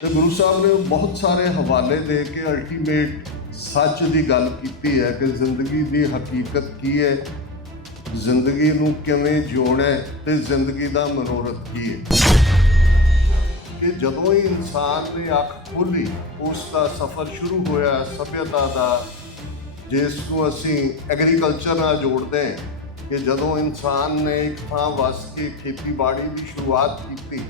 ਤੇ ਗੁਰੂ ਸਾਹਿਬ ਨੇ ਬਹੁਤ ਸਾਰੇ ਹਵਾਲੇ ਦੇ ਕੇ ਅਲਟੀਮੇਟ ਸੱਚ ਦੀ ਗੱਲ ਕੀਤੀ ਹੈ ਕਿ ਜ਼ਿੰਦਗੀ ਦੀ ਹਕੀਕਤ ਕੀ ਹੈ, ਜ਼ਿੰਦਗੀ ਨੂੰ ਕਿਵੇਂ ਜਿਉਣਾ ਹੈ ਤੇ ਜ਼ਿੰਦਗੀ ਦਾ ਮਨੋਰਥ ਕੀ ਹੈ। ਕਿ ਜਦੋਂ ਹੀ ਇਨਸਾਨ ਨੇ ਅੱਖ ਖੋਲ੍ਹੀ, ਉਸ ਦਾ ਸਫ਼ਰ ਸ਼ੁਰੂ ਹੋਇਆ ਸਭਿਅਤਾ ਦਾ, ਜਿਸ ਨੂੰ ਅਸੀਂ ਐਗਰੀਕਲਚਰ ਨਾਲ ਜੋੜਦੇ ਹਾਂ। ਕਿ ਜਦੋਂ ਇਨਸਾਨ ਨੇ ਇੱਕ ਥਾਂ ਵਸ ਕੇ ਖੇਤੀਬਾੜੀ ਦੀ ਸ਼ੁਰੂਆਤ ਕੀਤੀ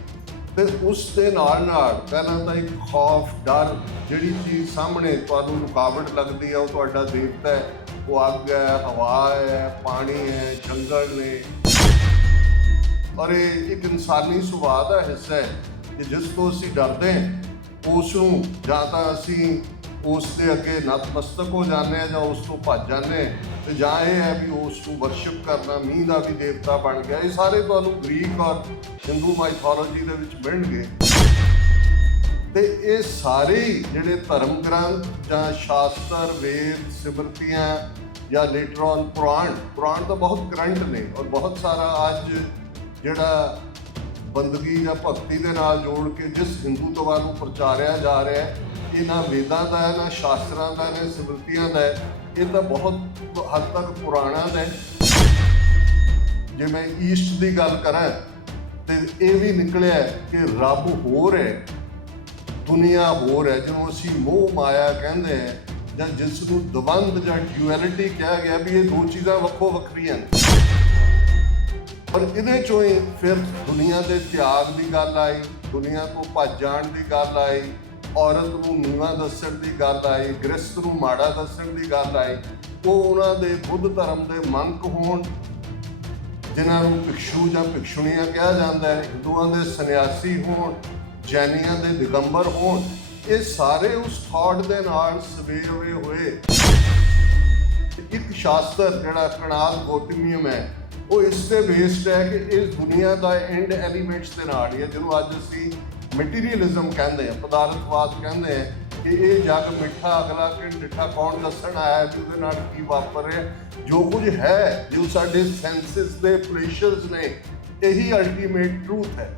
ਤੇ ਉਸ ਦੇ ਨਾਲ ਪਹਿਲਾਂ ਤਾਂ ਇੱਕ ਖੌਫ, ਡਰ, ਜਿਹੜੀ ਚੀਜ਼ ਸਾਹਮਣੇ ਤੁਹਾਨੂੰ ਰੁਕਾਵਟ ਲੱਗਦੀ ਹੈ ਉਹ ਤੁਹਾਡਾ ਦੇਵਤਾ ਹੈ, ਉਹ ਅੱਗ ਹੈ, ਹਵਾ ਹੈ, ਪਾਣੀ ਹੈ, ਜੰਗਲ ਨੇ। ਪਰ ਇਹ ਇੱਕ ਇਨਸਾਨੀ ਸੁਭਾਅ ਦਾ ਹਿੱਸਾ ਹੈ ਕਿ ਜਿਸ ਤੋਂ ਅਸੀਂ ਡਰਦੇ ਹਾਂ ਉਸ ਨੂੰ ਜਾਂ ਤਾਂ ਅਸੀਂ ਉਸ ਦੇ ਅੱਗੇ ਨਤਮਸਤਕ ਹੋ ਜਾਂਦੇ ਹਾਂ ਜਾਂ ਉਸ ਤੋਂ ਭੱਜ ਜਾਂਦੇ ਹਾਂ, ਤੇ ਜਾਂ ਇਹ ਹੈ ਵੀ ਉਸ ਨੂੰ ਵਰਸ਼ਿਪ ਕਰਨਾ, ਮੀਂਹ ਦਾ ਵੀ ਦੇਵਤਾ ਬਣ ਗਿਆ। ਇਹ ਸਾਰੇ ਤੁਹਾਨੂੰ ਗ੍ਰੀਕ ਔਰ ਹਿੰਦੂ ਮਾਈਥੋਲੋਜੀ ਦੇ ਵਿੱਚ ਮਿਲਣਗੇ। ਤੇ ਇਹ ਸਾਰੇ ਜਿਹੜੇ ਧਰਮ ਗ੍ਰੰਥ ਜਾਂ ਸ਼ਾਸਤਰ, ਵੇਦ, ਸਿਮਰਤੀਆਂ ਜਾਂ ਲੇਟਰ ਔਨ ਪੁਰਾਣ ਤਾਂ ਬਹੁਤ ਕਰੰਟ ਨੇ ਔਰ ਬਹੁਤ ਸਾਰਾ ਅੱਜ ਜਿਹੜਾ ਬੰਦਗੀ ਜਾਂ ਭਗਤੀ ਦੇ ਨਾਲ ਜੋੜ ਕੇ ਜਿਸ ਹਿੰਦੂਤਵਾ ਨੂੰ ਪ੍ਰਚਾਰਿਆ ਜਾ ਰਿਹਾ ਹੈ, ਇਹ ਨਾ ਵੇਦਾਂ ਦਾ ਹੈ, ਨਾ ਸ਼ਾਸਤਰਾਂ ਦਾ, ਨਾ ਸਿਮਰਤੀਆਂ ਦਾ ਹੈ। ਇਹ ਤਾਂ ਬਹੁਤ ਹੱਦ ਤੱਕ ਪੁਰਾਣਾ ਹੈ। ਜੇ ਮੈਂ ਈਸਟ ਦੀ ਗੱਲ ਕਰਾਂ ਤੇ ਇਹ ਵੀ ਨਿਕਲਿਆ ਕਿ ਰੱਬ ਹੋਰ ਹੈ, ਦੁਨੀਆ ਹੋਰ ਹੈ, ਜਿਹਨੂੰ ਅਸੀਂ ਮੋਹ ਮਾਇਆ ਕਹਿੰਦੇ ਹਾਂ, ਜਾਂ ਜਿਸ ਨੂੰ ਦਵੰਦ ਜਾਂ ਡਿਊਐਲਿਟੀ ਕਿਹਾ ਗਿਆ ਵੀ ਇਹ ਦੋ ਚੀਜ਼ਾਂ ਵੱਖੋ ਵੱਖਰੀਆਂ ਨੇ। ਪਰ ਇਹਦੇ ਚੋਂ ਹੀ ਫਿਰ ਦੁਨੀਆ ਦੇ ਤਿਆਗ ਦੀ ਗੱਲ ਆਈ, ਦੁਨੀਆ ਤੋਂ ਭੱਜ ਜਾਣ ਦੀ ਗੱਲ ਆਈ, ਔਰਤ ਨੂੰ ਨੀਵਾਂ ਦੱਸਣ ਦੀ ਗੱਲ ਆਈ, ਗ੍ਰਸਤ ਨੂੰ ਮਾੜਾ ਦੱਸਣ ਦੀ ਗੱਲ ਆਈ। ਉਹ ਉਹਨਾਂ ਦੇ ਬੁੱਧ ਧਰਮ ਦੇ ਮੰਕ ਹੋਣ, ਜਿਨ੍ਹਾਂ ਨੂੰ ਭਿਕਸ਼ੂ ਜਾਂ ਭਿਕਸ਼ੁਣੀਆਂ ਕਿਹਾ ਜਾਂਦਾ ਹੈ, ਹਿੰਦੂਆਂ ਦੇ ਸੰਨਿਆਸੀ ਹੋਣ, ਜੈਨੀਆਂ ਦੇ ਦਿਗੰਬਰ ਹੋਣ, ਇਹ ਸਾਰੇ ਉਸ ਥਾਟ ਦੇ ਨਾਲ ਸਵੇਰੇ ਹੋਏ। ਇੱਕ ਸ਼ਾਸਤਰ ਜਿਹੜਾ ਕਣਾਦ ਗੌਤਮੀਅਮ ਹੈ, ਉਹ ਇਸ ਤੇ ਬੇਸਡ ਹੈ ਕਿ ਇਸ ਦੁਨੀਆ ਦਾ ਐਂਡ ਐਲੀਮੈਂਟਸ ਦੇ ਨਾਲ ਹੀ ਹੈ, ਜਿਹਨੂੰ ਅੱਜ ਅਸੀਂ ਮਟੀਰੀਅਲਿਜ਼ਮ ਕਹਿੰਦੇ ਹਾਂ, ਪਦਾਰਥਵਾਦ ਕਹਿੰਦੇ ਹਾਂ। ਕਿ ਇਹ ਜੱਗ ਮਿੱਠਾ, ਅਗਲਾ ਕਿ ਡਿੱਠਾ ਕੌਣ ਦੱਸਣ ਆਇਆ ਵੀ ਉਹਦੇ ਨਾਲ ਕੀ ਵਾਪਰ ਰਿਹਾ। ਜੋ ਕੁਝ ਹੈ, ਜੋ ਸਾਡੇ ਸੈਂਸਿਸ ਦੇ ਪਲੇਸ਼ਰਸ ਨੇ, ਇਹੀ ਅਲਟੀਮੇਟ ਟਰੂਥ ਹੈ।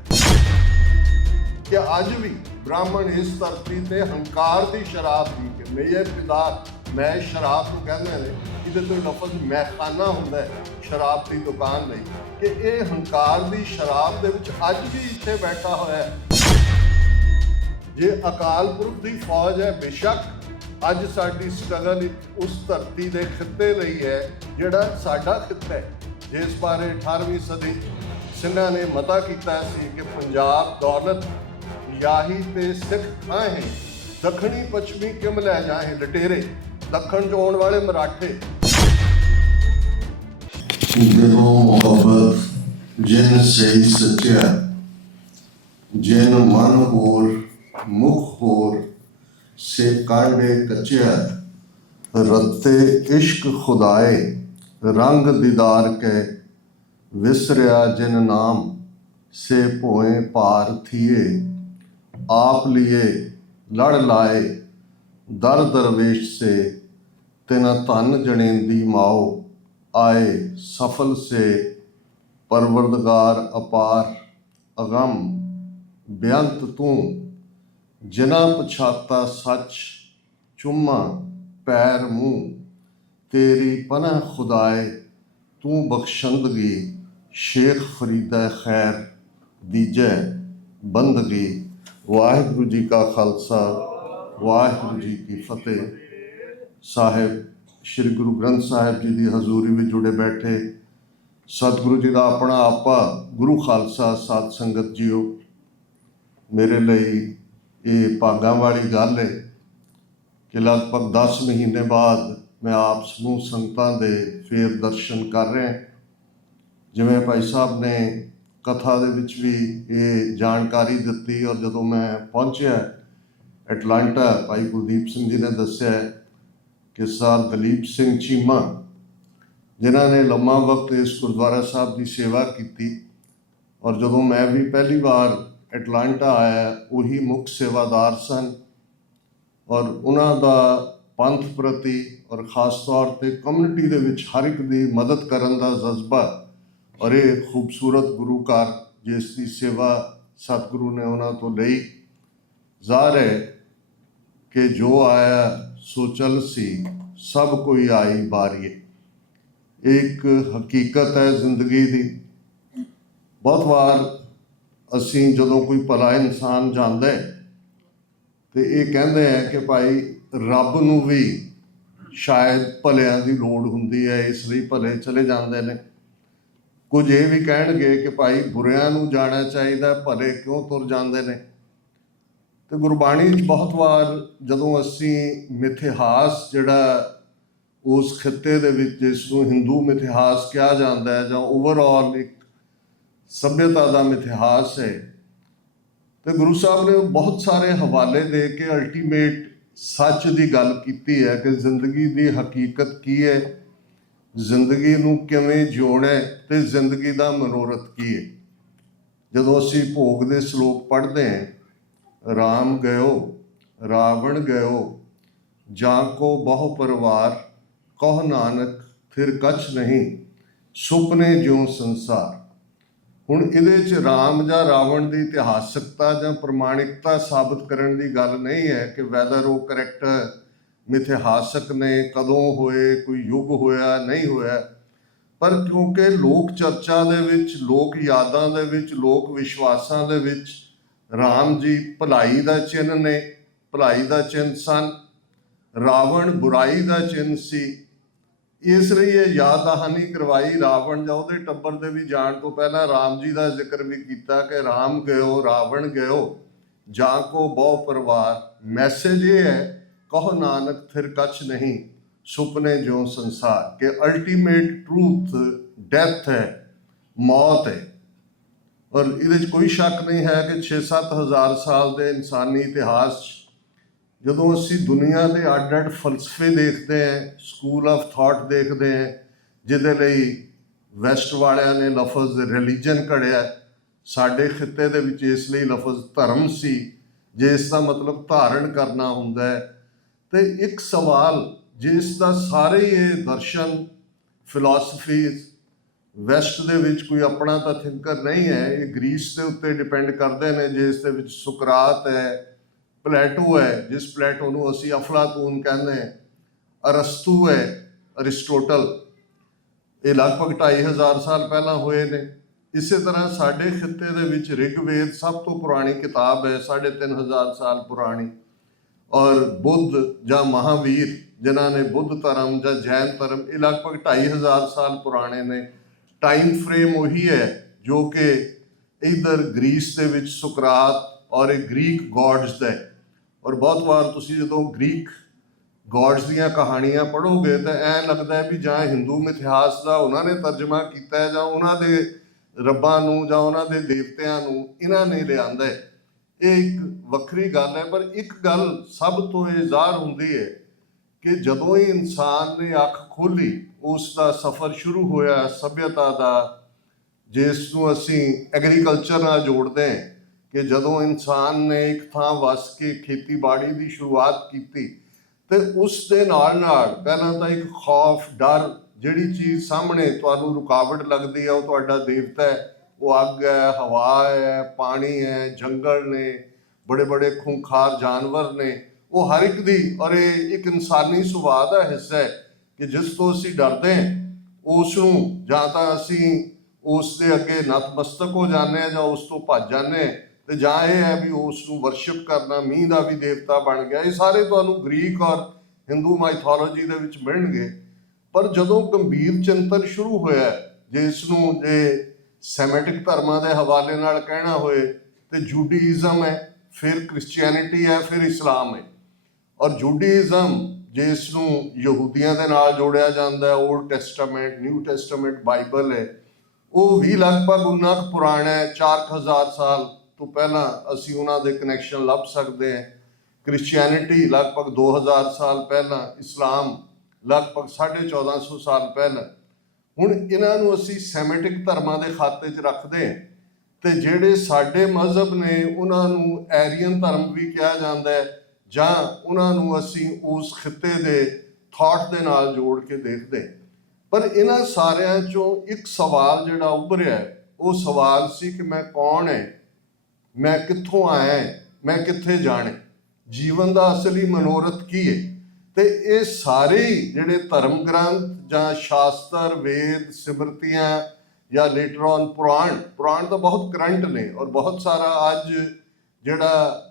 ਕਿ ਅੱਜ ਵੀ ਬ੍ਰਾਹਮਣ ਇਸ ਧਰਤੀ ਤੇ ਹੰਕਾਰ ਦੀ ਸ਼ਰਾਬ ਪੀ ਕੇ, ਮੇਜਰ ਪਿਤਾ ਮੈਂ ਸ਼ਰਾਬ ਨੂੰ ਕਹਿੰਦੇ ਨੇ, ਇਹਦੇ ਤੋਂ ਲਫ਼ਜ਼ ਮੈਖਾਨਾ ਹੁੰਦਾ ਹੈ ਸ਼ਰਾਬ ਦੀ ਦੁਕਾਨ ਲਈ, ਕਿ ਇਹ ਹੰਕਾਰ ਦੀ ਸ਼ਰਾਬ ਦੇ ਵਿੱਚ ਅੱਜ ਵੀ ਇੱਥੇ ਬੈਠਾ ਹੋਇਆ ਹੈ। ਜੇ ਅਕਾਲ ਪੁਰਖ ਦੀ ਫੌਜ ਹੈ, ਬੇਸ਼ੱਕ ਅੱਜ ਸਾਡੀ ਸਟਰਗਲ ਉਸ ਧਰਤੀ ਦੇ ਖਿੱਤੇ ਲਈ ਹੈ ਜਿਹੜਾ ਸਾਡਾ ਖਿੱਤਾ ਹੈ, ਜਿਸ ਬਾਰੇ 18ਵੀਂ ਸਦੀ ਸਿੰਘਾਂ ਨੇ ਮਤਾ ਕੀਤਾ ਸੀ ਕਿ ਪੰਜਾਬ ਦੌਲਤ ਯਾਹੀ ਤੇ ਸਿੱਖ ਖਾਂ ਹੈ, ਦੱਖਣੀ ਪੱਛਮੀ ਕਿਮ ਲੈ ਜਾਏ ਲਟੇਰੇ, ਦੱਖਣ ਚ ਆਉਣ ਵਾਲੇ ਮਰਾਠੇ। ਦੇਖੋ ਮੁਹੱਬਤ ਜਿਨ ਸਹੀ ਸੱਚਿਆ, ਜਿਨ ਮਨ ਹੋਰ ਮੁਖ ਹੋਰ, ਸੇ ਕਾਂਡੇ ਕੱਚਿਆ, ਰੱਤੇ ਇਸ਼ਕ ਖੁਦਾਏ, ਰੰਗ ਦੀਦਾਰ ਕੇ, ਵਿਸਰਿਆ ਜਿਨ ਨਾਮ, ਸੇ ਭੋਏ ਭਾਰ ਥੀਏ, आप लिए लड़ लाए, दर दरवेश से, तेना धन जनेंदी माओ, आए सफल से, परवरदगार अपार अगम, बेअंत तू, जिना पछाता सच, चुम्मा पैर मुँह, तेरी पनाह खुदाए, तू बख्शंदगी, शेख फरीदा खैर दीजै बंदगी। ਵਾਹਿਗੁਰੂ ਜੀ ਕਾ ਖਾਲਸਾ, ਵਾਹਿਗੁਰੂ ਜੀ ਕੀ ਫਤਿਹ। ਸਾਹਿਬ ਸ਼੍ਰੀ ਗੁਰੂ ਗ੍ਰੰਥ ਸਾਹਿਬ ਜੀ ਦੀ ਹਜ਼ੂਰੀ ਵਿੱਚ ਜੁੜੇ ਬੈਠੇ ਸਤਿਗੁਰੂ ਜੀ ਦਾ ਆਪਣਾ ਆਪਾ ਗੁਰੂ ਖਾਲਸਾ ਸਾਧ ਸੰਗਤ ਜੀਓ, ਮੇਰੇ ਲਈ ਇਹ ਭਾਗਾਂ ਵਾਲੀ ਗੱਲ ਹੈ ਕਿ ਲਗਭਗ 10 ਮਹੀਨੇ ਬਾਅਦ ਮੈਂ ਆਪ ਸਮੂਹ ਸੰਗਤਾਂ ਦੇ ਫੇਰ ਦਰਸ਼ਨ ਕਰ ਰਿਹਾ। ਜਿਵੇਂ ਭਾਈ ਸਾਹਿਬ ਨੇ ਕਥਾ ਦੇ ਵਿੱਚ ਵੀ ਇਹ ਜਾਣਕਾਰੀ ਦਿੱਤੀ, ਔਰ ਜਦੋਂ ਮੈਂ ਪਹੁੰਚਿਆ ਐਟਲਾਂਟਾ, ਭਾਈ ਕੁਲਦੀਪ ਸਿੰਘ ਜੀ ਨੇ ਦੱਸਿਆ ਕਿ ਸਰ ਦਲੀਪ ਸਿੰਘ ਚੀਮਾ, ਜਿਨ੍ਹਾਂ ਨੇ ਲੰਮਾ ਵਕਤ ਇਸ ਗੁਰਦੁਆਰਾ ਸਾਹਿਬ ਦੀ ਸੇਵਾ ਕੀਤੀ, ਔਰ ਜਦੋਂ ਮੈਂ ਵੀ ਪਹਿਲੀ ਵਾਰ ਐਟਲਾਂਟਾ ਆਇਆ ਉਹੀ ਮੁੱਖ ਸੇਵਾਦਾਰ ਸਨ, ਔਰ ਉਹਨਾਂ ਦਾ ਪੰਥ ਪ੍ਰਤੀ ਔਰ ਖ਼ਾਸ ਤੌਰ 'ਤੇ ਕਮਿਊਨਿਟੀ ਦੇ ਵਿੱਚ ਹਰ ਇੱਕ ਦੀ ਮਦਦ ਕਰਨ ਦਾ ਜਜ਼ਬਾ, ਔਰ ਇਹ ਖੂਬਸੂਰਤ ਗੁਰੂ ਘਰ ਜਿਸ ਦੀ ਸੇਵਾ ਸਤਿਗੁਰੂ ਨੇ ਉਹਨਾਂ ਤੋਂ ਲਈ, ਜ਼ਾਹਰ ਹੈ ਕਿ ਜੋ ਆਇਆ ਸੋ ਚਲ ਸੀ, ਸਭ ਕੋਈ ਆਈ ਬਾਰੀਏ। ਇੱਕ ਹਕੀਕਤ ਹੈ ਜ਼ਿੰਦਗੀ ਦੀ। ਬਹੁਤ ਵਾਰ ਅਸੀਂ ਜਦੋਂ ਕੋਈ ਭਲਾ ਇਨਸਾਨ ਜਾਂਦਾ ਹੈ ਤੇ ਇਹ ਕਹਿੰਦੇ ਹੈ ਕਿ ਭਾਈ ਰੱਬ ਨੂੰ ਵੀ ਸ਼ਾਇਦ ਭਲਿਆਂ ਦੀ ਲੋੜ ਹੁੰਦੀ ਹੈ, ਇਸ ਲਈ ਭਲੇ ਚਲੇ ਜਾਂਦੇ ਨੇ। ਕੁਝ ਇਹ ਵੀ ਕਹਿਣਗੇ ਕਿ ਭਾਈ ਬੁਰਿਆਂ ਨੂੰ ਜਾਣਾ ਚਾਹੀਦਾ, ਭਲੇ ਕਿਉਂ ਤੁਰ ਜਾਂਦੇ ਨੇ। ਤੇ ਗੁਰਬਾਣੀ 'ਚ ਬਹੁਤ ਵਾਰ ਜਦੋਂ ਅਸੀਂ ਮਿਥਿਹਾਸ ਜਿਹੜਾ ਉਸ ਖਿੱਤੇ ਦੇ ਵਿੱਚ, ਜਿਸ ਨੂੰ ਹਿੰਦੂ ਮਿਥਿਹਾਸ ਕਿਹਾ ਜਾਂਦਾ ਹੈ ਜਾਂ ਓਵਰਆਲ ਇੱਕ ਸੱਭਿਅਤਾ ਦਾ ਮਿਥਿਹਾਸ ਹੈ, ਤੇ ਗੁਰੂ ਸਾਹਿਬ ਨੇ ਬਹੁਤ ਸਾਰੇ ਹਵਾਲੇ ਦੇ ਕੇ ਅਲਟੀਮੇਟ ਸੱਚ ਦੀ ਗੱਲ ਕੀਤੀ ਹੈ ਕਿ ਜ਼ਿੰਦਗੀ ਦੀ ਹਕੀਕਤ ਕੀ ਹੈ, ਜ਼ਿੰਦਗੀ ਨੂੰ ਕਿਵੇਂ ਜਿਉਣਾ ਹੈ ਤੇ ਜ਼ਿੰਦਗੀ ਦਾ ਮਨੋਰਥ ਕੀ ਹੈ। ਜਦੋਂ ਅਸੀਂ ਭੋਗ ਦੇ ਸ਼ਲੋਕ ਪੜ੍ਹਦੇ ਹਾਂ, ਰਾਮ ਗਇਓ ਰਾਵਣ ਗਇਓ, ਜਾਂ ਕੋ ਬਹੁ ਪਰਿਵਾਰ, ਕਹੁ ਨਾਨਕ ਫਿਰ ਕਛ ਨਹੀਂ, ਸੁਪਨੇ ਜਿਉ ਸੰਸਾਰ। ਹੁਣ ਇਹਦੇ 'ਚ ਰਾਮ ਜਾਂ ਰਾਵਣ ਦੀ ਇਤਿਹਾਸਕਤਾ ਜਾਂ ਪ੍ਰਮਾਣਿਕਤਾ ਸਾਬਤ ਕਰਨ ਦੀ ਗੱਲ ਨਹੀਂ ਹੈ ਕਿ ਵੈਦਰ ਉਹ ਕਰੈਕਟਰ ਮਿਥਿਹਾਸਕ ਨੇ, ਕਦੋਂ ਹੋਏ, ਕੋਈ ਯੁੱਗ ਹੋਇਆ ਨਹੀਂ ਹੋਇਆ। ਪਰ ਕਿਉਂਕਿ ਲੋਕ ਚਰਚਾ ਦੇ ਵਿੱਚ, ਲੋਕ ਯਾਦਾਂ ਦੇ ਵਿੱਚ, ਲੋਕ ਵਿਸ਼ਵਾਸਾਂ ਦੇ ਵਿੱਚ ਰਾਮ ਜੀ ਭਲਾਈ ਦਾ ਚਿੰਨ੍ਹ ਨੇ, ਭਲਾਈ ਦਾ ਚਿੰਨ੍ਹ ਸਨ, ਰਾਵਣ ਬੁਰਾਈ ਦਾ ਚਿੰਨ੍ਹ ਸੀ। ਇਸ ਲਈ ਇਹ ਯਾਦ ਦਹਾਨੀ ਕਰਵਾਈ ਰਾਵਣ ਜਾਂ ਉਹਦੇ ਟੱਬਰ ਦੇ ਵੀ ਜਾਣ ਤੋਂ ਪਹਿਲਾਂ ਰਾਮ ਜੀ ਦਾ ਜ਼ਿਕਰ ਵੀ ਕੀਤਾ ਕਿ ਰਾਮ ਗਇਓ ਰਾਵਣ ਗਇਓ, ਜਾਂ ਕੋ ਬਹੁ ਪਰਿਵਾਰ। ਮੈਸੇਜ ਇਹ ਹੈ, ਕਹੋ ਨਾਨਕ ਫਿਰ ਕਛ ਨਹੀਂ, ਸੁਪਨੇ ਜਿਉ ਸੰਸਾਰ, ਕਿ ਅਲਟੀਮੇਟ ਟਰੂਥ ਡੈਥ ਹੈ, ਮੌਤ ਹੈ। ਔਰ ਇਹਦੇ 'ਚ ਕੋਈ ਸ਼ੱਕ ਨਹੀਂ ਹੈ ਕਿ 6-7 ਹਜ਼ਾਰ ਸਾਲ ਦੇ ਇਨਸਾਨੀ ਇਤਿਹਾਸ 'ਚ ਜਦੋਂ ਅਸੀਂ ਦੁਨੀਆ ਦੇ ਅੱਡ-ਅੱਡ ਫਲਸਫੇ ਦੇਖਦੇ ਹਾਂ, ਸਕੂਲ ਆਫ ਥਾਟ ਦੇਖਦੇ ਹਾਂ, ਜਿਹਦੇ ਲਈ ਵੈਸਟ ਵਾਲਿਆਂ ਨੇ ਲਫ਼ਜ਼ ਰਿਲੀਜਨ ਘੜਿਆ, ਸਾਡੇ ਖਿੱਤੇ ਦੇ ਵਿੱਚ ਇਸ ਲਈ ਲਫ਼ਜ਼ ਧਰਮ ਸੀ, ਜਿਸ ਦਾ ਮਤਲਬ ਧਾਰਨ ਕਰਨਾ ਹੁੰਦਾ ਹੈ। ਤੇ ਇੱਕ ਸਵਾਲ ਜਿਸ ਦਾ ਸਾਰੇ ਇਹ ਦਰਸ਼ਨ, ਫਿਲਾਸਫੀਜ਼ ਵੈਸਟ ਦੇ ਵਿੱਚ ਕੋਈ ਆਪਣਾ ਤਾਂ ਥਿੰਕਰ ਨਹੀਂ ਹੈ, ਇਹ ਗ੍ਰੀਸ ਦੇ ਉੱਤੇ ਡਿਪੈਂਡ ਕਰਦੇ ਨੇ, ਜਿਸ ਦੇ ਵਿੱਚ ਸੁਕਰਾਤ ਹੈ, ਪਲੈਟੋ ਹੈ, ਜਿਸ ਪਲੈਟੋ ਨੂੰ ਅਸੀਂ ਅਫਲਾਤੂਨ ਕਹਿੰਦੇ ਹਾਂ, ਅਰਸਤੂ ਹੈ, ਅਰਿਸਟੋਟਲ, ਇਹ ਲਗਭਗ 2500 ਸਾਲ ਪਹਿਲਾਂ ਹੋਏ ਨੇ। ਇਸੇ ਤਰ੍ਹਾਂ ਸਾਡੇ ਖਿੱਤੇ ਦੇ ਵਿੱਚ ਰਿਗਵੇਦ ਸਭ ਤੋਂ ਪੁਰਾਣੀ ਕਿਤਾਬ ਹੈ, 3500 ਸਾਲ ਪੁਰਾਣੀ। ਔਰ ਬੁੱਧ ਜਾਂ ਮਹਾਵੀਰ, ਜਿਨ੍ਹਾਂ ਨੇ ਬੁੱਧ ਧਰਮ ਜਾਂ ਜੈਨ ਧਰਮ, ਇਹ ਲਗਭਗ 2500 ਸਾਲ ਪੁਰਾਣੇ ਨੇ। ਟਾਈਮ ਫਰੇਮ ਉਹੀ ਹੈ ਜੋ ਕਿ ਇੱਧਰ ਗ੍ਰੀਸ ਦੇ ਵਿੱਚ ਸੁਕਰਾਤ ਔਰ ਇਹ ਗ੍ਰੀਕ ਗੋਡਸ ਦਾ ਹੈ। ਔਰ ਬਹੁਤ ਵਾਰ ਤੁਸੀਂ ਜਦੋਂ ਗ੍ਰੀਕ ਗੋਡਸ ਦੀਆਂ ਕਹਾਣੀਆਂ ਪੜ੍ਹੋਗੇ ਤਾਂ ਐਂ ਲੱਗਦਾ ਹੈ ਵੀ ਜਾਂ ਹਿੰਦੂ ਮਿਥਿਹਾਸ ਦਾ ਉਹਨਾਂ ਨੇ ਤਰਜਮਾ ਕੀਤਾ ਹੈ, ਜਾਂ ਉਹਨਾਂ ਦੇ ਰੱਬਾਂ ਨੂੰ ਜਾਂ ਉਹਨਾਂ ਦੇ ਦੇਵਤਿਆਂ ਨੂੰ ਇਹਨਾਂ ਨੇ ਲਿਆਂਦਾ ਹੈ। ਇਹ ਇੱਕ ਵੱਖਰੀ ਗੱਲ ਹੈ। ਪਰ ਇੱਕ ਗੱਲ ਸਭ ਤੋਂ ਇਹ ਜ਼ਾਹਰ ਹੁੰਦੀ ਹੈ ਕਿ ਜਦੋਂ ਹੀ ਇਨਸਾਨ ਨੇ ਅੱਖ ਖੋਲ੍ਹੀ, ਉਸ ਦਾ ਸਫ਼ਰ ਸ਼ੁਰੂ ਹੋਇਆ ਸੱਭਿਅਤਾ ਦਾ, ਜਿਸ ਨੂੰ ਅਸੀਂ ਐਗਰੀਕਲਚਰ ਨਾਲ ਜੋੜਦੇ ਹਾਂ, ਕਿ ਜਦੋਂ ਇਨਸਾਨ ਨੇ ਇੱਕ ਥਾਂ ਵਸ ਕੇ ਖੇਤੀਬਾੜੀ ਦੀ ਸ਼ੁਰੂਆਤ ਕੀਤੀ ਤੇ ਉਸ ਦੇ ਨਾਲ ਨਾਲ ਪਹਿਲਾਂ ਤਾਂ ਇੱਕ ਖੌਫ, ਡਰ, ਜਿਹੜੀ ਚੀਜ਼ ਸਾਹਮਣੇ ਤੁਹਾਨੂੰ ਰੁਕਾਵਟ ਲੱਗਦੀ ਹੈ ਉਹ ਤੁਹਾਡਾ ਦੇਵਤਾ ਹੈ, ਉਹ ਅੱਗ ਹੈ, ਹਵਾ ਹੈ, ਪਾਣੀ ਹੈ, ਜੰਗਲ ਨੇ, ਬੜੇ ਬੜੇ ਖੂੰਖਾਰ ਜਾਨਵਰ ਨੇ, ਉਹ ਹਰ ਇੱਕ ਦੀ, ਔਰ ਇਹ ਇੱਕ ਇਨਸਾਨੀ ਸੁਭਾਅ ਦਾ ਹਿੱਸਾ ਹੈ ਕਿ ਜਿਸ ਤੋਂ ਅਸੀਂ ਡਰਦੇ ਹਾਂ ਉਸ ਨੂੰ ਜਾਂ ਤਾਂ ਅਸੀਂ ਉਸ ਦੇ ਅੱਗੇ ਨਤਮਸਤਕ ਹੋ ਜਾਂਦੇ ਹਾਂ ਜਾਂ ਉਸ ਤੋਂ ਭੱਜ ਜਾਂਦੇ ਹਾਂ, ਤੇ ਜਾਂ ਇਹ ਹੈ ਵੀ ਉਸ ਨੂੰ ਵਰਸ਼ਿਪ ਕਰਨਾ, ਮੀਂਹ ਦਾ ਵੀ ਦੇਵਤਾ ਬਣ ਗਿਆ। ਇਹ ਸਾਰੇ ਤੁਹਾਨੂੰ ਗ੍ਰੀਕ ਔਰ ਹਿੰਦੂ ਮਾਈਥੋਲੋਜੀ ਦੇ ਵਿੱਚ ਮਿਲਣਗੇ। ਪਰ ਜਦੋਂ ਗੰਭੀਰ ਚਿੰਤਨ ਸ਼ੁਰੂ ਹੋਇਆ, ਜਿਸ ਨੂੰ ਜੇ ਸੈਮੈਟਿਕ ਧਰਮਾਂ ਦੇ ਹਵਾਲੇ ਨਾਲ ਕਹਿਣਾ ਹੋਏ ਤੇ ਜੂਡਾਇਜ਼ਮ ਹੈ, ਫਿਰ ਕ੍ਰਿਸਚੀਅਨਿਟੀ ਹੈ, ਫਿਰ ਇਸਲਾਮ ਹੈ। ਔਰ ਜੂਡਾਇਜ਼ਮ ਜਿਸ ਨੂੰ ਯਹੂਦੀਆਂ ਦੇ ਨਾਲ ਜੋੜਿਆ ਜਾਂਦਾ ਹੈ, old testament, new testament, Bible ਹੈ, ਉਹ ਵੀ ਲਗਭਗ ਉਨਾ ਕੁ ਪੁਰਾਣਾ ਹੈ, 4000 ਸਾਲ ਤੋਂ ਪਹਿਲਾਂ ਅਸੀਂ ਉਹਨਾਂ ਦੇ ਕਨੈਕਸ਼ਨ ਲੱਭ ਸਕਦੇ ਹਾਂ। ਕ੍ਰਿਸਚੀਅਨਿਟੀ ਲਗਭਗ 2000 ਸਾਲ ਪਹਿਲਾਂ, ਇਸਲਾਮ ਲਗਭਗ 1450 ਸਾਲ ਪਹਿਲਾਂ। ਹੁਣ ਇਹਨਾਂ ਨੂੰ ਅਸੀਂ ਸੈਮੈਟਿਕ ਧਰਮਾਂ ਦੇ ਖਾਤੇ 'ਚ ਰੱਖਦੇ ਹਾਂ, ਤੇ ਜਿਹੜੇ ਸਾਡੇ ਮਜ਼ਹਬ ਨੇ ਉਹਨਾਂ ਨੂੰ ਐਰੀਅਨ ਧਰਮ ਵੀ ਕਿਹਾ ਜਾਂਦਾ ਹੈ, ਜਾਂ ਉਹਨਾਂ ਨੂੰ ਅਸੀਂ ਉਸ ਖਿੱਤੇ ਦੇ ਥਾਟ ਦੇ ਨਾਲ ਜੋੜ ਕੇ ਦੇਖਦੇ। ਪਰ ਇਹਨਾਂ ਸਾਰਿਆਂ 'ਚੋਂ ਇੱਕ ਸਵਾਲ ਜਿਹੜਾ ਉੱਭਰਿਆ, ਉਹ ਸਵਾਲ ਸੀ ਕਿ ਮੈਂ ਕੌਣ ਹੈ, ਮੈਂ ਕਿੱਥੋਂ ਆਇਆ, ਮੈਂ ਕਿੱਥੇ ਜਾਣੇ, ਜੀਵਨ ਦਾ ਅਸਲੀ ਮਨੋਰਥ ਕੀ ਹੈ। ਤੇ ਇਹ ਸਾਰੇ ਹੀ ਜਿਹੜੇ ਧਰਮ ਗ੍ਰੰਥ ਜਾਂ ਸ਼ਾਸਤਰ, ਵੇਦ, ਸਿਮਰਤੀਆਂ ਜਾਂ ਲੇਟਰ ਔਨ ਪੁਰਾਣ ਤਾਂ ਬਹੁਤ ਕਰੰਟ ਨੇ, ਔਰ ਬਹੁਤ ਸਾਰਾ ਅੱਜ ਜਿਹੜਾ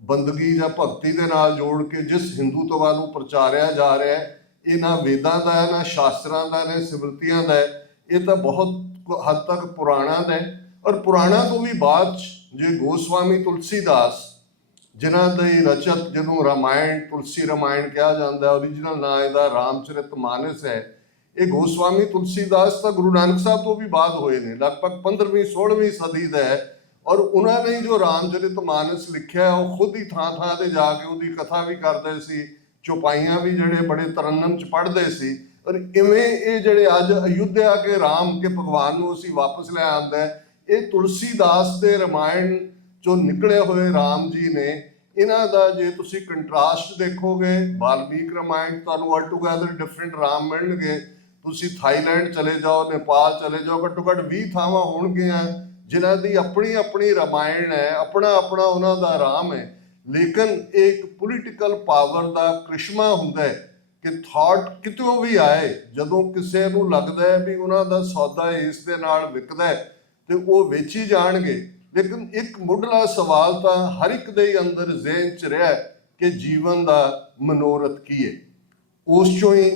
ਬੰਦਗੀ ਜਾਂ ਭਗਤੀ ਦੇ ਨਾਲ ਜੋੜ ਕੇ ਜਿਸ ਹਿੰਦੂਤਵਾ ਨੂੰ ਪ੍ਰਚਾਰਿਆ ਜਾ ਰਿਹਾ ਹੈ, ਇਹ ਨਾ ਵੇਦਾਂ ਦਾ ਹੈ, ਨਾ ਸ਼ਾਸਤਰਾਂ ਦਾ, ਨਾ ਸਿਮਰਤੀਆਂ ਦਾ ਹੈ। ਇਹ ਤਾਂ ਬਹੁਤ ਹੱਦ ਤੱਕ ਪੁਰਾਣਾ ਦਾ ਹੈ। ਔਰ ਪੁਰਾਣਾ ਤੋਂ ਵੀ ਬਾਅਦ ਜੇ ਗੋਸਵਾਮੀ ਤੁਲਸੀਦਾਸ, ਜਿਨ੍ਹਾਂ ਦੀ ਰਚਤ ਜਿਹਨੂੰ ਰਾਮਾਇਣ, ਤੁਲਸੀ ਰਾਮਾਇਣ ਕਿਹਾ ਜਾਂਦਾ, ਓਰੀਜਨਲ ਨਾਂ ਇਹਦਾ ਰਾਮਚਰਿਤ ਮਾਨਸ ਹੈ। ਇਹ ਗੋਸਵਾਮੀ ਤੁਲਸੀਦਾਸ ਤਾਂ ਗੁਰੂ ਨਾਨਕ ਸਾਹਿਬ ਤੋਂ ਵੀ ਬਾਅਦ ਹੋਏ ਨੇ, ਲਗਭਗ 15ਵੀਂ 16ਵੀਂ ਸਦੀ ਦਾ ਹੈ। ਔਰ ਉਹਨਾਂ ਨੇ ਜੋ ਰਾਮਚਰਿਤ ਮਾਨਸ ਲਿਖਿਆ, ਉਹ ਖੁਦ ਹੀ ਥਾਂ ਥਾਂ ਤੇ ਜਾ ਕੇ ਉਹਦੀ ਕਥਾ ਵੀ ਕਰਦੇ ਸੀ, ਚੌਪਾਈਆਂ ਵੀ ਜਿਹੜੇ ਬੜੇ ਤਰਨਮ ਚ ਪੜ੍ਹਦੇ ਸੀ। ਔਰ ਇਵੇਂ ਇਹ ਜਿਹੜੇ ਅੱਜ ਅਯੁੱਧਿਆ ਕੇ ਰਾਮ ਕੇ ਭਗਵਾਨ ਨੂੰ ਅਸੀਂ ਵਾਪਸ ਲੈ ਆਂਦਾ, ਇਹ ਤੁਲਸੀਦਾਸ ਦੇ ਰਾਮਾਇਣ ਚੋਂ ਨਿਕਲੇ ਹੋਏ ਰਾਮ ਜੀ ਨੇ। ਇਹਨਾਂ ਦਾ ਜੇ ਤੁਸੀਂ ਕੰਟਰਾਸਟ ਦੇਖੋਗੇ, ਵਾਲਮੀਕ ਰਾਮਾਇਣ ਤੁਹਾਨੂੰ ਆਲ ਟੂਗੈਦਰ ਡਿਫਰੈਂਟ ਰਾਮ ਮਿਲਣਗੇ। ਤੁਸੀਂ ਥਾਈਲੈਂਡ ਚਲੇ ਜਾਓ, ਨੇਪਾਲ ਚਲੇ ਜਾਓ, ਘੱਟੋ ਘੱਟ 20 ਥਾਵਾਂ ਹੋਣਗੀਆਂ ਜਿਨ੍ਹਾਂ ਦੀ ਆਪਣੀ ਆਪਣੀ ਰਾਮਾਇਣ ਹੈ, ਆਪਣਾ ਆਪਣਾ ਉਹਨਾਂ ਦਾ ਰਾਮ ਹੈ। ਲੇਕਿਨ ਇਹ ਇੱਕ ਪੋਲੀਟੀਕਲ ਪਾਵਰ ਦਾ ਕ੍ਰਿਸ਼ਮਾ ਹੁੰਦਾ ਹੈ ਕਿ ਥਾਟ ਕਿਤੋਂ ਵੀ ਆਏ, ਜਦੋਂ ਕਿਸੇ ਨੂੰ ਲੱਗਦਾ ਹੈ ਵੀ ਉਹਨਾਂ ਦਾ ਸੌਦਾ ਇਸ ਦੇ ਨਾਲ ਵਿਕਦਾ ਹੈ ਤੇ ਉਹ ਵੇਚੀ ਜਾਣਗੇ। ਲੇਕਿਨ ਇੱਕ ਮੁੱਢਲਾ ਸਵਾਲ ਤਾਂ ਹਰ ਇੱਕ ਦੇ ਅੰਦਰ ਜ਼ਿਹਨ 'ਚ ਰਿਹਾ ਕਿ ਜੀਵਨ ਦਾ ਮਨੋਰਥ ਕੀ ਹੈ। ਉਸ ਚੋਂ ਹੀ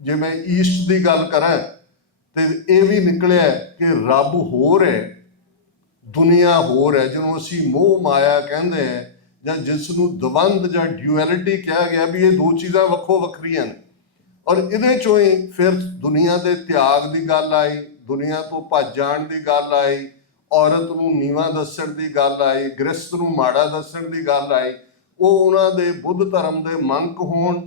ਜੇ ਮੈਂ ਈਸਟ ਦੀ ਗੱਲ ਕਰਾਂ ਤੇ ਇਹ ਵੀ ਨਿਕਲਿਆ ਕਿ ਰੱਬ ਹੋਰ ਹੈ, ਦੁਨੀਆ ਹੋਰ ਹੈ, ਜਿਹਨੂੰ ਅਸੀਂ ਮੋਹ ਮਾਇਆ ਕਹਿੰਦੇ ਹਾਂ, ਜਾਂ ਜਿਸ ਨੂੰ ਦਵੰਦ ਜਾਂ ਡਿਊਐਲਿਟੀ ਕਿਹਾ ਗਿਆ ਵੀ ਇਹ ਦੋ ਚੀਜ਼ਾਂ ਵੱਖੋ ਵੱਖਰੀਆਂ ਨੇ। ਔਰ ਇਹਦੇ ਚੋਂ ਹੀ ਫਿਰ ਦੁਨੀਆ ਦੇ ਤਿਆਗ ਦੀ ਗੱਲ ਆਈ, ਦੁਨੀਆ ਤੋਂ ਭੱਜ ਜਾਣ ਦੀ ਗੱਲ ਆਈ, ਔਰਤ ਨੂੰ ਨੀਵਾਂ ਦੱਸਣ ਦੀ ਗੱਲ ਆਈ, ਗ੍ਰਸਤ ਨੂੰ ਮਾੜਾ ਦੱਸਣ ਦੀ ਗੱਲ ਆਈ। ਉਹ ਉਹਨਾਂ ਦੇ ਬੁੱਧ ਧਰਮ ਦੇ ਮੰਕ ਹੋਣ,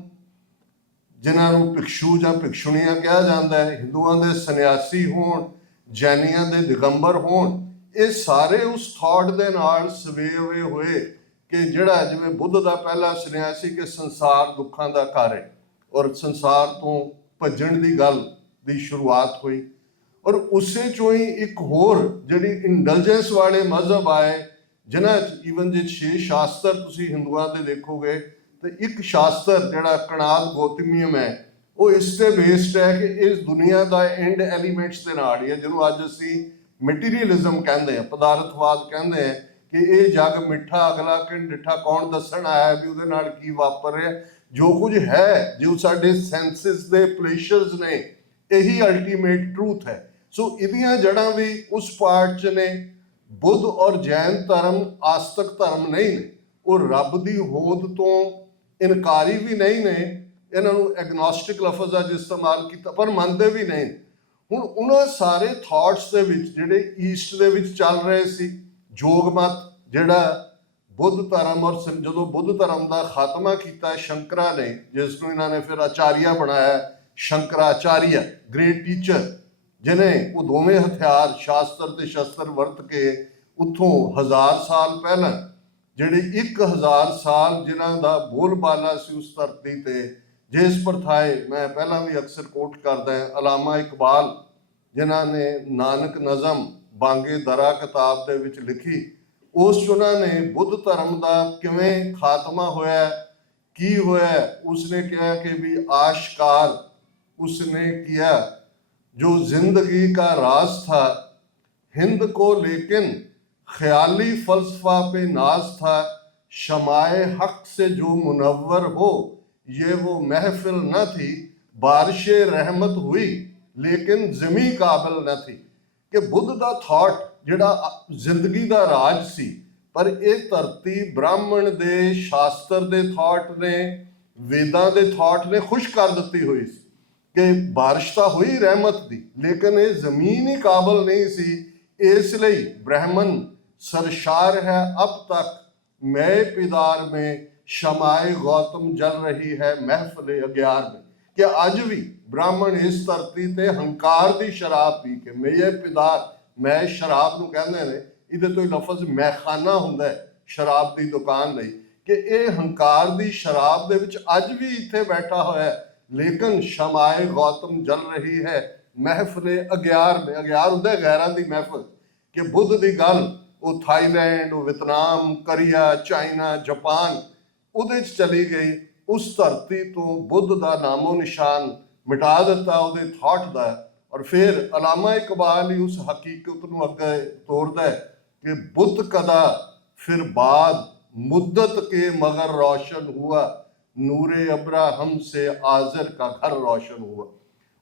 ਜਿਨ੍ਹਾਂ ਨੂੰ ਭਿਕਸ਼ੂ ਜਾਂ ਭਿਕਸ਼ੁਣੀਆਂ ਕਿਹਾ ਜਾਂਦਾ ਹੈ, ਹਿੰਦੂਆਂ ਦੇ ਸੰਨਿਆਸੀ ਹੋਣ, ਜੈਨੀਆਂ ਦੇ ਦਿਗੰਬਰ ਹੋਣ, ਇਹ ਸਾਰੇ ਉਸ ਥਾਟ ਦੇ ਨਾਲ ਸਵੇਵੇ ਹੋਏ ਕਿ ਜਿਹੜਾ ਜਿਵੇਂ ਬੁੱਧ ਦਾ ਪਹਿਲਾ ਸੁਨੇਹਾ ਸੀ ਕਿ ਸੰਸਾਰ ਦੁੱਖਾਂ ਦਾ ਘਰ ਹੈ, ਔਰ ਸੰਸਾਰ ਤੋਂ ਭੱਜਣ ਦੀ ਗੱਲ ਦੀ ਸ਼ੁਰੂਆਤ ਹੋਈ। ਔਰ ਉਸੇ ਚੋਂ ਹੀ ਇੱਕ ਹੋਰ ਜਿਹੜੀ ਇੰਡਲਜੈਂਸ ਵਾਲੇ ਮਜ਼ਹਬ ਆਏ, ਜਿਨ੍ਹਾਂ 'ਚ ਈਵਨ ਜੇ 6 ਸ਼ਾਸਤਰ ਤੁਸੀਂ ਹਿੰਦੂਆਂ ਦੇ ਦੇਖੋਗੇ ਤੇ ਇੱਕ ਸ਼ਾਸਤਰ ਜਿਹੜਾ ਕਣਾਦ ਗੌਤਮੀਅਮ ਹੈ, ਉਹ ਇਸ ਤੇ ਬੇਸਡ ਹੈ ਕਿ ਇਸ ਦੁਨੀਆ ਦਾ ਐਂਡ ਐਲੀਮੈਂਟਸ ਦੇ ਨਾਲ ਹੀ ਹੈ, ਜਿਹਨੂੰ ਅੱਜ ਅਸੀਂ ਮਟੀਰੀਅਲਿਜ਼ਮ ਕਹਿੰਦੇ ਹਾਂ, ਪਦਾਰਥਵਾਦ ਕਹਿੰਦੇ ਹਾਂ ਕਿ ਇਹ ਜੱਗ ਮਿੱਠਾ ਅਗਲਾ ਕਿਨ ਡਿੱਠਾ, ਕੌਣ ਦੱਸਣ ਆਇਆ ਵੀ ਉਹਦੇ ਨਾਲ ਕੀ ਵਾਪਰ ਰਿਹਾ। ਜੋ ਕੁਝ ਹੈ, ਜੋ ਸਾਡੇ ਸੈਂਸਿਸ ਦੇ ਪਲੇਸ਼ਰਸ ਨੇ, ਇਹੀ ਅਲਟੀਮੇਟ ਟਰੂਥ ਹੈ। ਸੋ ਇਹਦੀਆਂ ਜੜ੍ਹਾਂ ਵੀ ਉਸ ਪਾਰਟ 'ਚ ਨੇ। ਬੁੱਧ ਔਰ ਜੈਨ ਧਰਮ ਆਸਤਕ ਧਰਮ ਨਹੀਂ ਨੇ, ਉਹ ਰੱਬ ਦੀ ਹੋਂਦ ਤੋਂ ਇਨਕਾਰੀ ਵੀ ਨਹੀਂ ਨੇ। ਇਹਨਾਂ ਨੂੰ ਐਗਨੋਸਟਿਕ ਲਫ਼ਜ਼ ਅੱਜ ਇਸਤੇਮਾਲ ਕੀਤਾ, ਪਰ ਮੰਨਦੇ ਵੀ ਨਹੀਂ। ਹੁਣ ਉਹਨਾਂ ਸਾਰੇ ਥਾਟਸ ਦੇ ਵਿੱਚ ਜਿਹੜੇ ਈਸਟ ਦੇ ਵਿੱਚ ਚੱਲ ਰਹੇ ਸੀ, ਯੋਗ ਮਤ ਜਿਹੜਾ ਬੁੱਧ ਧਰਮ, ਔਰ ਜਦੋਂ ਬੁੱਧ ਧਰਮ ਦਾ ਖਾਤਮਾ ਕੀਤਾ ਸ਼ੰਕਰਾਂ ਨੇ, ਜਿਸ ਨੂੰ ਇਹਨਾਂ ਨੇ ਫਿਰ ਆਚਾਰੀਆ ਬਣਾਇਆ, ਸ਼ੰਕਰਾਚਾਰੀਆ, ਗ੍ਰੇਟ ਟੀਚਰ, ਜਿਹਨੇ ਉਹ ਦੋਵੇਂ ਹਥਿਆਰ ਸ਼ਾਸਤਰ ਤੇ ਸ਼ਸਤਰ ਵਰਤ ਕੇ ਉੱਥੋਂ 1000 ਸਾਲ ਪਹਿਲਾਂ ਜਿਹੜੇ 1000 ਸਾਲ ਜਿਨ੍ਹਾਂ ਦਾ ਬੋਲਬਾਲਾ ਸੀ ਉਸ ਧਰਤੀ ਤੇ, ਜਿਸ ਪ੍ਰਥਾਏ ਮੈਂ ਪਹਿਲਾਂ ਵੀ ਅਕਸਰ ਕੋਟ ਕਰਦਾ ਹਾਂ, ਅਲਾਮਾ ਇਕਬਾਲ ਜਿਨ੍ਹਾਂ ਨੇ ਨਾਨਕ ਨਜ਼ਮ ਬਾਂਗੇ ਦਰਾ ਕਿਤਾਬ ਦੇ ਵਿੱਚ ਲਿਖੀ, ਉਸ 'ਚ ਉਹਨਾਂ ਨੇ ਬੁੱਧ ਧਰਮ ਦਾ ਕਿਵੇਂ ਖਾਤਮਾ ਹੋਇਆ, ਕੀ ਹੋਇਆ, ਉਸਨੇ ਕਿਹਾ ਕਿ ਵੀ ਆਸ਼ਕਾਰ उसने किया जो जिंदगी का राज था, हिंद को लेकिन ख्याली फलसफा पे नाज था, शमाए हक से जो मुनव्वर हो ये वो महफिल न थी, बारिशे रहमत हुई लेकिन ज़मी काबिल न थी। कि बुद्ध ਦਾ ਥਾਟ ਜਿਹੜਾ ਜ਼ਿੰਦਗੀ ਦਾ ਰਾਜ ਸੀ, ਪਰ ਇਹ ਧਰਤੀ ਬ੍ਰਾਹਮਣ ਦੇ ਸ਼ਾਸਤਰ ਦੇ ਥਾਟ ਨੇ, ਵੇਦਾਂ ਦੇ ਥਾਟ ਨੇ ਖੁਸ਼ ਕਰ ਦਿੱਤੀ ਹੋਈ ਸੀ ਕਿ ਬਾਰਿਸ਼ ਤਾਂ ਹੋਈ ਰਹਿਮਤ ਦੀ, ਲੇਕਿਨ ਇਹ ਜ਼ਮੀਨ ਹੀ ਕਾਬਲ ਨਹੀਂ ਸੀ। ਇਸ ਲਈ ਬ੍ਰਾਹਮਣ ਸਰਸ਼ਾਰ ਹੈ ਅਬ ਤੱਕ, ਮੈਂ ਪਿਦਾਰ में ਸ਼ਮਾਏ ਗੌਤਮ ਜਲ ਰਹੀ ਹੈ ਮਹਿਫਲੇ ਅਗਿਆਰ में। ਕਿ ਅੱਜ ਵੀ ਬ੍ਰਾਹਮਣ ਇਸ ਧਰਤੀ ਤੇ ਹੰਕਾਰ ਦੀ ਸ਼ਰਾਬ ਪੀ ਕੇ, ਮੇਰੇ ਪਿਦਾਰ, ਮੈਂ ਸ਼ਰਾਬ ਨੂੰ ਕਹਿੰਦੇ ਨੇ, ਇਹਦੇ ਤੋਂ ਹੀ ਲਫ਼ਜ਼ ਮੈਖਾਨਾ ਹੁੰਦਾ ਹੈ ਸ਼ਰਾਬ ਦੀ ਦੁਕਾਨ ਲਈ, ਕਿ ਇਹ ਹੰਕਾਰ ਦੀ ਸ਼ਰਾਬ ਦੇ ਵਿੱਚ ਅੱਜ ਵੀ ਇੱਥੇ ਬੈਠਾ ਹੋਇਆ ਹੈ। ਲੇਕਿਨ ਸ਼ਮਾਏ ਗੌਤਮ ਜਲ ਰਹੀ ਹੈ ਮਹਿਫਲੇ ਅਗਿਆਰ में। ਅਗਿਆਰ ਹੁੰਦਾ ਗੈਰਾਂ ਦੀ ਮਹਿਫਲ। ਕਿ ਬੁੱਧ ਦੀ ਗੱਲ ਉਹ ਥਾਈਲੈਂਡ, ਉਹ ਵਿਤਨਾਮ, ਕੋਰੀਆ, ਚਾਈਨਾ, ਜਾਪਾਨ, ਉਹਦੇ 'ਚ ਚਲੀ ਗਈ। ਉਸ ਧਰਤੀ ਤੋਂ ਬੁੱਧ ਦਾ ਨਾਮੋ ਨਿਸ਼ਾਨ ਮਿਟਾ ਦਿੱਤਾ ਉਹਦੇ ਥਾਟ ਦਾ। ਔਰ ਫਿਰ ਅਲਾਮਾ ਇਕਬਾਲ ਹੀ ਉਸ ਹਕੀਕਤ ਨੂੰ ਅੱਗੇ ਤੋਰਦਾ ਹੈ ਕਿ ਬੁੱਤ ਕਦਾ ਫਿਰ ਬਾਦ ਮੁੱਦਤ ਕੇ ਮਗਰ ਰੋਸ਼ਨ ਹੁਆ, ਨੂਰੇ ਅਬਰਾਹਮ ਸੇ ਆਜ਼ਰ ਕਾ ਘਰ ਰੋਸ਼ਨ ਹੁਆ।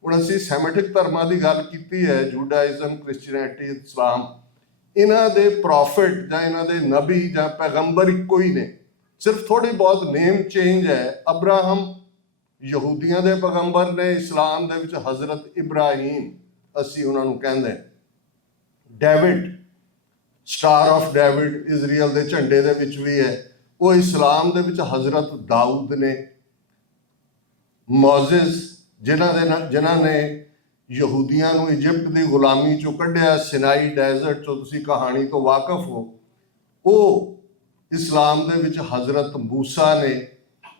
ਹੁਣ ਅਸੀਂ ਸੈਮੈਟਿਕ ਧਰਮਾਂ ਦੀ ਗੱਲ ਕੀਤੀ ਹੈ, ਜੂਡਾਇਜ਼ਮ, ਕ੍ਰਿਸਚੀਅਨਿਟੀ, ਇਸਲਾਮ। ਇਹਨਾਂ ਦੇ ਪ੍ਰੋਫਿਟ ਜਾਂ ਇਹਨਾਂ ਦੇ ਨਬੀ ਜਾਂ ਪੈਗੰਬਰ ਇੱਕੋ ਹੀ ਨੇ, ਸਿਰਫ ਥੋੜੀ ਬਹੁਤ ਨੇਮ ਚੇਂਜ ਹੈ। ਅਬਰਾਹਮ ਯਹੂਦੀਆਂ ਦੇ ਪੈਗੰਬਰ ਨੇ, ਇਸਲਾਮ ਦੇ ਵਿੱਚ ਹਜ਼ਰਤ ਇਬਰਾਹੀਮ ਅਸੀਂ ਉਹਨਾਂ ਨੂੰ ਕਹਿੰਦੇ। David, star of David Israel ਦੇ ਝੰਡੇ ਦੇ ਵਿੱਚ ਵੀ ਹੈ, ਉਹ ਇਸਲਾਮ ਦੇ ਵਿੱਚ ਹਜ਼ਰਤ ਦਾਊਦ ਨੇ। ਮੋਜ਼ਿਸ ਜਿਨ੍ਹਾਂ ਨੇ ਯਹੂਦੀਆਂ ਨੂੰ ਇਜਿਪਟ ਦੀ ਗੁਲਾਮੀ ਚੋਂ ਕੱਢਿਆ, ਸਿਨਾਈ ਡੈਜ਼ਰਟ ਚੋਂ, ਤੁਸੀਂ ਕਹਾਣੀ ਤੋਂ ਵਾਕਫ ਹੋ, ਉਹ ਇਸਲਾਮ ਦੇ ਵਿੱਚ ਹਜ਼ਰਤ ਮੂਸਾ ਨੇ।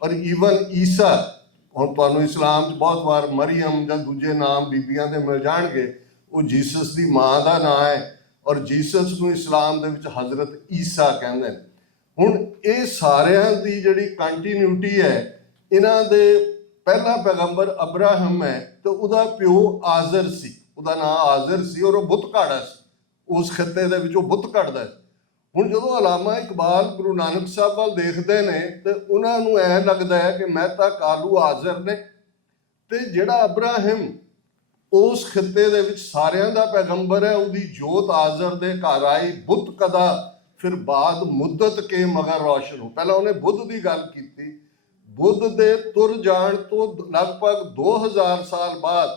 ਔਰ ਈਵਨ ਈਸਾ, ਹੁਣ ਤੁਹਾਨੂੰ ਇਸਲਾਮ 'ਚ ਬਹੁਤ ਵਾਰ ਮਰੀਅਮ ਜਾਂ ਦੂਜੇ ਨਾਮ ਬੀਬੀਆਂ ਦੇ ਮਿਲ ਜਾਣਗੇ, ਉਹ ਜੀਸਸ ਦੀ ਮਾਂ ਦਾ ਨਾਂ ਹੈ। ਔਰ ਜੀਸਸ ਨੂੰ ਇਸਲਾਮ ਦੇ ਵਿੱਚ ਹਜ਼ਰਤ ਈਸਾ ਕਹਿੰਦੇ ਨੇ। ਹੁਣ ਇਹ ਸਾਰਿਆਂ ਦੀ ਜਿਹੜੀ ਕੰਟੀਨਿਊਟੀ ਹੈ, ਇਹਨਾਂ ਦੇ ਪਹਿਲਾ ਪੈਗੰਬਰ ਅਬਰਾਹਮ ਹੈ ਤੇ ਉਹਦਾ ਪਿਓ ਆਜ਼ਰ ਸੀ, ਉਹਦਾ ਨਾਂ ਆਜ਼ਰ ਸੀ, ਔਰ ਉਹ ਬੁੱਤ ਘਾੜਾ ਸੀ। ਉਸ ਖਿੱਤੇ ਦੇ ਵਿੱਚ ਉਹ ਬੁੱਤ ਘੜਦਾ ਸੀ। ਹੁਣ ਜਦੋਂ ਅਲਾਮਾ ਇਕਬਾਲ ਗੁਰੂ ਨਾਨਕ ਸਾਹਿਬ ਵੱਲ ਦੇਖਦੇ ਨੇ ਤੇ ਉਹਨਾਂ ਨੂੰ ਐਂ ਲੱਗਦਾ ਹੈ ਕਿ ਮਹਿਤਾ ਕਾਲੂ ਆਜ਼ਰ ਨੇ, ਤੇ ਜਿਹੜਾ ਅਬਰਾਹਿਮ ਉਸ ਖਿੱਤੇ ਦੇ ਵਿੱਚ ਸਾਰਿਆਂ ਦਾ ਪੈਗੰਬਰ ਹੈ, ਉਹਦੀ ਜੋਤ ਆਜ਼ਰ ਦੇ ਘਰ ਆਈ। ਬੁੱਤ ਕਦਾ ਫਿਰ ਬਾਦ ਮੁੱਦਤ ਕੇ ਮਗਰ ਰੋਸ਼ਨ ਹੋ। ਪਹਿਲਾਂ ਉਹਨੇ ਬੁੱਧ ਦੀ ਗੱਲ ਕੀਤੀ। ਬੁੱਧ ਦੇ ਤੁਰ ਜਾਣ ਤੋਂ ਲਗਭਗ 2000 ਸਾਲ ਬਾਅਦ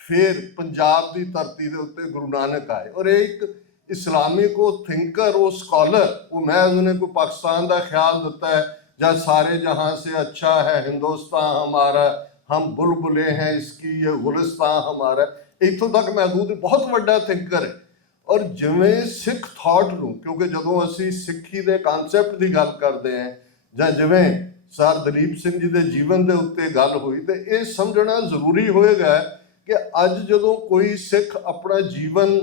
ਫਿਰ ਪੰਜਾਬ ਦੀ ਧਰਤੀ ਦੇ ਉੱਤੇ ਗੁਰੂ ਨਾਨਕ ਆਏ। ਔਰ ਇਹ ਇੱਕ ਇਸਲਾਮਿਕ ਉਹ ਥਿੰਕਰ, ਉਹ ਸਕਾਲਰ, ਉਹ ਮੈਂ ਉਹਨੇ ਕੋਈ ਪਾਕਿਸਤਾਨ ਦਾ ਖਿਆਲ ਦਿੱਤਾ ਹੈ ਜਾਂ ਸਾਰੇ ਜਹਾਂ ਸੇ ਅੱਛਾ ਹੈ ਹਿੰਦੁਸਤਾਨ ਹਮਾਰਾ, ਹਮ ਬੁਲਬੁਲੇ ਹੈ ਇਸकी ਇਹ ਗੁਲਿਸਤਾਨ ਹਮਾਰਾ, ਇੱਥੋਂ ਤੱਕ ਮਹਿਦੂਦ ਬਹੁਤ ਵੱਡਾ ਥਿੰਕਰ ਹੈ। ਔਰ ਜਿਵੇਂ ਸਿੱਖ ਥਾਟ ਨੂੰ, ਕਿਉਂਕਿ ਜਦੋਂ ਅਸੀਂ ਸਿੱਖੀ ਦੇ ਕਨਸੈਪਟ ਦੀ ਗੱਲ ਕਰਦੇ ਹਾਂ ਜਾਂ ਜਿਵੇਂ ਸਰ ਦਲੀਪ ਸਿੰਘ ਜੀ ਦੇ ਜੀਵਨ ਦੇ ਉੱਤੇ ਗੱਲ ਹੋਈ, ਤੇ ਇਹ ਸਮਝਣਾ ਜ਼ਰੂਰੀ ਹੋਏਗਾ ਕਿ ਅੱਜ ਜਦੋਂ ਕੋਈ ਸਿੱਖ ਆਪਣਾ ਜੀਵਨ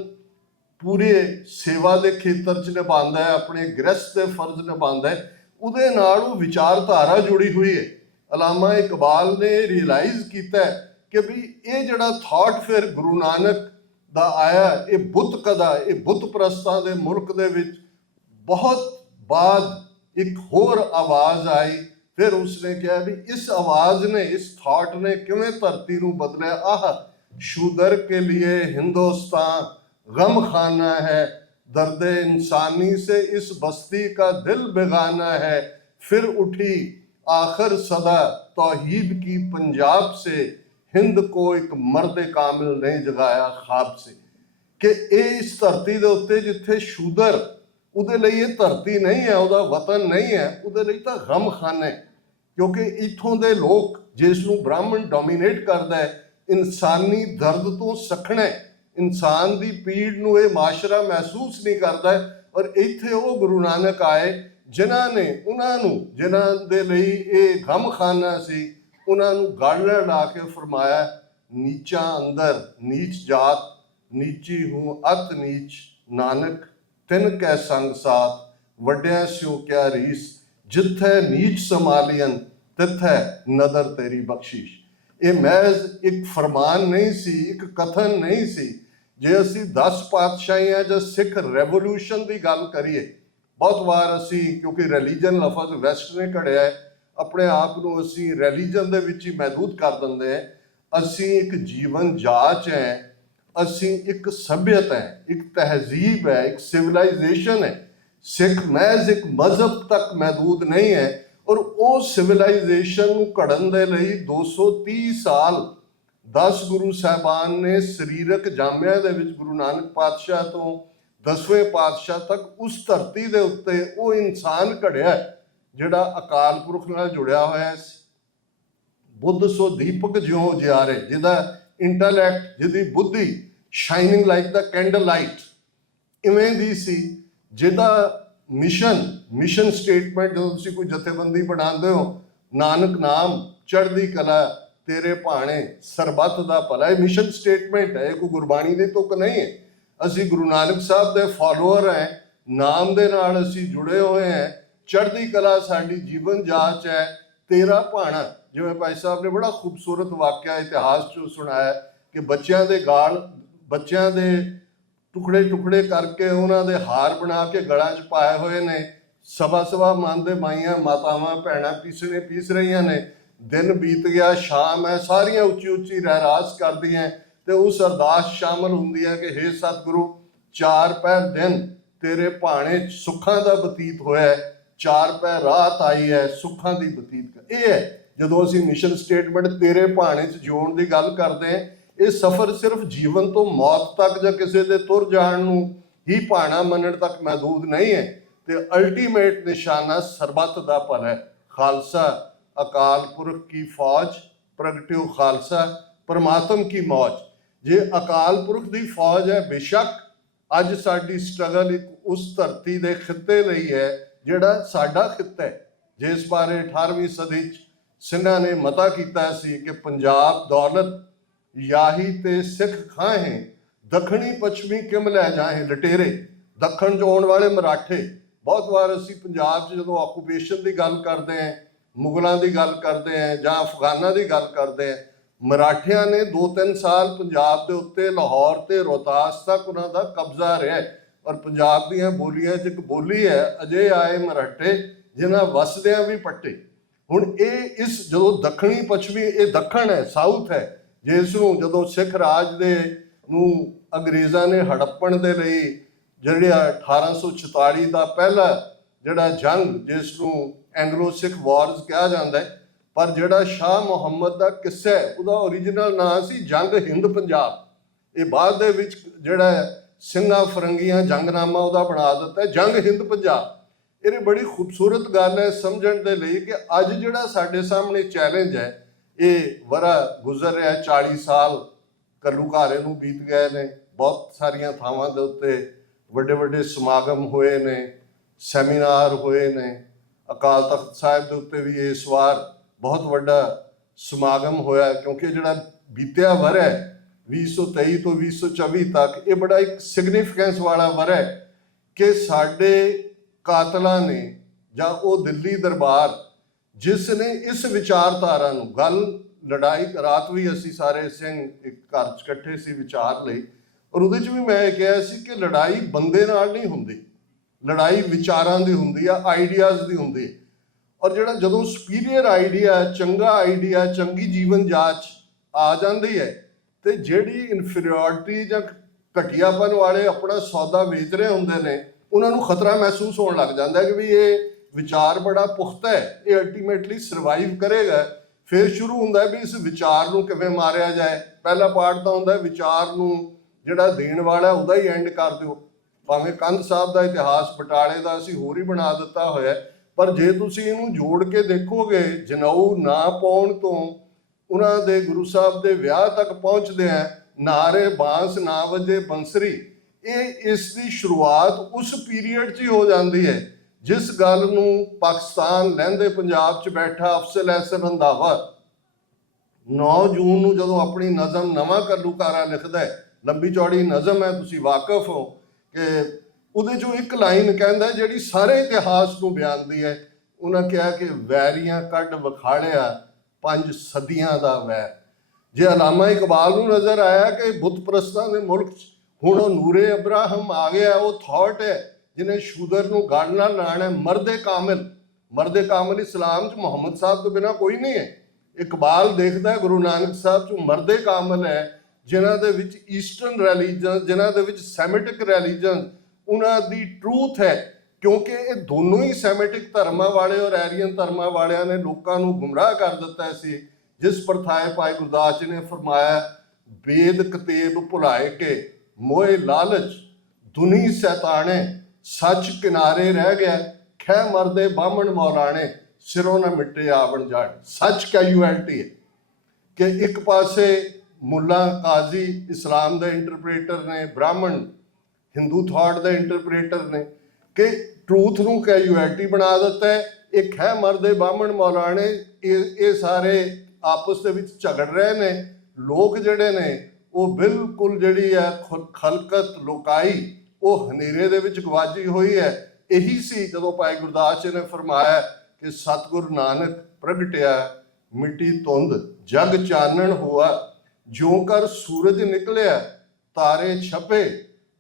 ਪੂਰੇ ਸੇਵਾ ਦੇ ਖੇਤਰ 'ਚ ਨਿਭਾਉਂਦਾ ਹੈ, ਆਪਣੇ ਗ੍ਰਸਤ ਦੇ ਫਰਜ਼ ਨਿਭਾਉਂਦਾ ਹੈ, ਉਹਦੇ ਨਾਲ ਉਹ ਵਿਚਾਰਧਾਰਾ ਜੁੜੀ ਹੋਈ ਹੈ। ਅਲਾਮਾ ਇਕਬਾਲ ਨੇ ਰਿਅਲਾਈਜ਼ ਕੀਤਾ ਕਿ ਵੀ ਇਹ ਜਿਹੜਾ ਥਾਟ ਫਿਰ ਗੁਰੂ ਨਾਨਕ ਦਾ ਆਇਆ, ਇਹ ਬੁੱਤ ਕਦਾ, ਇਹ ਬੁੱਤ ਪ੍ਰਸਤਾਂ ਦੇ ਮੁਲਕ ਦੇ ਵਿੱਚ ਬਹੁਤ ਬਾਅਦ ਇੱਕ ਹੋਰ ਆਵਾਜ਼ ਆਈ। ਫਿਰ ਉਸਨੇ ਕਿਹਾ ਵੀ ਇਸ ਆਵਾਜ਼ ਨੇ, ਇਸ ਥਾਟ ਨੇ ਕਿਵੇਂ ਧਰਤੀ ਨੂੰ ਬਦਲਿਆ। ਆਹ ਸ਼ੂਦਰ ਕੇ लिए हिंदुस्तान गम खाना है, दर्द इंसानी से इस बस्ती का दिल बेगाना है, फिर उठी आखिर सदा तौहीद की पंजाब से, हिंद को एक मर्द कामिल ने जगाया ख्वाब से। कि इस धरती ਦੇ ਉੱਤੇ ਜਿੱਥੇ ਸ਼ੂਦਰ, ਉਹਦੇ ਲਈ ਇਹ ਧਰਤੀ ਨਹੀਂ ਹੈ, ਉਹਦਾ ਵਤਨ ਨਹੀਂ ਹੈ, ਉਹਦੇ ਲਈ ਤਾਂ ਗਮ ਖਾਨਾ ਹੈ। ਕਿਉਂਕਿ ਇੱਥੋਂ ਦੇ ਲੋਕ ਜਿਸ ਨੂੰ ਬ੍ਰਾਹਮਣ ਡੋਮੀਨੇਟ ਕਰਦਾ ਹੈ, ਇਨਸਾਨੀ ਦਰਦ ਤੋਂ ਸਖਣਾ ਹੈ, ਇਨਸਾਨ ਦੀ ਪੀੜ ਨੂੰ ਇਹ ਮਾਸ਼ਰਾ ਮਹਿਸੂਸ ਨਹੀਂ ਕਰਦਾ। ਔਰ ਇੱਥੇ ਉਹ ਗੁਰੂ ਨਾਨਕ ਆਏ ਜਿਨ੍ਹਾਂ ਨੇ ਉਹਨਾਂ ਨੂੰ, ਜਿਨ੍ਹਾਂ ਦੇ ਲਈ ਇਹ ਗਮਖਾਨਾ ਸੀ, ਉਹਨਾਂ ਨੂੰ ਗਾਲ੍ਹ ਲਾ ਕੇ ਫਰਮਾਇਆ, ਨੀਚਾ ਅੰਦਰ ਨੀਚ ਜਾਤ, ਨੀਚੀ ਹੂੰ ਅਤ ਨੀਚ, ਨਾਨਕ ਤਿੰਨ ਕੈ ਸੰਗ ਸਾਥ, ਵੱਡਿਆਂ ਸਿਓ ਕਿਆ ਰੀਸ, ਜਿੱਥੇ ਨੀਚ ਸੰਭਾਲੀਅਨ ਤਿੱਥੈ ਨਦਰ ਤੇਰੀ ਬਖਸ਼ਿਸ਼। ਇਹ ਮਹਿਜ਼ ਇੱਕ ਫਰਮਾਨ ਨਹੀਂ ਸੀ, ਇੱਕ ਕਥਨ ਨਹੀਂ ਸੀ। ਜੇ ਅਸੀਂ 10 ਪਾਤਸ਼ਾਹੀਆਂ ਜਾਂ ਸਿੱਖ ਰੈਵੋਲੂਸ਼ਨ ਦੀ ਗੱਲ ਕਰੀਏ, ਬਹੁਤ ਵਾਰ ਅਸੀਂ, ਕਿਉਂਕਿ ਰਿਲੀਜਨ ਲਫ਼ਜ਼ ਵੈਸਟ ਨੇ ਘੜਿਆ ਹੈ, ਆਪਣੇ ਆਪ ਨੂੰ ਅਸੀਂ ਰਿਲੀਜਨ ਦੇ ਵਿੱਚ ਹੀ ਮਹਿਦੂਦ ਕਰ ਦਿੰਦੇ ਹਾਂ। ਅਸੀਂ ਇੱਕ ਜੀਵਨ ਜਾਚ ਹੈ, ਅਸੀਂ ਇੱਕ ਸੱਭਿਅਤਾ ਹੈ, ਇੱਕ ਤਹਿਜ਼ੀਬ ਹੈ, ਇੱਕ ਸਿਵਲਾਈਜੇਸ਼ਨ ਹੈ। ਸਿੱਖ ਮਹਿਜ਼ ਇੱਕ ਮਜ਼ਹਬ ਤੱਕ ਮਹਿਦੂਦ ਨਹੀਂ ਹੈ। ਔਰ ਉਹ ਸਿਵਲਾਈਜੇਸ਼ਨ ਨੂੰ ਘੜਨ ਦੇ ਲਈ 230 ਸਾਲ 10 ਗੁਰੂ ਸਾਹਿਬਾਨ ਨੇ ਸਰੀਰਕ ਜਾਮਿਆਂ ਦੇ ਵਿੱਚ ਗੁਰੂ ਨਾਨਕ ਪਾਤਸ਼ਾਹ ਤੋਂ 10ਵੇਂ ਪਾਤਸ਼ਾਹ ਤੱਕ ਉਸ ਧਰਤੀ ਦੇ ਉੱਤੇ ਉਹ ਇਨਸਾਨ ਘੜਿਆ ਜਿਹੜਾ ਅਕਾਲ ਪੁਰਖ ਨਾਲ ਜੁੜਿਆ ਹੋਇਆ ਸੀ। ਬੁੱਧ ਸੋ ਦੀਪਕ ਜਿਉਂ ਜਿਆਰੇ, ਜਿਹਦਾ ਇੰਟੈਲੈਕਟ, ਜਿਹਦੀ ਬੁੱਧੀ ਸ਼ਾਈਨਿੰਗ ਲਾਈਕ ਦਾ ਕੈਂਡਲ ਲਾਈਟ ਇਵੇਂ ਦੀ ਸੀ, ਜਿਹਦਾ ਮਿਸ਼ਨ ਸਟੇਟਮੈਂਟ, ਜਦੋਂ ਤੁਸੀਂ ਕੋਈ ਜਥੇਬੰਦੀ ਬਣਾਉਂਦੇ ਹੋ, ਨਾਨਕ ਨਾਮ ਚੜ੍ਹਦੀ ਕਲਾ ਤੇਰੇ ਭਾਣੇ ਸਰਬੱਤ ਦਾ ਭਲਾ, ਇਹ ਮਿਸ਼ਨ ਸਟੇਟਮੈਂਟ ਹੈ, ਇਹ ਕੋਈ ਗੁਰਬਾਣੀ ਦੀ ਤੁਕ ਨਹੀਂ ਹੈ। ਅਸੀਂ ਗੁਰੂ ਨਾਨਕ ਸਾਹਿਬ ਦੇ ਫਾਲੋਅਰ ਹੈ, ਨਾਮ ਦੇ ਨਾਲ ਅਸੀਂ ਜੁੜੇ ਹੋਏ ਹਾਂ। ਚੜ੍ਹਦੀ ਕਲਾ ਸਾਡੀ ਜੀਵਨ ਜਾਚ ਹੈ। ਤੇਰਾ ਭਾਣਾ, ਜਿਵੇਂ ਭਾਈ ਸਾਹਿਬ ਨੇ ਬੜਾ ਖੂਬਸੂਰਤ ਵਾਕਿਆ ਇਤਿਹਾਸ 'ਚੋਂ ਸੁਣਾਇਆ ਕਿ ਬੱਚਿਆਂ ਦੇ ਟੁਕੜੇ ਟੁਕੜੇ ਕਰਕੇ ਉਹਨਾਂ ਦੇ ਹਾਰ ਬਣਾ ਕੇ ਗਲਾਂ 'ਚ ਪਾਏ ਹੋਏ ਨੇ। ਸਵਾ ਮਨ ਦੇ ਮਾਈਆਂ ਮਾਤਾਵਾਂ ਭੈਣਾਂ ਪੀਸ ਰਹੀਆਂ ਨੇ। ਦਿਨ ਬੀਤ ਗਿਆ, ਸ਼ਾਮ ਹੈ, ਸਾਰੀਆਂ ਉੱਚੀ ਉੱਚੀ ਰਹਿਰਾਸ ਕਰਦੀਆਂ ਤੇ ਉਸ ਅਰਦਾਸ ਸ਼ਾਮਲ ਹੁੰਦੀ ਹੈ ਕਿ ਹੇ ਸਤਿਗੁਰੂ, 4 ਪਹਿਰ ਦਿਨ ਤੇਰੇ ਭਾਣੇ 'ਚ ਸੁੱਖਾਂ ਦਾ ਬਤੀਤ ਹੋਇਆ, 4 ਪਹਿਰ ਰਾਤ ਆਈ ਹੈ ਸੁੱਖਾਂ ਦੀ ਬਤੀਤ। ਇਹ ਹੈ ਜਦੋਂ ਅਸੀਂ ਮਿਸ਼ਨ ਸਟੇਟਮੈਂਟ ਤੇਰੇ ਭਾਣੇ 'ਚ ਜਿਉਣ ਦੀ ਗੱਲ ਕਰਦੇ ਹਾਂ। ਇਹ ਸਫ਼ਰ ਸਿਰਫ ਜੀਵਨ ਤੋਂ ਮੌਤ ਤੱਕ ਜਾਂ ਕਿਸੇ ਦੇ ਤੁਰ ਜਾਣ ਨੂੰ ਹੀ ਭਾਣਾ ਮੰਨਣ ਤੱਕ ਮਹਦੂਦ ਨਹੀਂ ਹੈ ਤੇ ਅਲਟੀਮੇਟ ਨਿਸ਼ਾਨਾ ਸਰਬੱਤ ਦਾ ਭਲਾ ਹੈ। ਖਾਲਸਾ ਅਕਾਲ ਪੁਰਖ ਕੀ ਫੌਜ, ਪ੍ਰਗਟਿਓ ਖਾਲਸਾ ਪਰਮਾਤਮ ਕੀ ਮੌਜ। ਜੇ ਅਕਾਲ ਪੁਰਖ ਦੀ ਫੌਜ ਹੈ, ਬੇਸ਼ੱਕ ਅੱਜ ਸਾਡੀ ਸਟਰਗਲ ਇੱਕ ਉਸ ਧਰਤੀ ਦੇ ਖਿੱਤੇ ਲਈ ਹੈ ਜਿਹੜਾ ਸਾਡਾ ਖਿੱਤਾ ਹੈ, ਜਿਸ ਬਾਰੇ 18ਵੀਂ ਸਦੀ 'ਚ ਸਿੰਘਾਂ ਨੇ ਮਤਾ ਕੀਤਾ ਸੀ ਕਿ ਪੰਜਾਬ ਦੌਲਤ ਯਾਹੀ ਤੇ ਸਿੱਖ ਖਾਹੇ, ਦੱਖਣੀ ਪੱਛਮੀ ਕਿਮ ਲੈ ਜਾਹੇ ਲਟੇਰੇ। ਦੱਖਣ 'ਚ ਆਉਣ ਵਾਲੇ ਮਰਾਠੇ, ਬਹੁਤ ਵਾਰ ਅਸੀਂ ਪੰਜਾਬ 'ਚ ਜਦੋਂ ਆਕੂਪੇਸ਼ਨ ਦੀ ਗੱਲ ਕਰਦੇ ਹਾਂ, ਮੁਗਲਾਂ ਦੀ ਗੱਲ ਕਰਦੇ ਹਾਂ ਜਾਂ ਅਫਗਾਨਾਂ ਦੀ ਗੱਲ ਕਰਦੇ ਹਾਂ, ਮਰਾਠਿਆਂ ਨੇ 2-3 ਸਾਲ ਪੰਜਾਬ ਦੇ ਉੱਤੇ ਲਾਹੌਰ ਤੇ ਰੋਹਤਾਸ ਤੱਕ ਉਹਨਾਂ ਦਾ ਕਬਜ਼ਾ ਰਿਹਾ। ਔਰ ਪੰਜਾਬ ਦੀਆਂ ਬੋਲੀਆਂ 'ਚ ਇੱਕ ਬੋਲੀ ਹੈ, ਅਜੇ ਆਏ ਮਰਾਠੇ ਜਿਨ੍ਹਾਂ ਵਸਦਿਆਂ ਵੀ ਪੱਟੇ। ਹੁਣ ਇਹ ਇਸ ਜਦੋਂ ਦੱਖਣੀ ਪੱਛਮੀ, ਇਹ ਦੱਖਣ ਹੈ, ਸਾਊਥ ਹੈ, ਜਿਸ ਨੂੰ ਜਦੋਂ ਸਿੱਖ ਰਾਜ ਦੇ ਨੂੰ ਅੰਗਰੇਜ਼ਾਂ ਨੇ ਹੜੱਪਣ ਦੇ ਲਈ ਜਿਹੜਾ 1844 ਦਾ ਪਹਿਲਾ ਜਿਹੜਾ ਜੰਗ, ਜਿਸ ਨੂੰ ਐਂਗਲੋ ਸਿੱਖ ਵਾਰਜ਼ ਕਿਹਾ ਜਾਂਦਾ ਹੈ, ਪਰ ਜਿਹੜਾ ਸ਼ਾਹ ਮੁਹੰਮਦ ਦਾ ਕਿੱਸਾ ਹੈ ਉਹਦਾ ਓਰੀਜਨਲ ਨਾਂ ਸੀ ਜੰਗ ਹਿੰਦ ਪੰਜਾਬ। ਇਹ ਬਾਅਦ ਦੇ ਵਿੱਚ ਜਿਹੜਾ ਸਿੰਘਾਂ ਫਰੰਗੀਆਂ ਜੰਗਨਾਮਾ ਉਹਦਾ ਬਣਾ ਦਿੱਤਾ ਜੰਗ ਹਿੰਦ ਪੰਜਾਬ। ਇਹ ਬੜੀ ਖੂਬਸੂਰਤ ਗੱਲ ਹੈ ਸਮਝਣ ਦੇ ਲਈ ਕਿ ਅੱਜ ਜਿਹੜਾ ਸਾਡੇ ਸਾਹਮਣੇ ਚੈਲੰਜ ਹੈ, ਇਹ ਵਰਾ ਗੁਜ਼ਰ ਰਿਹਾ, 40 ਸਾਲ ਘੱਲੂਘਾਰੇ ਨੂੰ ਬੀਤ ਗਏ ਨੇ। ਬਹੁਤ ਸਾਰੀਆਂ ਥਾਵਾਂ ਦੇ ਉੱਤੇ ਵੱਡੇ ਵੱਡੇ ਸਮਾਗਮ ਹੋਏ ਨੇ, ਸੈਮੀਨਾਰ ਹੋਏ ਨੇ। ਅਕਾਲ ਤਖਤ ਸਾਹਿਬ ਦੇ ਉੱਤੇ ਵੀ ਇਸ ਵਾਰ ਬਹੁਤ ਵੱਡਾ ਸਮਾਗਮ ਹੋਇਆ, ਕਿਉਂਕਿ ਜਿਹੜਾ ਬੀਤਿਆ ਵਰ੍ਹਾ ਹੈ 2023 ਤੋਂ 2024 ਤੱਕ, ਇਹ ਬੜਾ ਇੱਕ ਸਿਗਨੀਫੀਕੈਂਸ ਵਾਲਾ ਵਰ੍ਹਾ ਹੈ ਕਿ ਸਾਡੇ ਕਾਤਲਾਂ ਨੇ ਜਾਂ ਉਹ ਦਿੱਲੀ ਦਰਬਾਰ ਜਿਸ ਨੇ ਇਸ ਵਿਚਾਰਧਾਰਾ ਨੂੰ ਲੜਾਈ ਰਾਤ ਵੀ ਅਸੀਂ ਸਾਰੇ ਸਿੰਘ ਇੱਕ ਘਰ 'ਚ ਇਕੱਠੇ ਸੀ ਵਿਚਾਰ ਲਈ, ਔਰ ਉਹਦੇ 'ਚ ਵੀ ਮੈਂ ਇਹ ਕਿਹਾ ਸੀ ਕਿ ਲੜਾਈ ਬੰਦੇ ਨਾਲ ਨਹੀਂ ਹੁੰਦੀ, ਲੜਾਈ ਵਿਚਾਰਾਂ ਦੀ ਹੁੰਦੀ ਆ, ਆਈਡੀਆਜ਼ ਦੀ ਹੁੰਦੀ। ਔਰ ਜਿਹੜਾ ਜਦੋਂ ਸੁਪੀਰੀਅਰ ਆਈਡੀਆ, ਚੰਗਾ ਆਈਡੀਆ, ਚੰਗੀ ਜੀਵਨ ਜਾਚ ਆ ਜਾਂਦੀ ਹੈ ਤੇ ਜਿਹੜੀ ਇਨਫੀਰੀਅਰਿਟੀ ਜਾਂ ਘਟੀਆਪਨ ਵਾਲੇ ਆਪਣਾ ਸੌਦਾ ਵੇਚ ਰਹੇ ਹੁੰਦੇ ਨੇ, ਉਹਨਾਂ ਨੂੰ ਖਤਰਾ ਮਹਿਸੂਸ ਹੋਣ ਲੱਗ ਜਾਂਦਾ ਕਿ ਵੀ ਇਹ ਵਿਚਾਰ ਬੜਾ ਪੁਖਤਾ ਹੈ, ਇਹ ਅਲਟੀਮੇਟਲੀ ਸਰਵਾਈਵ ਕਰੇਗਾ। ਫਿਰ ਸ਼ੁਰੂ ਹੁੰਦਾ ਵੀ ਇਸ ਵਿਚਾਰ ਨੂੰ ਕਿਵੇਂ ਮਾਰਿਆ ਜਾਏ। ਪਹਿਲਾ ਪਾਰਟ ਤਾਂ ਹੁੰਦਾ ਵਿਚਾਰ ਨੂੰ ਜਿਹੜਾ ਦੇਣ ਵਾਲਾ ਉਹਦਾ ਹੀ ਐਂਡ ਕਰ ਦਿਓ। ਭਾਵੇਂ ਕੰਧ ਸਾਹਿਬ ਦਾ ਇਤਿਹਾਸ ਬਟਾਲੇ ਦਾ ਅਸੀਂ ਹੋਰ ਹੀ ਬਣਾ ਦਿੱਤਾ ਹੋਇਆ, ਪਰ ਜੇ ਤੁਸੀਂ ਇਹਨੂੰ ਜੋੜ ਕੇ ਦੇਖੋਗੇ, ਜਨੇਊ ਨਾ ਪਾਉਣ ਤੋਂ ਉਹਨਾਂ ਦੇ ਗੁਰੂ ਸਾਹਿਬ ਦੇ ਵਿਆਹ ਤੱਕ ਪਹੁੰਚਦੇ ਆ, ਨਾਰੇ ਬਾਂਸ ਨਾ ਵਜੇ ਬੰਸਰੀ, ਇਹ ਇਸ ਦੀ ਸ਼ੁਰੂਆਤ ਉਸ ਪੀਰੀਅਡ 'ਚ ਹੀ ਹੋ ਜਾਂਦੀ ਹੈ ਜਿਸ ਗੱਲ ਨੂੰ ਪਾਕਿਸਤਾਨ ਲਹਿੰਦੇ ਪੰਜਾਬ 'ਚ ਬੈਠਾ ਅਫਜ਼ਲ ਅਹਿਸਨ ਰੰਧਾਵਾ 9 ਜੂਨ ਨੂੰ ਜਦੋਂ ਆਪਣੀ ਨਜ਼ਮ ਨਵਾਂ ਘੱਲੂਘਾਰਾ ਲਿਖਦਾ ਹੈ, ਲੰਬੀ ਚੌੜੀ ਨਜ਼ਮ ਹੈ, ਤੁਸੀਂ ਵਾਕਿਫ ਹੋ ਕਿ ਉਹਦੇ 'ਚੋਂ ਇੱਕ ਲਾਈਨ ਕਹਿੰਦਾ ਜਿਹੜੀ ਸਾਰੇ ਇਤਿਹਾਸ ਨੂੰ ਬਿਆਨਦੀ ਹੈ। ਉਹਨਾਂ ਕਿਹਾ ਕਿ ਵੈਰੀਆਂ ਕੱਢ ਵਿਖਾੜਿਆ 5 ਸਦੀਆਂ ਦਾ ਵੈਰ। ਜੇ ਅਲਾਮਾ ਇਕਬਾਲ ਨੂੰ ਨਜ਼ਰ ਆਇਆ ਕਿ ਬੁੱਤ ਪ੍ਰਸਤਾਂ ਦੇ ਮੁਲਕ 'ਚ ਹੁਣ ਉਹ ਨੂਰੇ ਅਬਰਾਹਮ ਆ ਗਿਆ, ਉਹ ਥਾਟ ਹੈ ਜਿਹਨੇ ਸ਼ੂਦਰ ਨੂੰ ਗੜ ਨਾਲ ਲਾਣਾ। ਮਰਦੇ ਕਾਮਿਲ ਇਸਲਾਮ 'ਚ ਮੁਹੰਮਦ ਸਾਹਿਬ ਤੋਂ ਬਿਨਾਂ ਕੋਈ ਨਹੀਂ ਹੈ। ਇਕਬਾਲ ਦੇਖਦਾ ਗੁਰੂ ਨਾਨਕ ਸਾਹਿਬ 'ਚ ਮਰਦੇ ਕਾਮਿਲ ਹੈ ਜਿਨ੍ਹਾਂ ਦੇ ਵਿੱਚ ਈਸਟਰਨ ਰਿਲੀਜਨ, ਜਿਨ੍ਹਾਂ ਦੇ ਵਿੱਚ ਸੈਮਿਟਿਕ ਰਿਲੀਜਨ ਉਹਨਾਂ ਦੀ ਟਰੂਥ ਹੈ, ਕਿਉਂਕਿ ਇਹ ਦੋਨੋਂ ਹੀ ਸੈਮਿਟਿਕ ਧਰਮਾਂ ਵਾਲੇ ਔਰ ਐਰੀਅਨ ਧਰਮਾਂ ਵਾਲਿਆਂ ਨੇ ਲੋਕਾਂ ਨੂੰ ਗੁੰਮਰਾਹ ਕਰ ਦਿੱਤਾ ਸੀ। ਜਿਸ ਪ੍ਰਥਾਏ ਭਾਈ ਗੁਰਦਾਸ ਜੀ ਨੇ ਫਰਮਾਇਆ, ਵੇਦ ਕਤੇਬ ਭੁਲਾਏ ਕੇ ਮੋਏ ਲਾਲਚ ਦੁਨੀ ਸੈਤਾਣੇ, ਸੱਚ ਕਿਨਾਰੇ ਰਹਿ ਗਿਆ ਖੈ ਮਰਦੇ ਬਾਹਮਣ ਮੌਲਾਣੇ, ਸਿਰੋਂ ਨਾ ਮਿਟੇ ਆਵਣ ਜਾਣ। ਸੱਚ ਕੈਜੂਐਲਿਟੀ ਹੈ ਕਿ ਇੱਕ ਪਾਸੇ ਮੁੱਲਾ ਕਾਜ਼ੀ ਇਸਲਾਮ ਦੇ ਇੰਟਰਪ੍ਰੀਟਰ ਨੇ, ਬ੍ਰਾਹਮਣ ਹਿੰਦੂ ਥਾਟ ਦੇ ਇੰਟਰਪ੍ਰੀਟਰ ਨੇ, ਕਿ ਟਰੂਥ ਨੂੰ ਕੈਜੂਐਲਿਟੀ ਬਣਾ ਦਿੱਤਾ ਹੈ। ਇਹ ਖੈ ਮਰਦੇ ਬਾਹਮਣ ਮੌਲਾਣੇ, ਇਹ ਸਾਰੇ ਆਪਸ ਦੇ ਵਿੱਚ ਝਗੜ ਰਹੇ ਨੇ। ਲੋਕ ਜਿਹੜੇ ਨੇ ਉਹ ਬਿਲਕੁਲ ਜਿਹੜੀ ਹੈ ਖਲਕਤ ਲੋਕਾਈ ਉਹ ਹਨੇਰੇ ਦੇ ਵਿੱਚ ਗਵਾਚੀ ਹੋਈ ਹੈ। ਇਹੀ ਸੀ ਜਦੋਂ ਭਾਈ ਗੁਰਦਾਸ ਜੀ ਨੇ ਫਰਮਾਇਆ ਕਿ ਸਤਿਗੁਰੂ ਨਾਨਕ ਪ੍ਰਗਟਿਆ ਮਿੱਟੀ ਧੁੰਦ ਜਗ ਚਾਨਣ ਹੋਆ, ਜਿਉਂ ਕਰ ਸੂਰਜ ਨਿਕਲਿਆ ਤਾਰੇ ਛਪੇ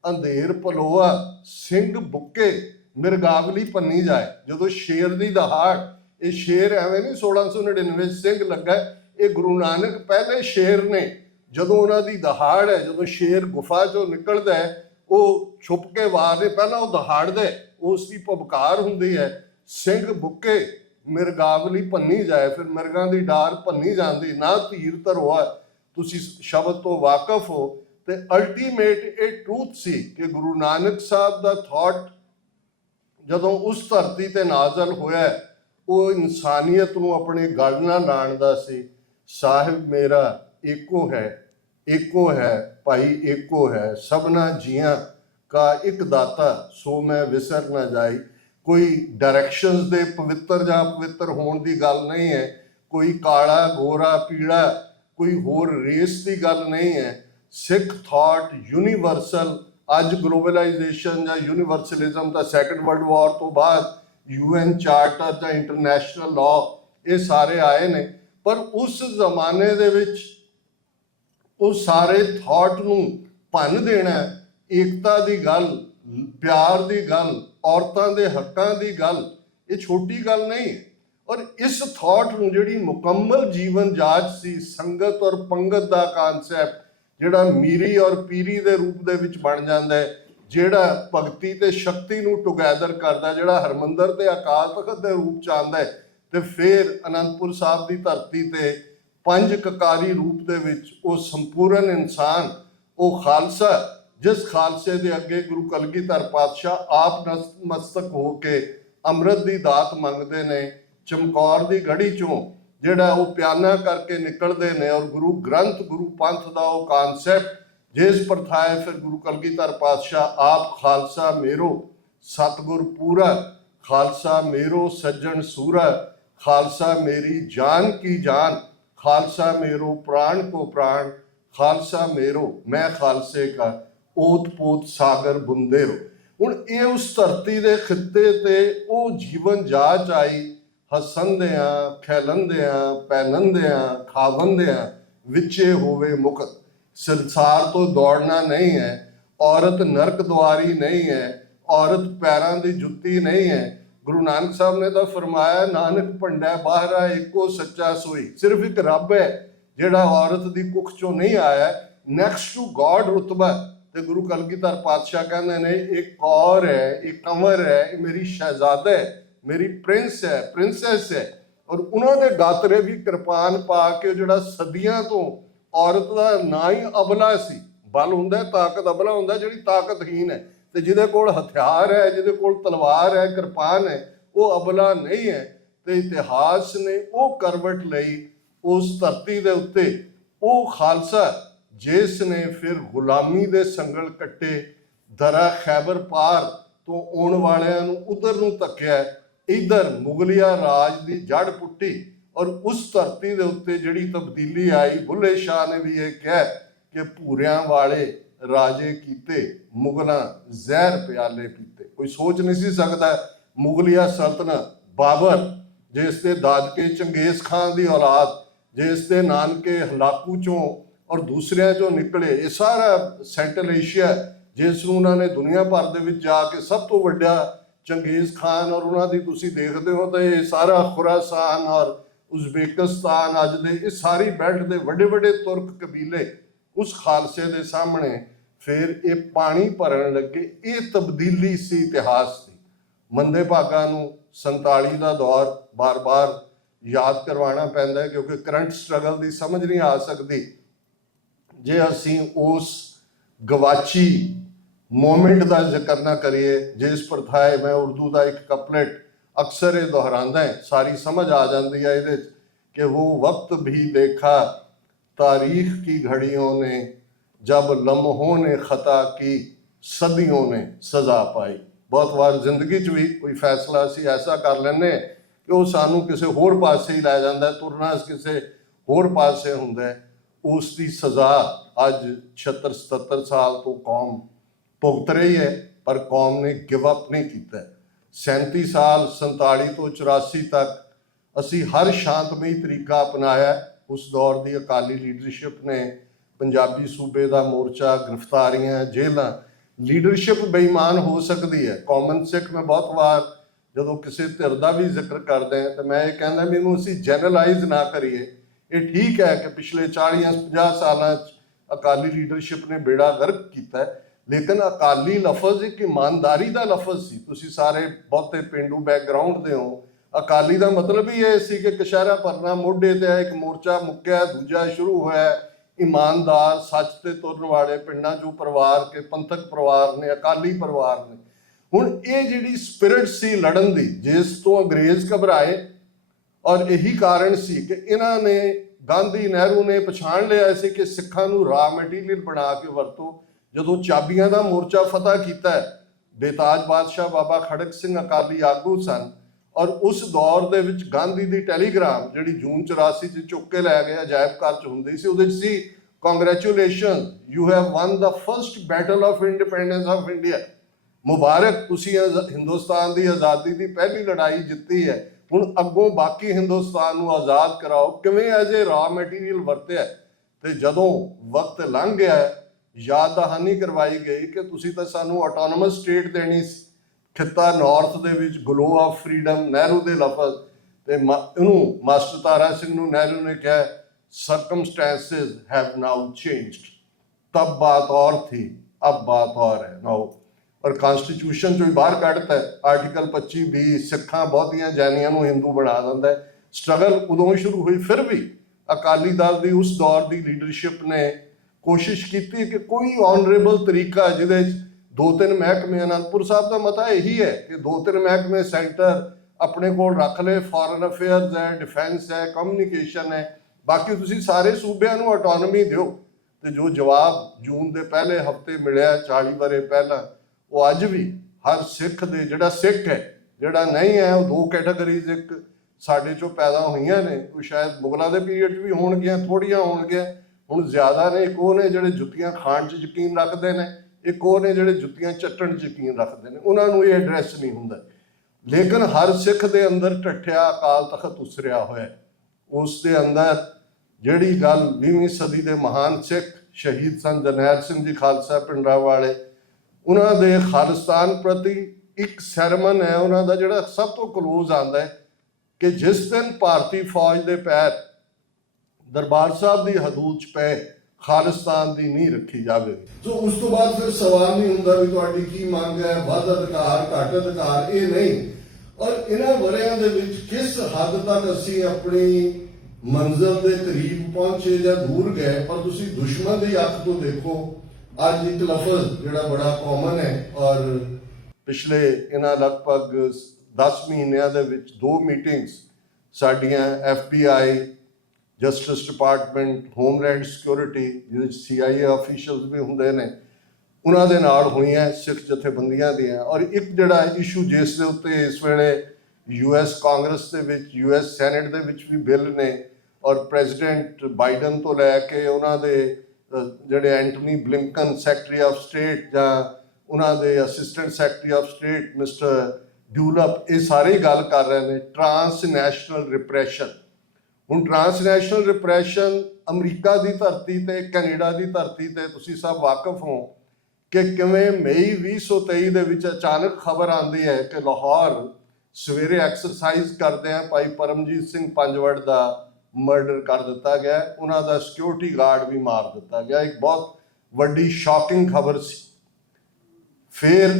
ਅੰਧੇਰ ਪਲੋਆ, ਸਿੰਘ ਬੁੱਕੇ ਮਿਰਗਾਵਲੀ ਪੰਨੀ ਜਾਏ। ਜਦੋਂ ਸ਼ੇਰ ਦੀ ਦਹਾੜ, ਇਹ ਸ਼ੇਰ ਐਵੇਂ ਨਹੀਂ 1699 ਸਿੰਘ ਲੱਗਾ, ਇਹ ਗੁਰੂ ਨਾਨਕ ਪਹਿਲੇ ਸ਼ੇਰ ਨੇ। ਜਦੋਂ ਉਹਨਾਂ ਦੀ ਦਹਾੜ ਹੈ, ਜਦੋਂ ਸ਼ੇਰ ਗੁਫਾ ਚੋਂ ਨਿਕਲਦਾ ਹੈ, ਉਹ ਛੁਪ ਕੇ ਵਾਰਦੇ, ਪਹਿਲਾਂ ਉਹ ਦਹਾੜਦਾ, ਉਸ ਦੀ ਪਬਕਾਰ ਹੁੰਦੀ ਹੈ, ਸਿੰਘ ਬੁੱਕੇ ਮਿਰਗਾਵਲੀ ਭੰਨੀ ਜਾਏ, ਫਿਰ ਮਿਰਗਾਂ ਦੀ ਡਾਰ ਭੰਨੀ ਜਾਂਦੀ, ਨਾ ਧੀਰ ਧਰੋਆ। ਤੁਸੀਂ ਸ਼ਬਦ ਤੋਂ ਵਾਕਫ ਹੋ। ਤੇ ਅਲਟੀਮੇਟ ਇਹ ਟਰੂਥ ਸੀ ਕਿ ਗੁਰੂ ਨਾਨਕ ਸਾਹਿਬ ਦਾ ਥਾਟ ਜਦੋਂ ਉਸ ਧਰਤੀ ਤੇ ਨਾਜ਼ਲ ਹੋਇਆ, ਉਹ ਇਨਸਾਨੀਅਤ ਨੂੰ ਆਪਣੇ ਗਲ ਨਾਲ ਲਾਣਦਾ ਸੀ। ਸਾਹਿਬ ਮੇਰਾ ਏਕੋ ਹੈ, ਏਕੋ ਹੈ ਭਾਈ ਏਕੋ ਹੈ, ਸਭਨਾ ਜੀਆਂ ਕਾ ਇੱਕ ਦਾਤਾ, ਸੋ ਮੈਂ ਵਿਸਰ ਨਾ ਜਾਈ। ਕੋਈ ਡਾਇਰੈਕਸ਼ਨਸ ਦੇ ਪਵਿੱਤਰ ਜਾਂ ਅਪਵਿੱਤਰ ਹੋਣ ਦੀ ਗੱਲ ਨਹੀਂ ਹੈ, ਕੋਈ ਕਾਲਾ ਗੋਰਾ ਪੀਲਾ ਕੋਈ ਹੋਰ ਰੇਸ ਦੀ ਗੱਲ ਨਹੀਂ ਹੈ। ਸਿੱਖ ਥਾਟ ਯੂਨੀਵਰਸਲ। ਅੱਜ ਗਲੋਬਲਾਈਜੇਸ਼ਨ ਜਾਂ ਯੂਨੀਵਰਸਲਿਜ਼ਮ ਦਾ ਸੈਕੰਡ ਵਰਲਡ ਵਾਰ ਤੋਂ ਬਾਅਦ UN ਚਾਰਟਰ ਜਾਂ ਇੰਟਰਨੈਸ਼ਨਲ ਲਾਅ, ਇਹ ਸਾਰੇ ਆਏ ਨੇ, ਪਰ ਉਸ ਜ਼ਮਾਨੇ ਦੇ ਵਿੱਚ ਉਹ ਸਾਰੇ ਥਾਟ ਨੂੰ ਭੰਨ ਦੇਣਾ, ਏਕਤਾ ਦੀ ਗੱਲ, ਪਿਆਰ ਦੀ ਗੱਲ, ਔਰਤਾਂ ਦੇ ਹੱਕਾਂ ਦੀ ਗੱਲ, ਇਹ ਛੋਟੀ ਗੱਲ ਨਹੀਂ ਹੈ। ਔਰ ਇਸ ਥਾਟ ਨੂੰ ਜਿਹੜੀ ਮੁਕੰਮਲ ਜੀਵਨ ਜਾਚ ਸੀ, ਸੰਗਤ ਔਰ ਪੰਗਤ ਦਾ ਕਾਨਸੈਪਟ ਜਿਹੜਾ ਮੀਰੀ ਔਰ ਪੀਰੀ ਦੇ ਰੂਪ ਦੇ ਵਿੱਚ ਬਣ ਜਾਂਦਾ ਹੈ, ਜਿਹੜਾ ਭਗਤੀ ਤੇ ਸ਼ਕਤੀ ਨੂੰ ਟੁਗੈਦਰ ਕਰਦਾ, ਜਿਹੜਾ ਹਰਮੰਦਰ ਤੇ ਅਕਾਲ ਤਖਤ ਦੇ ਰੂਪ ਚ ਆਉਂਦਾ ਹੈ, ਤੇ ਫਿਰ ਅਨੰਦਪੁਰ ਸਾਹਿਬ ਦੀ ਧਰਤੀ ਤੇ ਪੰਜ ਕਕਾਰੀ ਰੂਪ ਦੇ ਵਿੱਚ ਉਹ ਸੰਪੂਰਨ ਇਨਸਾਨ, ਉਹ ਖਾਲਸਾ, ਜਿਸ ਖਾਲਸੇ ਦੇ ਅੱਗੇ ਗੁਰੂ ਕਲਗੀਧਰ ਪਾਤਸ਼ਾਹ ਆਪ ਨਤਮਸਤਕ ਹੋ ਕੇ ਅੰਮ੍ਰਿਤ ਦੀ ਦਾਤ ਮੰਗਦੇ ਨੇ, ਚਮਕੌਰ ਦੀ ਗੜੀ ਚੋਂ ਜਿਹੜਾ ਉਹ ਪਿਆਨਾ ਕਰਕੇ ਨਿਕਲਦੇ ਨੇ, ਔਰ ਗੁਰੂ ਗ੍ਰੰਥ ਗੁਰੂ ਪੰਥ ਦਾ ਉਹ ਕਾਨਸੈਪਟ ਜਿਸ ਪ੍ਰਥਾਏ, ਫਿਰ ਗੁਰੂ ਕਲਗੀਧਰ ਪਾਤਸ਼ਾਹ ਆਪ ਖਾਲਸਾ ਮੇਰੋ ਸਤਿਗੁਰ ਪੂਰਾ, ਖਾਲਸਾ ਮੇਰੋ ਸੱਜਣ ਸੂਰਾ, ਖਾਲਸਾ ਮੇਰੀ ਜਾਨ ਕੀ ਜਾਨ, ਖਾਲਸਾ ਮੇਰੋ ਪ੍ਰਾਣ ਕੋ ਪ੍ਰਾਣ, ਖਾਲਸਾ ਮੇਰੋ ਮੈਂ ਖਾਲਸੇ ਕਾ ਓਤ ਪੋਤ ਸਾਗਰ ਬੁੰਦੇਰੋ। ਹੁਣ ਇਹ ਉਸ ਧਰਤੀ ਦੇ ਖਿੱਤੇ ਤੇ ਉਹ ਜੀਵਨ ਜਾਚ ਆਈ, ਹੱਸੰਦਿਆਂ ਖੈਲੰਦਿਆਂ ਪਹਿਨੰਦਿਆਂ ਖਾਵੰਦਿਆਂ ਵਿੱਚੇ ਹੋਵੇ ਮੁਕਤ। ਸੰਸਾਰ ਤੋਂ ਦੌੜਨਾ ਨਹੀਂ ਹੈ, ਔਰਤ ਨਰਕ ਦੁਆਰੀ ਨਹੀਂ ਹੈ, ਔਰਤ ਪੈਰਾਂ ਦੀ ਜੁੱਤੀ ਨਹੀਂ ਹੈ। ਗੁਰੂ ਨਾਨਕ ਸਾਹਿਬ ਨੇ ਤਾਂ ਫਰਮਾਇਆ, ਨਾਨਕ ਭੰਡਾ ਬਾਹਰਾ ਏਕੋ ਸੱਚਾ ਸੋਈ। ਸਿਰਫ ਇੱਕ ਰੱਬ ਹੈ ਜਿਹੜਾ ਔਰਤ ਦੀ ਕੁੱਖ ਚੋਂ ਨਹੀਂ ਆਇਆ, ਨੈਕਸਟ ਟੂ ਗॉड ਰੁਤਬਾ। ਤੇ ਗੁਰੂ ਕਲਗੀਧਰ ਪਾਤਸ਼ਾਹ ਕਹਿੰਦੇ ਨੇ, ਇੱਕ ਕੌਰ ਹੈ, ਇੱਕ ਕੰਵਰ ਹੈ, ਇਹ ਮੇਰੀ ਸ਼ਹਿਜ਼ਾਦਾ ਹੈ, ਮੇਰੀ ਪ੍ਰਿੰਸ ਹੈ, ਪ੍ਰਿੰਸੈਸ ਹੈ। ਔਰ ਉਹਨਾਂ ਦੇ ਗਾਤਰੇ ਵੀ ਕਿਰਪਾਨ ਪਾ ਕੇ, ਜਿਹੜਾ ਸਦੀਆਂ ਤੋਂ ਔਰਤ ਦਾ ਨਾਂ ਹੀ ਅਬਲਾ ਸੀ। ਬਲ ਹੁੰਦਾ, ਤਾਕਤ ਅਬਲਾ ਹੁੰਦਾ, ਜਿਹੜੀ ਤਾਕਤਹੀਨ ਹੈ, ਤੇ ਜਿਹਦੇ ਕੋਲ ਹਥਿਆਰ ਹੈ, ਜਿਹਦੇ ਕੋਲ ਤਲਵਾਰ ਹੈ, ਕਿਰਪਾਨ ਹੈ, ਉਹ ਅਬਲਾ ਨਹੀਂ ਹੈ। ਤੇ ਇਤਿਹਾਸ ਨੇ ਉਹ ਕਰਵਟ ਲਈ ਉਸ ਧਰਤੀ ਦੇ ਉੱਤੇ, ਉਹ ਖਾਲਸਾ ਜਿਸ ਨੇ ਫਿਰ ਗੁਲਾਮੀ ਦੇ ਸੰਗਲ ਕੱਟੇ, ਦਰਾ ਖੈਬਰ ਪਾਰ ਤੋਂ ਆਉਣ ਵਾਲਿਆਂ ਨੂੰ ਉਧਰ ਨੂੰ ਧੱਕਿਆ, ਇੱਧਰ ਮੁਗਲਿਆ ਰਾਜ ਦੀ ਜੜ ਪੁੱਟੀ। ਔਰ ਉਸ ਧਰਤੀ ਦੇ ਉੱਤੇ ਜਿਹੜੀ ਤਬਦੀਲੀ ਆਈ, ਬੁੱਲੇ ਸ਼ਾਹ ਨੇ ਵੀ ਇਹ ਕਿਹਾ ਕਿ ਭੂਰਿਆਂ ਵਾਲੇ ਰਾਜੇ ਕੀਤੇ, ਮੁਗਲਾਂ ਜ਼ਹਿਰ ਪਿਆਲੇ ਪੀਤੇ। ਕੋਈ ਸੋਚ ਨਹੀਂ ਸੀ ਸਕਦਾ ਮੁਗਲਿਆ ਸਲਤਨਤ, ਬਾਬਰ ਜਿਸ ਦੇ ਦਾਦਕੇ ਚੰਗੇਜ਼ ਖਾਨ ਦੀ ਔਲਾਦ, ਜਿਸ ਦੇ ਨਾਨਕੇ ਹਲਾਕੂ ਚੋਂ ਔਰ ਦੂਸਰਿਆਂ ਚੋਂ ਨਿਕਲੇ, ਇਹ ਸਾਰਾ ਸੈਂਟਰਲ ਏਸ਼ੀਆ ਜਿਸ ਨੂੰ ਉਹਨਾਂ ਨੇ ਦੁਨੀਆ ਭਰ ਦੇ ਵਿੱਚ ਜਾ ਕੇ ਸਭ ਤੋਂ ਵੱਡਾ ਚੰਗੇਜ਼ ਖਾਨ ਔਰ ਉਹਨਾਂ ਦੀ ਤੁਸੀਂ ਦੇਖਦੇ ਹੋ ਤਾਂ ਇਹ ਸਾਰਾ ਖੁਰਾਸਾਨ ਔਰ ਉਜ਼ਬੇਕਿਸਤਾਨ ਅੱਜ ਦੇ ਇਹ ਸਾਰੀ ਬੈਲਟ ਦੇ ਵੱਡੇ ਵੱਡੇ ਤੁਰਕ ਕਬੀਲੇ ਉਸ ਖਾਲਸੇ ਦੇ ਸਾਹਮਣੇ ਫਿਰ ਇਹ ਪਾਣੀ ਭਰਨ ਲੱਗੇ। ਇਹ ਤਬਦੀਲੀ ਸੀ ਇਤਿਹਾਸ ਦੀ। ਮੰਦੇ ਭਾਗਾਂ ਨੂੰ 47 ਦਾ ਦੌਰ ਬਾਰ-ਬਾਰ ਯਾਦ ਕਰਵਾਉਣਾ ਪੈਂਦਾ ਕਿਉਂਕਿ ਕਰੰਟ ਸਟਰਗਲ ਦੀ ਸਮਝ ਨਹੀਂ ਆ ਸਕਦੀ ਜੇ ਅਸੀਂ ਉਸ ਗਵਾਚੀ ਮੂਮੈਂਟ ਦਾ ਜ਼ਿਕਰ ਨਾ ਕਰੀਏ। ਜਿਸ ਪ੍ਰਥਾਏ ਮੈਂ ਉਰਦੂ ਦਾ ਇੱਕ ਕਪਲੇਟ ਅਕਸਰ ਇਹ ਦੁਹਰਾਉਂਦਾ ਹੈ, ਸਾਰੀ ਸਮਝ ਆ ਜਾਂਦੀ ਹੈ ਇਹਦੇ 'ਚ ਕਿ ਉਹ ਵਕਤ ਵੀ ਦੇਖਾ ਤਾਰੀਖ ਕੀ ਘੜੀਆਂ ਨੇ, ਜਬ ਲਮਹੋਂ ਨੇ ਖਤਾ ਕੀ ਸਦੀਆਂ ਨੇ ਸਜ਼ਾ ਪਾਈ। ਬਹੁਤ ਵਾਰ ਜ਼ਿੰਦਗੀ 'ਚ ਵੀ ਕੋਈ ਫੈਸਲਾ ਅਸੀਂ ਐਸਾ ਕਰ ਲੈਂਦੇ ਕਿ ਉਹ ਸਾਨੂੰ ਕਿਸੇ ਹੋਰ ਪਾਸੇ ਹੀ ਲੈ ਜਾਂਦਾ, ਤੁਰਨਾ ਕਿਸੇ ਹੋਰ ਪਾਸੇ ਹੁੰਦਾ ਹੈ। ਉਸ ਦੀ ਸਜ਼ਾ ਅੱਜ 76-77 ਸਾਲ ਤੋਂ ਕੌਮ ਭੁਗਤ ਰਹੀ ਹੈ। ਪਰ ਕੌਮ ਨੇ ਗਿਵ ਅਪ ਨਹੀਂ ਕੀਤਾ। 37 ਸਾਲ 47 ਤੋਂ 84 ਤੱਕ ਅਸੀਂ ਹਰ ਸ਼ਾਂਤਮਈ ਤਰੀਕਾ ਅਪਣਾਇਆ। ਉਸ ਦੌਰ ਦੀ ਅਕਾਲੀ ਲੀਡਰਸ਼ਿਪ ਨੇ ਪੰਜਾਬੀ ਸੂਬੇ ਦਾ ਮੋਰਚਾ, ਗ੍ਰਿਫਤਾਰੀਆਂ, ਜੇਲ੍ਹਾਂ, ਲੀਡਰਸ਼ਿਪ ਬੇਈਮਾਨ ਹੋ ਸਕਦੀ ਹੈ। ਕਾਮਨ ਸਿੱਖ ਮੈਂ ਬਹੁਤ ਵਾਰ ਜਦੋਂ ਕਿਸੇ ਧਿਰ ਦਾ ਵੀ ਜ਼ਿਕਰ ਕਰਦੇ ਹਾਂ ਤਾਂ ਮੈਂ ਇਹ ਕਹਿੰਦਾ ਵੀ ਇਹਨੂੰ ਅਸੀਂ ਜਨਰਲਾਈਜ਼ ਨਾ ਕਰੀਏ। ਇਹ ਠੀਕ ਹੈ ਕਿ ਪਿਛਲੇ 40-50 ਸਾਲਾਂ 'ਚ ਅਕਾਲੀ ਲੀਡਰਸ਼ਿਪ ਨੇ ਬੇੜਾ ਗਰਕ ਕੀਤਾ, ਲੇਕਿਨ ਅਕਾਲੀ ਲਫ਼ਜ਼ ਇੱਕ ਇਮਾਨਦਾਰੀ ਦਾ ਲਫ਼ਜ਼ ਸੀ। ਤੁਸੀਂ ਸਾਰੇ ਬਹੁਤੇ ਪੇਂਡੂ ਬੈਕਗਰਾਊਂਡ ਦੇ ਹੋ। ਅਕਾਲੀ ਦਾ ਮਤਲਬ ਹੀ ਇਹ ਸੀ ਕਿ ਕਸ਼ਹਿਰਾ ਭਰਨਾ ਮੋਢੇ ਤੇ ਇੱਕ ਮੋਰਚਾ ਮੁੱਕਿਆ, ਦੂਜਾ ਸ਼ੁਰੂ ਹੋਇਆ। ਇਮਾਨਦਾਰ, ਸੱਚ ਤੇ ਤੁਰਨ ਵਾਲੇ ਪਿੰਡਾਂ 'ਚੋਂ ਪਰਿਵਾਰ ਕੇ ਪੰਥਕ ਪਰਿਵਾਰ ਨੇ, ਅਕਾਲੀ ਪਰਿਵਾਰ ਨੇ। ਹੁਣ ਇਹ ਜਿਹੜੀ ਸਪਿਰਿਟ ਸੀ ਲੜਨ ਦੀ, ਜਿਸ ਤੋਂ ਅੰਗਰੇਜ਼ ਘਬਰਾਏ, ਔਰ ਇਹੀ ਕਾਰਨ ਸੀ ਕਿ ਇਹਨਾਂ ਨੇ, ਗਾਂਧੀ, ਨਹਿਰੂ ਨੇ ਪਛਾਣ ਲਿਆ ਸੀ ਕਿ ਸਿੱਖਾਂ ਨੂੰ ਰਾ ਮਟੀਰੀਅਲ ਬਣਾ ਕੇ ਵਰਤੋ। ਜਦੋਂ ਚਾਬੀਆਂ ਦਾ ਮੋਰਚਾ ਫਤਹ ਕੀਤਾ, ਬੇਤਾਜ ਬਾਦਸ਼ਾਹ ਬਾਬਾ ਖੜਕ ਸਿੰਘ ਅਕਾਲੀ ਆਗੂ ਸਨ, ਔਰ ਉਸ ਦੌਰ ਦੇ ਵਿੱਚ ਗਾਂਧੀ ਦੀ ਟੈਲੀਗ੍ਰਾਮ ਜਿਹੜੀ ਜੂਨ 84 'ਚ ਚੁੱਕ ਕੇ ਲੈ ਗਏ, ਅਜਾਇਬ ਘਰ 'ਚ ਹੁੰਦੀ ਸੀ, ਉਹਦੇ 'ਚ ਸੀ, congratulation, you have won the first battle of independence of India. ਮੁਬਾਰਕ, ਤੁਸੀਂ ਹਿੰਦੁਸਤਾਨ ਦੀ ਆਜ਼ਾਦੀ ਦੀ ਪਹਿਲੀ ਲੜਾਈ ਜਿੱਤੀ ਹੈ। ਹੁਣ ਅੱਗੋਂ ਬਾਕੀ ਹਿੰਦੁਸਤਾਨ ਨੂੰ ਆਜ਼ਾਦ ਕਰਾਓ। ਕਿਵੇਂ ਐਜ਼ ਏ ਰਾ ਮਟੀਰੀਅਲ ਵਰਤਿਆ। ਤੇ ਜਦੋਂ ਵਕਤ ਲੰਘ ਗਿਆ, ਯਾਦ ਦਹਾਨੀ ਕਰਵਾਈ ਗਈ ਕਿ ਤੁਸੀਂ ਤਾਂ ਸਾਨੂੰ ਆਟੋਨਮਸ ਸਟੇਟ ਦੇਣੀ ਸੀ, ਖਿੱਤਾ ਨਾਰਥ ਦੇ ਵਿੱਚ ਗਲੋ ਆਫ ਫਰੀडम, ਨਹਿਰੂ ਦੇ ਲਫ਼ਜ਼। ਤੇ ਇਹਨੂੰ ਮਾਸਟਰ ਤਾਰਾ ਸਿੰਘ ਨੂੰ ਨਹਿਰੂ ਨੇ ਕਿਹਾ, ਸਰਕਮਸਟੈਂसेस हैव नाउ चेंज्ड, तब बात और थी, अब बात और है नाउ। ਔਰ ਕਾਨਸਟੀਟਿਊਸ਼ਨ ਚੋਂ ਹੀ ਬਾਹਰ ਕੱਢਤਾ ਆਰਟੀਕਲ 25B, ਸਿੱਖਾਂ ਬਹੁਤੀਆਂ ਜੈਨੀਆਂ ਨੂੰ ਹਿੰਦੂ ਬਣਾ ਦਿੰਦਾ। ਸਟਰਗਲ ਉਦੋਂ ਸ਼ੁਰੂ ਹੋਈ। ਫਿਰ ਵੀ ਅਕਾਲੀ ਦਲ ਦੀ ਉਸ ਦੌਰ ਦੀ ਲੀਡਰਸ਼ਿਪ ਨੇ ਕੋਸ਼ਿਸ਼ ਕੀਤੀ ਕਿ ਕੋਈ ਆਨਰੇਬਲ ਤਰੀਕਾ ਜਿਹਦੇ 'ਚ 2-3 ਮਹਿਕਮੇ, ਅਨੰਦਪੁਰ ਸਾਹਿਬ ਦਾ ਮਤਾ ਇਹੀ ਹੈ ਕਿ 2-3 ਮਹਿਕਮੇ ਸੈਂਟਰ ਆਪਣੇ ਕੋਲ ਰੱਖ ਲਏ। ਫੋਰਨ ਅਫੇਅਰਸ ਹੈ, ਡਿਫੈਂਸ ਹੈ, ਕਮਿਊਨੀਕੇਸ਼ਨ ਹੈ, ਬਾਕੀ ਤੁਸੀਂ ਸਾਰੇ ਸੂਬਿਆਂ ਨੂੰ ਆਟੋਨਮੀ ਦਿਓ। ਤੇ ਜੋ ਜਵਾਬ ਜੂਨ ਦੇ ਪਹਿਲੇ ਹਫ਼ਤੇ ਮਿਲਿਆ 40 ਵਰੇ ਪਹਿਲਾਂ, ਉਹ ਅੱਜ ਵੀ ਹਰ ਸਿੱਖ ਦੇ, ਜਿਹੜਾ ਸਿੱਖ ਹੈ, ਜਿਹੜਾ ਨਹੀਂ ਹੈ, ਉਹ ਦੋ ਕੈਟਾਗਰੀਜ਼ ਇੱਕ ਸਾਡੇ 'ਚੋਂ ਪੈਦਾ ਹੋਈਆਂ ਨੇ। ਉਹ ਸ਼ਾਇਦ ਮੁਗਲਾਂ ਦੇ ਪੀਰੀਅਡ 'ਚ ਵੀ ਹੋਣਗੀਆਂ, ਥੋੜ੍ਹੀਆਂ ਹੋਣਗੀਆਂ, ਹੁਣ ਜ਼ਿਆਦਾ ਨੇ। ਇੱਕ ਉਹ ਨੇ ਜਿਹੜੇ ਜੁੱਤੀਆਂ ਖਾਣ 'ਚ ਯਕੀਨ ਰੱਖਦੇ ਨੇ, ਇੱਕ ਉਹ ਨੇ ਜਿਹੜੇ ਜੁੱਤੀਆਂ ਚੱਟਣ 'ਚ ਯਕੀਨ ਰੱਖਦੇ ਨੇ। ਉਹਨਾਂ ਨੂੰ ਇਹ ਐਡਰੈਸ ਨਹੀਂ ਹੁੰਦਾ। ਲੇਕਿਨ ਹਰ ਸਿੱਖ ਦੇ ਅੰਦਰ ਢੱਠਿਆ ਅਕਾਲ ਤਖਤ ਉਸਰਿਆ ਹੋਇਆ। ਉਸ ਦੇ ਅੰਦਰ ਜਿਹੜੀ ਗੱਲ 20ਵੀਂ ਸਦੀ ਦੇ ਮਹਾਨ ਸਿੱਖ ਸ਼ਹੀਦ ਸਨ ਜਰਨੈਲ ਸਿੰਘ ਜੀ ਖਾਲਸਾ ਪਿੰਡਰਾਂ ਵਾਲੇ, ਉਹਨਾਂ ਦੇ ਖਾਲਿਸਤਾਨ ਪ੍ਰਤੀ ਇੱਕ ਸਰਮਨ ਹੈ ਉਹਨਾਂ ਦਾ ਜਿਹੜਾ ਸਭ ਤੋਂ ਕਲੋਜ਼ ਆਉਂਦਾ ਹੈ ਕਿ ਜਿਸ ਦਿਨ ਭਾਰਤੀ ਫੌਜ ਦੇ ਪੈਰ ਦਰਬਾਰ ਸਾਹਿਬ ਦੀ ਹਦੂਦ 'ਚ ਪਏ, ਖਾਲਿਸਤਾਨ ਦੀ ਨੀਂਹ ਰੱਖੀ ਜਾਵੇਗੀ। ਸੋ ਉਸ ਤੋਂ ਬਾਅਦ ਫਿਰ ਸਵਾਲ ਨਹੀਂ ਹੁੰਦਾ ਵੀ ਤੁਹਾਡੀ ਕੀ ਮੰਗ ਹੈ, ਵੱਧ ਅਧਿਕਾਰ, ਘੱਟ ਅਧਿਕਾਰ, ਇਹ ਨਹੀਂ। ਔਰ ਇਹਨਾਂ ਵਰ੍ਹਿਆਂ ਦੇ ਵਿੱਚ ਕਿਸ ਹੱਦ ਤੱਕ ਅਸੀਂ ਆਪਣੀ ਮੰਜ਼ਿਲ ਦੇ ਕਰੀਬ ਪਹੁੰਚੇ ਜਾਂ ਦੂਰ ਗਏ। ਪਰ ਤੁਸੀਂ ਦੁਸ਼ਮਣ ਦੀ ਅੱਖ ਤੋਂ ਦੇਖੋ, ਅੱਜ ਇੱਕ ਲਫ਼ਜ਼ ਜਿਹੜਾ ਬੜਾ ਕਾਮਨ ਹੈ, ਔਰ ਪਿਛਲੇ ਇਹਨਾਂ ਲਗਭਗ 10 ਮਹੀਨਿਆਂ ਦੇ ਵਿੱਚ 2 ਮੀਟਿੰਗਸ ਸਾਡੀਆਂ FBI, justice department, homeland security, ਜਿਹਦੇ ਵਿੱਚ CIA ਆਫੀਸ਼ੀਅਲਸ ਵੀ ਹੁੰਦੇ ਨੇ, ਉਹਨਾਂ ਦੇ ਨਾਲ ਹੋਈਆਂ, ਸਿੱਖ ਜਥੇਬੰਦੀਆਂ ਦੀਆਂ। ਔਰ ਇੱਕ ਜਿਹੜਾ ਇਸ਼ੂ ਜਿਸ ਦੇ ਉੱਤੇ ਇਸ ਵੇਲੇ US ਕਾਂਗਰਸ ਦੇ ਵਿੱਚ, US ਸੈਨੇਟ ਦੇ ਵਿੱਚ ਵੀ ਬਿੱਲ ਨੇ, ਔਰ ਪ੍ਰੈਜ਼ੀਡੈਂਟ ਬਾਈਡਨ ਤੋਂ ਲੈ ਕੇ ਉਹਨਾਂ ਦੇ ਜਿਹੜੇ Antony Blinken secretary of state ਜਾਂ ਉਹਨਾਂ ਦੇ assistant secretary of state mister ਡਿਊਲਪ, ਇਹ ਸਾਰੇ ਗੱਲ ਕਰ ਰਹੇ ਨੇ ਟਰਾਂਸਨੈਸ਼ਨਲ ਰਿਪਰੈਸ਼ਨ। ਹੁਣ ਟਰਾਂਸਨੈਸ਼ਨਲ ਰਿਪਰੈਸ਼ਨ ਅਮਰੀਕਾ ਦੀ ਧਰਤੀ ਤੇ, ਕੈਨੇਡਾ ਦੀ ਧਰਤੀ ਤੇ ਤੁਸੀਂ ਸਭ ਵਾਕਿਫ ਹੋ ਕਿ ਕਿਵੇਂ ਮਈ 2023 ਦੇ ਵਿੱਚ ਅਚਾਨਕ ਖਬਰ ਆਉਂਦੀ ਹੈ ਕਿ ਲਾਹੌਰ ਸਵੇਰੇ ਐਕਸਰਸਾਈਜ਼ ਕਰਦੇ ਆ ਭਾਈ ਪਰਮਜੀਤ ਸਿੰਘ ਪੰਜਵੜ ਦਾ ਮਰਡਰ ਕਰ ਦਿੱਤਾ ਗਿਆ, ਉਹਨਾਂ ਦਾ ਸਿਕਿਉਰਿਟੀ ਗਾਰਡ ਵੀ ਮਾਰ ਦਿੱਤਾ ਗਿਆ। ਇੱਕ ਬਹੁਤ ਵੱਡੀ ਸ਼ੌਕਿੰਗ ਖਬਰ ਸੀ। ਫਿਰ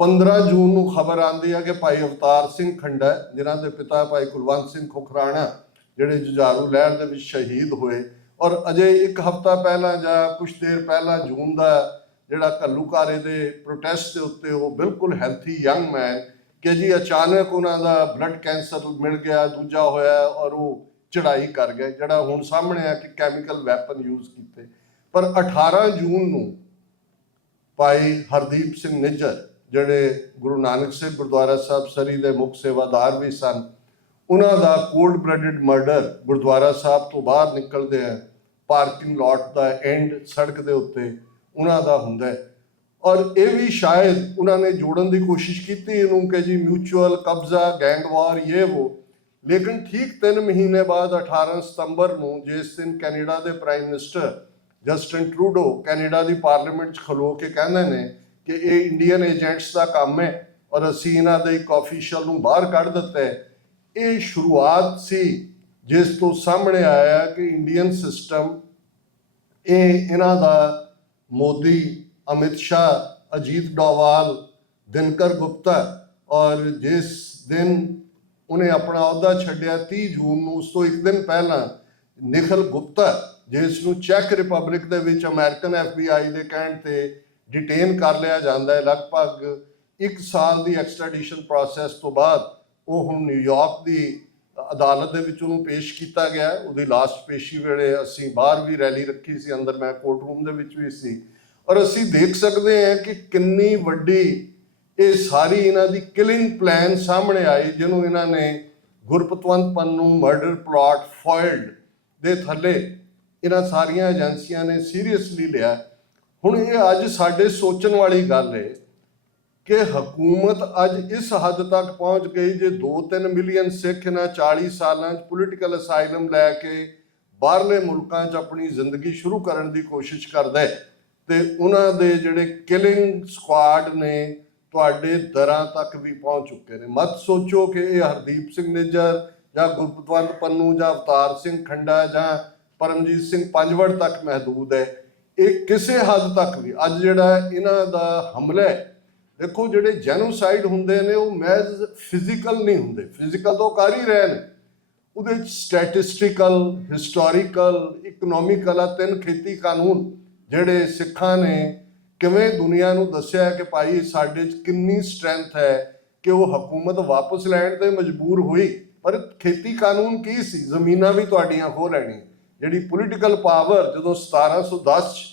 15 ਜੂਨ ਨੂੰ ਖਬਰ ਆਉਂਦੀ ਹੈ ਕਿ ਭਾਈ ਅਵਤਾਰ ਸਿੰਘ ਖੰਡਾ, ਜਿਨ੍ਹਾਂ ਦੇ ਪਿਤਾ ਭਾਈ ਕੁਲਵੰਤ ਸਿੰਘ ਖੁਖਰਾਣਾ, ਜਿਹੜੇ ਜੁਝਾਰੂ ਲਹਿਰ ਦੇ ਵਿੱਚ ਸ਼ਹੀਦ ਹੋਏ, ਔਰ ਅਜੇ ਇੱਕ ਹਫ਼ਤਾ ਪਹਿਲਾਂ ਜਾਂ ਕੁਛ ਦੇਰ ਪਹਿਲਾਂ ਜੂਨ ਦਾ ਜਿਹੜਾ ਘੱਲੂਘਾਰੇ ਦੇ ਪ੍ਰੋਟੈਸਟ ਦੇ ਉੱਤੇ ਉਹ ਬਿਲਕੁਲ ਹੈਲਥੀ ਯੰਗ ਮੈਨ ਕਿ ਜੀ ਅਚਾਨਕ ਉਹਨਾਂ ਦਾ ਬਲੱਡ ਕੈਂਸਰ ਮਿਲ ਗਿਆ, ਦੂਜਾ ਹੋਇਆ, ਔਰ ਉਹ ਚੜਾਈ ਕਰ ਗਏ, ਜਿਹੜਾ ਹੁਣ ਸਾਹਮਣੇ ਆ ਕਿ ਕੈਮੀਕਲ ਵੈਪਨ ਯੂਜ਼ ਕੀਤੇ। ਪਰ 18 ਜੂਨ ਨੂੰ ਭਾਈ ਹਰਦੀਪ ਸਿੰਘ ਨਿੱਜਰ, ਜਿਹੜੇ ਗੁਰੂ ਨਾਨਕ ਸਿੰਘ ਗੁਰਦੁਆਰਾ ਸਾਹਿਬ ਸਰੀ ਦੇ ਮੁੱਖ ਸੇਵਾਦਾਰ ਵੀ ਸਨ, ਉਹਨਾਂ ਦਾ ਕੋਲਡ ਬਲੱਡਡ ਮਰਡਰ ਗੁਰਦੁਆਰਾ ਸਾਹਿਬ ਤੋਂ ਬਾਹਰ ਨਿਕਲਦੇ ਆ, ਪਾਰਕਿੰਗ ਲਾਟ ਦਾ ਐਂਡ ਸੜਕ ਦੇ ਉੱਤੇ ਉਹਨਾਂ ਦਾ ਹੁੰਦਾ ਹੈ। ਔਰ ਇਹ ਵੀ ਸ਼ਾਇਦ ਉਹਨਾਂ ਨੇ ਜੋੜਨ ਦੀ ਕੋਸ਼ਿਸ਼ ਕੀਤੀ ਇਹਨੂੰ ਕਿ ਜੀ ਮਿਊਚੁਅਲ ਕਬਜ਼ਾ, ਗੈਂਗ ਵਾਰ, ਇਹ ਉਹ। ਲੇਕਿਨ ਠੀਕ 3 ਮਹੀਨੇ ਬਾਅਦ 18 ਸਤੰਬਰ ਨੂੰ, ਜਿਸ ਦਿਨ ਕੈਨੇਡਾ ਦੇ prime minister Justin Trudeau Canada ਦੀ ਪਾਰਲੀਮੈਂਟ 'ਚ ਖਲੋ ਕੇ ਕਹਿੰਦੇ ਨੇ ਕਿ ਇਹ ਇੰਡੀਅਨ ਏਜੰਟਸ ਦਾ ਕੰਮ ਹੈ ਔਰ ਅਸੀਂ ਇਹਨਾਂ ਦੇ ਇੱਕ ਆਫੀਸ਼ੀਅਲ ਨੂੰ ਬਾਹਰ ਕੱਢ ਦਿੱਤਾ ਹੈ, ਇਹ ਸ਼ੁਰੂਆਤ ਸੀ ਜਿਸ ਤੋਂ ਸਾਹਮਣੇ ਆਇਆ ਕਿ ਇੰਡੀਅਨ ਸਿਸਟਮ ਇਹਨਾਂ ਦਾ ਮੋਦੀ, ਅਮਿਤ ਸ਼ਾਹ, ਅਜੀਤ ਡੋਵਾਲ, ਦਿਨਕਰ ਗੁਪਤਾ, ਔਰ ਜਿਸ ਦਿਨ ਉਹਨੇ ਆਪਣਾ ਅਹੁਦਾ ਛੱਡਿਆ 30 ਜੂਨ ਨੂੰ, ਉਸ ਤੋਂ ਇੱਕ ਦਿਨ ਪਹਿਲਾਂ ਨਿਖਿਲ ਗੁਪਤਾ, ਜਿਸ ਨੂੰ ਚੈੱਕ ਰਿਪਬਲਿਕ ਦੇ ਵਿੱਚ ਅਮਰੀਕਨ FBI ਦੇ ਕਹਿਣ ਤੇ ਡਿਟੇਨ ਕਰ ਲਿਆ ਜਾਂਦਾ ਹੈ, ਲਗਭਗ 1 ਸਾਲ ਦੀ ਐਕਸਟ੍ਰੈਡੀਸ਼ਨ ਪ੍ਰੋਸੈਸ ਤੋਂ ਬਾਅਦ ਉਹ ਹੁਣ ਨਿਊਯਾਰਕ ਦੀ ਅਦਾਲਤ ਦੇ ਵਿੱਚ ਉਹਨੂੰ ਪੇਸ਼ ਕੀਤਾ ਗਿਆ। ਉਹਦੀ ਲਾਸਟ ਪੇਸ਼ੀ ਵੇਲੇ ਅਸੀਂ ਬਾਹਰ ਵੀ ਰੈਲੀ ਰੱਖੀ ਸੀ, ਅੰਦਰ ਮੈਂ ਕੋਰਟ ਰੂਮ ਦੇ ਵਿੱਚ ਵੀ ਸੀ, ਔਰ ਅਸੀਂ ਦੇਖ ਸਕਦੇ ਹਾਂ ਕਿ ਕਿੰਨੀ ਵੱਡੀ ਇਹ ਸਾਰੀ ਇਹਨਾਂ ਦੀ ਕਿਲਿੰਗ ਪਲਾਨ ਸਾਹਮਣੇ ਆਈ, ਜਿਹਨੂੰ ਇਹਨਾਂ ਨੇ ਗੁਰਪਤਵੰਤ ਪੰਨੂ ਮਰਡਰ ਪਲਾਟ ਫੋਇਲਡ ਦੇ ਥੱਲੇ ਇਹਨਾਂ ਸਾਰੀਆਂ ਏਜੰਸੀਆਂ ਨੇ ਸੀਰੀਅਸਲੀ ਲਿਆ। ਹੁਣ ਇਹ ਅੱਜ ਸਾਡੇ ਸੋਚਣ ਵਾਲੀ ਗੱਲ ਹੈ ਕਿ ਹਕੂਮਤ ਅੱਜ ਇਸ ਹੱਦ ਤੱਕ ਪਹੁੰਚ ਗਈ, ਜੇ 2-3 ਮਿਲੀਅਨ ਸਿੱਖ ਇਹਨਾਂ 40 ਸਾਲਾਂ 'ਚ ਪੋਲੀਟੀਕਲ ਅਸਾਈਲਮ ਲੈ ਕੇ ਬਾਹਰਲੇ ਮੁਲਕਾਂ 'ਚ ਆਪਣੀ ਜ਼ਿੰਦਗੀ ਸ਼ੁਰੂ ਕਰਨ ਦੀ ਕੋਸ਼ਿਸ਼ ਕਰਦਾ ਹੈ, ਤੇ ਉਹਨਾਂ ਦੇ ਜਿਹੜੇ ਕਿਲਿੰਗ ਸਕੁਆਡ ਨੇ ਤੁਹਾਡੇ ਦਰਾਂ ਤੱਕ ਵੀ ਪਹੁੰਚ ਚੁੱਕੇ ਨੇ। ਮਤ ਸੋਚੋ ਕਿ ਇਹ ਹਰਦੀਪ ਸਿੰਘ ਨਿੱਜਰ ਜਾਂ ਗੁਰਪਤਵੰਤ ਪੰਨੂ ਜਾਂ ਅਵਤਾਰ ਸਿੰਘ ਖੰਡਾ ਜਾਂ ਪਰਮਜੀਤ ਸਿੰਘ ਪੰਜਵੜ ਤੱਕ ਮਹਿਦੂਦ ਹੈ। ਇਹ ਕਿਸੇ ਹੱਦ ਤੱਕ ਵੀ ਅੱਜ ਜਿਹੜਾ ਇਹਨਾਂ ਦਾ ਹਮਲਾ ਹੈ, ਦੇਖੋ ਜਿਹੜੇ ਜੈਨੋਸਾਈਡ ਹੁੰਦੇ ਨੇ ਉਹ ਮਹਿਜ਼ ਫਿਜ਼ੀਕਲ ਨਹੀਂ ਹੁੰਦੇ, ਫਿਜ਼ੀਕਲ ਤਾਂ ਕਰ ਹੀ ਰਹੇ ਨੇ, ਉਹਦੇ ਵਿੱਚ ਸਟੈਟਿਸਟੀਕਲ, ਹਿਸਟੋਰੀਕਲ, ਇਕਨੋਮਿਕਲ ਆ 3 ਖੇਤੀ ਕਾਨੂੰਨ ਜਿਹੜੇ ਸਿੱਖਾਂ ਨੇ ਕਿਵੇਂ ਦੁਨੀਆ ਨੂੰ ਦੱਸਿਆ ਕਿ ਭਾਈ ਸਾਡੇ 'ਚ ਕਿੰਨੀ ਸਟਰੈਂਥ ਹੈ ਕਿ ਉਹ ਹਕੂਮਤ ਵਾਪਸ ਲੈਣ ਤੇ ਮਜਬੂਰ ਹੋਈ। ਪਰ ਖੇਤੀ ਕਾਨੂੰਨ ਕੀ ਸੀ? ਜ਼ਮੀਨਾਂ ਵੀ ਤੁਹਾਡੀਆਂ ਖੋਹ ਲੈਣੀਆਂ। ਜਿਹੜੀ ਪੋਲੀਟੀਕਲ ਪਾਵਰ ਜਦੋਂ 1710 'ਚ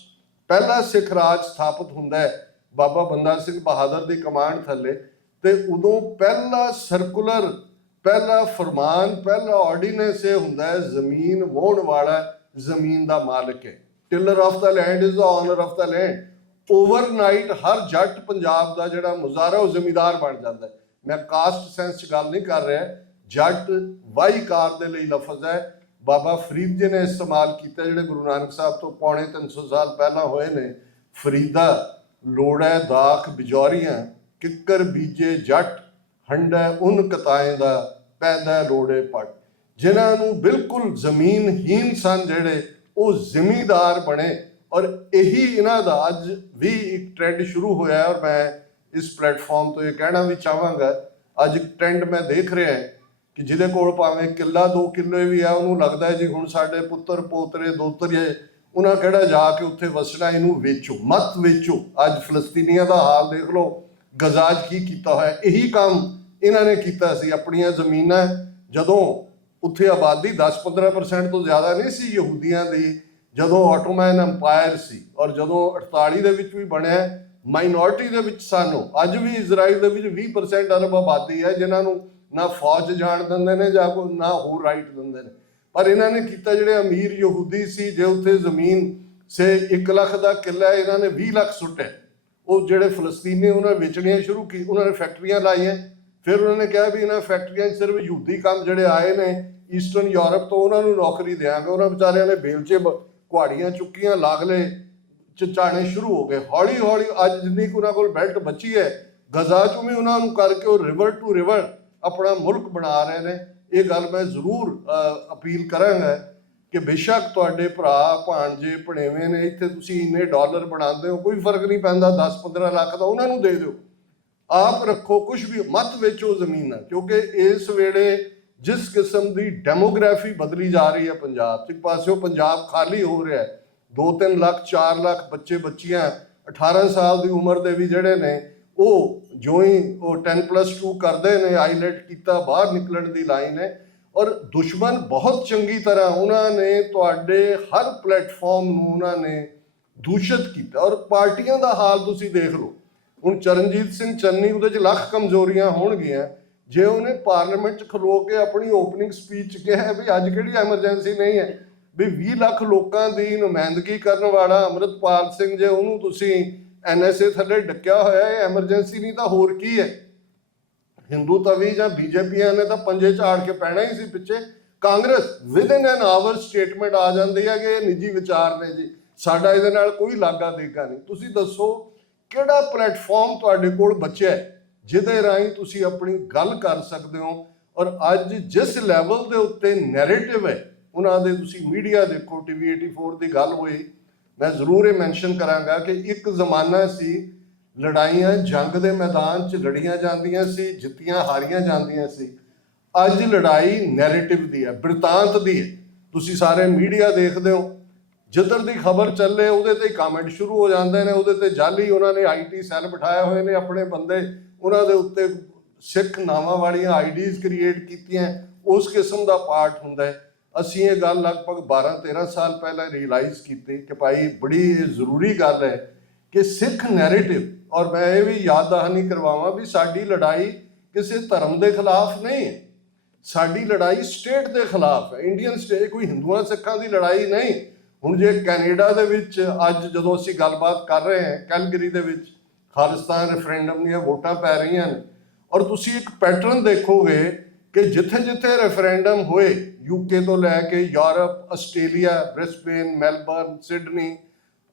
ਪਹਿਲਾ ਸਿੱਖ ਰਾਜ ਸਥਾਪਿਤ ਹੁੰਦਾ ਹੈ ਬਾਬਾ ਬੰਦਾ ਸਿੰਘ ਬਹਾਦਰ ਦੀ ਕਮਾਂਡ ਥੱਲੇ, ਤੇ ਉਦੋਂ ਪਹਿਲਾ ਸਰਕੂਲਰ, ਪਹਿਲਾ ਫਰਮਾਨ, ਪਹਿਲਾ ਆਰਡੀਨੈਂਸ ਇਹ ਹੁੰਦਾ ਹੈ ਜ਼ਮੀਨ ਵਾਹੁਣ ਵਾਲਾ ਜ਼ਮੀਨ ਦਾ ਮਾਲਕ ਹੈ। Tiller of the land is the owner of the land. Overnight ਹਰ ਜੱਟ ਪੰਜਾਬ ਦਾ ਜਿਹੜਾ ਮੁਜ਼ਾਹਰਾ ਉਹ ਜ਼ਮੀਂਦਾਰ ਬਣ ਜਾਂਦਾ ਹੈ। ਮੈਂ ਕਾਸਟ ਸੈਂਸ 'ਚ ਗੱਲ ਨਹੀਂ ਕਰ ਰਿਹਾ, ਜੱਟ ਵਾਹੀਕਾਰ ਦੇ ਲਈ ਲਫ਼ਜ਼ ਹੈ, ਬਾਬਾ ਫਰੀਦ ਜੀ ਨੇ ਇਸਤੇਮਾਲ ਕੀਤਾ, ਜਿਹੜੇ ਗੁਰੂ ਨਾਨਕ ਸਾਹਿਬ ਤੋਂ ਪੌਣੇ 300 ਸਾਲ ਪਹਿਲਾਂ ਹੋਏ ਨੇ। ਫਰੀਦਾ ਲੋੜੈ ਦਾਖ ਬਿਜੌਰੀਆਂ, ਕਿੱਕਰ ਬੀਜੇ ਜੱਟ, ਹੰਡੈ ਉਨ ਕਤਾਏ ਦਾ, ਪੈਦਾ ਲੋੜੇ ਪੱਟ। ਜਿਨ੍ਹਾਂ ਨੂੰ ਬਿਲਕੁਲ ਜ਼ਮੀਨਹੀਨ ਸਨ ਜਿਹੜੇ, ਉਹ ਜ਼ਿਮੀਂਦਾਰ ਬਣੇ। ਔਰ ਇਹੀ ਇਹਨਾਂ ਦਾ ਅੱਜ ਵੀ ਇੱਕ ਟ੍ਰੈਂਡ ਸ਼ੁਰੂ ਹੋਇਆ। ਔਰ ਮੈਂ ਇਸ ਪਲੇਟਫਾਰਮ ਤੋਂ ਇਹ ਕਹਿਣਾ ਵੀ ਚਾਹਾਂਗਾ, ਅੱਜ ਇੱਕ ਟ੍ਰੈਂਡ ਮੈਂ ਦੇਖ ਰਿਹਾ ਕਿ ਜਿਹਦੇ ਕੋਲ ਭਾਵੇਂ ਕਿੱਲਾ 2 ਕਿੱਲੇ ਵੀ ਆ, ਉਹਨੂੰ ਲੱਗਦਾ ਹੈ ਜੀ ਹੁਣ ਸਾਡੇ ਪੁੱਤਰ ਪੋਤਰੇ ਦੋਤਰੇ, ਉਹਨਾਂ ਕਿਹੜਾ ਜਾ ਕੇ ਉੱਥੇ ਵਸਣਾ, ਇਹਨੂੰ ਵੇਚੋ, ਮਤ ਵੇਚੋ। ਅੱਜ ਫਲਸਤੀਨੀਆਂ ਦਾ ਹਾਲ ਦੇਖ ਲਓ, ਗਜ਼ਾ 'ਚ ਕੀ ਕੀਤਾ ਹੋਇਆ। ਇਹੀ ਕੰਮ ਇਹਨਾਂ ਨੇ ਕੀਤਾ ਸੀ। ਆਪਣੀਆਂ ਜ਼ਮੀਨਾਂ, ਜਦੋਂ ਉੱਥੇ ਆਬਾਦੀ 10-15% ਤੋਂ ਜ਼ਿਆਦਾ ਨਹੀਂ ਸੀ ਯਹੂਦੀਆਂ ਦੀ, ਜਦੋਂ ਆਟੋਮੈਨ ਅੰਪਾਇਰ ਸੀ, ਔਰ ਜਦੋਂ 48 ਦੇ ਵਿੱਚ ਵੀ ਬਣਿਆ, ਮਾਈਨੋਰਿਟੀ ਦੇ ਵਿੱਚ ਸਾਨੂੰ ਅੱਜ ਵੀ ਇਜ਼ਰਾਈਲ ਦੇ ਵਿੱਚ 20% ਅਰਬ ਆਬਾਦੀ ਹੈ ਜਿਨ੍ਹਾਂ ਨੂੰ ਨਾ ਫੌਜ ਜਾਣ ਦਿੰਦੇ ਨੇ ਜਾਂ ਕੋਈ ਨਾ ਹੋਰ ਰਾਈਟ ਦਿੰਦੇ ਨੇ। ਪਰ ਇਹਨਾਂ ਨੇ ਕੀਤਾ, ਜਿਹੜੇ ਅਮੀਰ ਯਹੂਦੀ ਸੀ, ਜੇ ਉੱਥੇ ਜ਼ਮੀਨ ਸੇ 1 ਲੱਖ ਦਾ ਕਿੱਲਾ, ਇਹਨਾਂ ਨੇ 20 ਲੱਖ ਸੁੱਟੇ। ਉਹ ਜਿਹੜੇ ਫਲਸਤੀਨੀ ਉਹਨਾਂ ਨੇ ਵੇਚਣੀਆਂ ਸ਼ੁਰੂ ਕੀ, ਉਹਨਾਂ ਨੇ ਫੈਕਟਰੀਆਂ ਲਾਈਆਂ। ਫਿਰ ਉਹਨਾਂ ਨੇ ਕਿਹਾ ਵੀ ਇਹਨਾਂ ਫੈਕਟਰੀਆਂ 'ਚ ਸਿਰਫ ਯਹੂਦੀ ਕੰਮ ਜਿਹੜੇ ਆਏ ਨੇ ਈਸਟਰਨ ਯੂਰਪ ਤੋਂ, ਉਹਨਾਂ ਨੂੰ ਨੌਕਰੀ ਦਿਆਂਗੇ। ਉਹਨਾਂ ਵਿਚਾਰਿਆਂ ਨੇ ਬੇਲਚੇ ਕੁਹਾੜੀਆਂ ਚੁੱਕੀਆਂ, ਲਾਗਲੇ ਝਾਣੇ ਸ਼ੁਰੂ ਹੋ ਗਏ। ਹੌਲੀ ਹੌਲੀ ਅੱਜ ਜਿੰਨੀ ਕੁ ਉਹਨਾਂ ਕੋਲ ਬੈਲਟ ਬਚੀ ਹੈ, ਗਜ਼ਾ 'ਚੋਂ ਵੀ ਉਹਨਾਂ ਨੂੰ ਕਰਕੇ ਉਹ ਰਿਵਰ ਟੂ ਰਿਵਰ ਆਪਣਾ ਮੁਲਕ ਬਣਾ ਰਹੇ ਨੇ। ਇਹ ਗੱਲ ਮੈਂ ਜ਼ਰੂਰ ਅਪੀਲ ਕਰਾਂਗਾ ਕਿ ਬੇਸ਼ੱਕ ਤੁਹਾਡੇ ਭਰਾ ਭਾਣਜੇ ਭਣੇਵੇਂ ਨੇ, ਇੱਥੇ ਤੁਸੀਂ ਇੰਨੇ ਡਾਲਰ ਬਣਾਉਂਦੇ ਹੋ, ਕੋਈ ਫਰਕ ਨਹੀਂ ਪੈਂਦਾ, 10-15 ਲੱਖ ਦਾ ਉਹਨਾਂ ਨੂੰ ਦੇ ਦਿਓ, ਆਪ ਰੱਖੋ, ਕੁਝ ਵੀ ਮਤ ਵੇਚੋ ਜ਼ਮੀਨਾਂ। ਕਿਉਂਕਿ ਇਸ ਵੇਲੇ ਜਿਸ ਕਿਸਮ ਦੀ ਡੈਮੋਗ੍ਰਾਫੀ ਬਦਲੀ ਜਾ ਰਹੀ ਹੈ ਪੰਜਾਬ 'ਚ, ਇੱਕ ਪਾਸਿਓਂ ਪੰਜਾਬ ਖਾਲੀ ਹੋ ਰਿਹਾ ਹੈ, 2-3 ਲੱਖ 4 ਲੱਖ ਬੱਚੇ ਬੱਚੀਆਂ 18 ਸਾਲ ਦੀ ਉਮਰ ਦੇ ਵੀ ਜਿਹੜੇ ਨੇ, ਉਹ ਜੋ ਹੀ ਉਹ 10+2 ਕਰਦੇ ਨੇ, ਆਈਲੈਟ ਕੀਤਾ, ਬਾਹਰ ਨਿਕਲਣ ਦੀ ਲਾਈਨ ਹੈ। ਔਰ ਦੁਸ਼ਮਣ ਬਹੁਤ ਚੰਗੀ ਤਰ੍ਹਾਂ ਉਹਨਾਂ ਨੇ ਤੁਹਾਡੇ ਹਰ ਪਲੇਟਫਾਰਮ ਨੂੰ ਉਹਨਾਂ ਨੇ ਦੂਸ਼ਿਤ ਕੀਤਾ। ਔਰ ਪਾਰਟੀਆਂ ਦਾ ਹਾਲ ਤੁਸੀਂ ਦੇਖ ਲਓ। ਹੁਣ ਚਰਨਜੀਤ ਸਿੰਘ ਚੰਨੀ, ਉਹਦੇ 'ਚ ਲੱਖ ਕਮਜ਼ੋਰੀਆਂ ਹੋਣਗੀਆਂ, ਜੇ ਉਹਨੇ ਪਾਰਲੀਮੈਂਟ 'ਚ ਖਲੋ ਕੇ ਆਪਣੀ ਓਪਨਿੰਗ ਸਪੀਚ 'ਚ ਕਿਹਾ ਵੀ ਅੱਜ ਕਿਹੜੀ ਐਮਰਜੈਂਸੀ ਨਹੀਂ ਹੈ, ਵੀ 20 ਲੱਖ ਲੋਕਾਂ ਦੀ ਨੁਮਾਇੰਦਗੀ ਕਰਨ ਵਾਲਾ ਅੰਮ੍ਰਿਤਪਾਲ ਸਿੰਘ, ਜੇ ਉਹਨੂੰ ਤੁਸੀਂ NSA ਥੱਲੇ ਡੱਕਿਆ ਹੋਇਆ, ਇਹ ਐਮਰਜੈਂਸੀ ਨਹੀਂ ਤਾਂ ਹੋਰ ਕੀ ਹੈ। ਹਿੰਦੂ ਤਵੀ ਜਾਂ ਬੀਜੇਪੀਆਂ ਨੇ ਤਾਂ ਪੰਜੇ ਝਾੜ ਕੇ ਪੈਣਾ ਹੀ ਸੀ ਪਿੱਛੇ। Congress within an hour statement ਆ ਜਾਂਦੀ ਹੈ ਕਿ ਇਹ ਨਿੱਜੀ ਵਿਚਾਰ ਨੇ ਜੀ, ਸਾਡਾ ਇਹਦੇ ਨਾਲ ਕੋਈ ਲਾਗਾ ਦੇਗਾ ਨਹੀਂ। ਤੁਸੀਂ ਦੱਸੋ ਕਿਹੜਾ ਪਲੇਟਫਾਰਮ ਤੁਹਾਡੇ ਕੋਲ ਬਚਿਆ ਜਿਹਦੇ ਰਾਹੀਂ ਤੁਸੀਂ ਆਪਣੀ ਗੱਲ ਕਰ ਸਕਦੇ ਹੋ? ਔਰ ਅੱਜ ਜਿਸ ਲੈਵਲ ਦੇ ਉੱਤੇ ਨੈਰੇਟਿਵ ਹੈ ਉਹਨਾਂ ਦੇ, ਤੁਸੀਂ ਮੀਡੀਆ ਦੇਖੋ, TV 84 ਦੀ ਗੱਲ ਹੋਈ, ਮੈਂ ਜ਼ਰੂਰ ਇਹ ਮੈਂਸ਼ਨ ਕਰਾਂਗਾ ਕਿ ਇੱਕ ਜ਼ਮਾਨਾ ਸੀ ਲੜਾਈਆਂ ਜੰਗ ਦੇ ਮੈਦਾਨ 'ਚ ਲੜੀਆਂ ਜਾਂਦੀਆਂ ਸੀ, ਜਿੱਤੀਆਂ ਹਾਰੀਆਂ ਜਾਂਦੀਆਂ ਸੀ। ਅੱਜ ਲੜਾਈ ਨੈਰੇਟਿਵ ਦੀ ਹੈ, ਬਿਰਤਾਂਤ ਦੀ ਹੈ। ਤੁਸੀਂ ਸਾਰੇ ਮੀਡੀਆ ਦੇਖਦੇ ਹੋ, ਜਿੱਧਰ ਦੀ ਖਬਰ ਚੱਲੇ ਉਹਦੇ ਤੇ ਕਮੈਂਟ ਸ਼ੁਰੂ ਹੋ ਜਾਂਦੇ ਨੇ, ਉਹਦੇ ਤੇ ਜਾਲੀ ਉਹਨਾਂ ਨੇ IT ਸੈੱਲ ਬਿਠਾਏ ਹੋਏ ਨੇ ਆਪਣੇ ਬੰਦੇ, ਉਹਨਾਂ ਦੇ ਉੱਤੇ ਸਿੱਖ ਨਾਵਾਂ ਵਾਲੀਆਂ IDs ਕ੍ਰੀਏਟ ਕੀਤੀਆਂ, ਉਸ ਕਿਸਮ ਦਾ ਪਾਰਟ ਹੁੰਦਾ ਹੈ। ਅਸੀਂ ਇਹ ਗੱਲ ਲਗਭਗ 12-13 ਸਾਲ ਪਹਿਲਾਂ ਰਿਅਲਾਈਜ਼ ਕੀਤੀ ਕਿ ਭਾਈ ਬੜੀ ਜ਼ਰੂਰੀ ਗੱਲ ਹੈ ਕਿ ਸਿੱਖ ਨੈਰੇਟਿਵ, ਔਰ ਮੈਂ ਇਹ ਵੀ ਯਾਦ ਦਹਾਨੀ ਕਰਵਾਵਾਂ ਵੀ ਸਾਡੀ ਲੜਾਈ ਕਿਸੇ ਧਰਮ ਦੇ ਖਿਲਾਫ ਨਹੀਂ ਹੈ, ਸਾਡੀ ਲੜਾਈ ਸਟੇਟ ਦੇ ਖਿਲਾਫ ਹੈ। ਇੰਡੀਅਨ ਸਟੇਟ, ਕੋਈ ਹਿੰਦੂਆਂ ਸਿੱਖਾਂ ਦੀ ਲੜਾਈ ਨਹੀਂ। ਹੁਣ ਜੇ ਕੈਨੇਡਾ ਦੇ ਵਿੱਚ ਅੱਜ ਜਦੋਂ ਅਸੀਂ ਗੱਲਬਾਤ ਕਰ ਰਹੇ ਹਾਂ, ਕੈਲਗਰੀ ਦੇ ਵਿੱਚ ਖਾਲਿਸਤਾਨ ਰੈਫਰੈਂਡਮ ਦੀਆਂ ਵੋਟਾਂ ਪੈ ਰਹੀਆਂ ਨੇ, ਔਰ ਤੁਸੀਂ ਇੱਕ ਪੈਟਰਨ ਦੇਖੋਗੇ ਕਿ ਜਿੱਥੇ-ਜਿੱਥੇ ਰੈਫਰੈਂਡਮ ਹੋਏ, UK ਤੋਂ ਲੈ ਕੇ Europe, Australia, Brisbane, Melbourne, Sydney,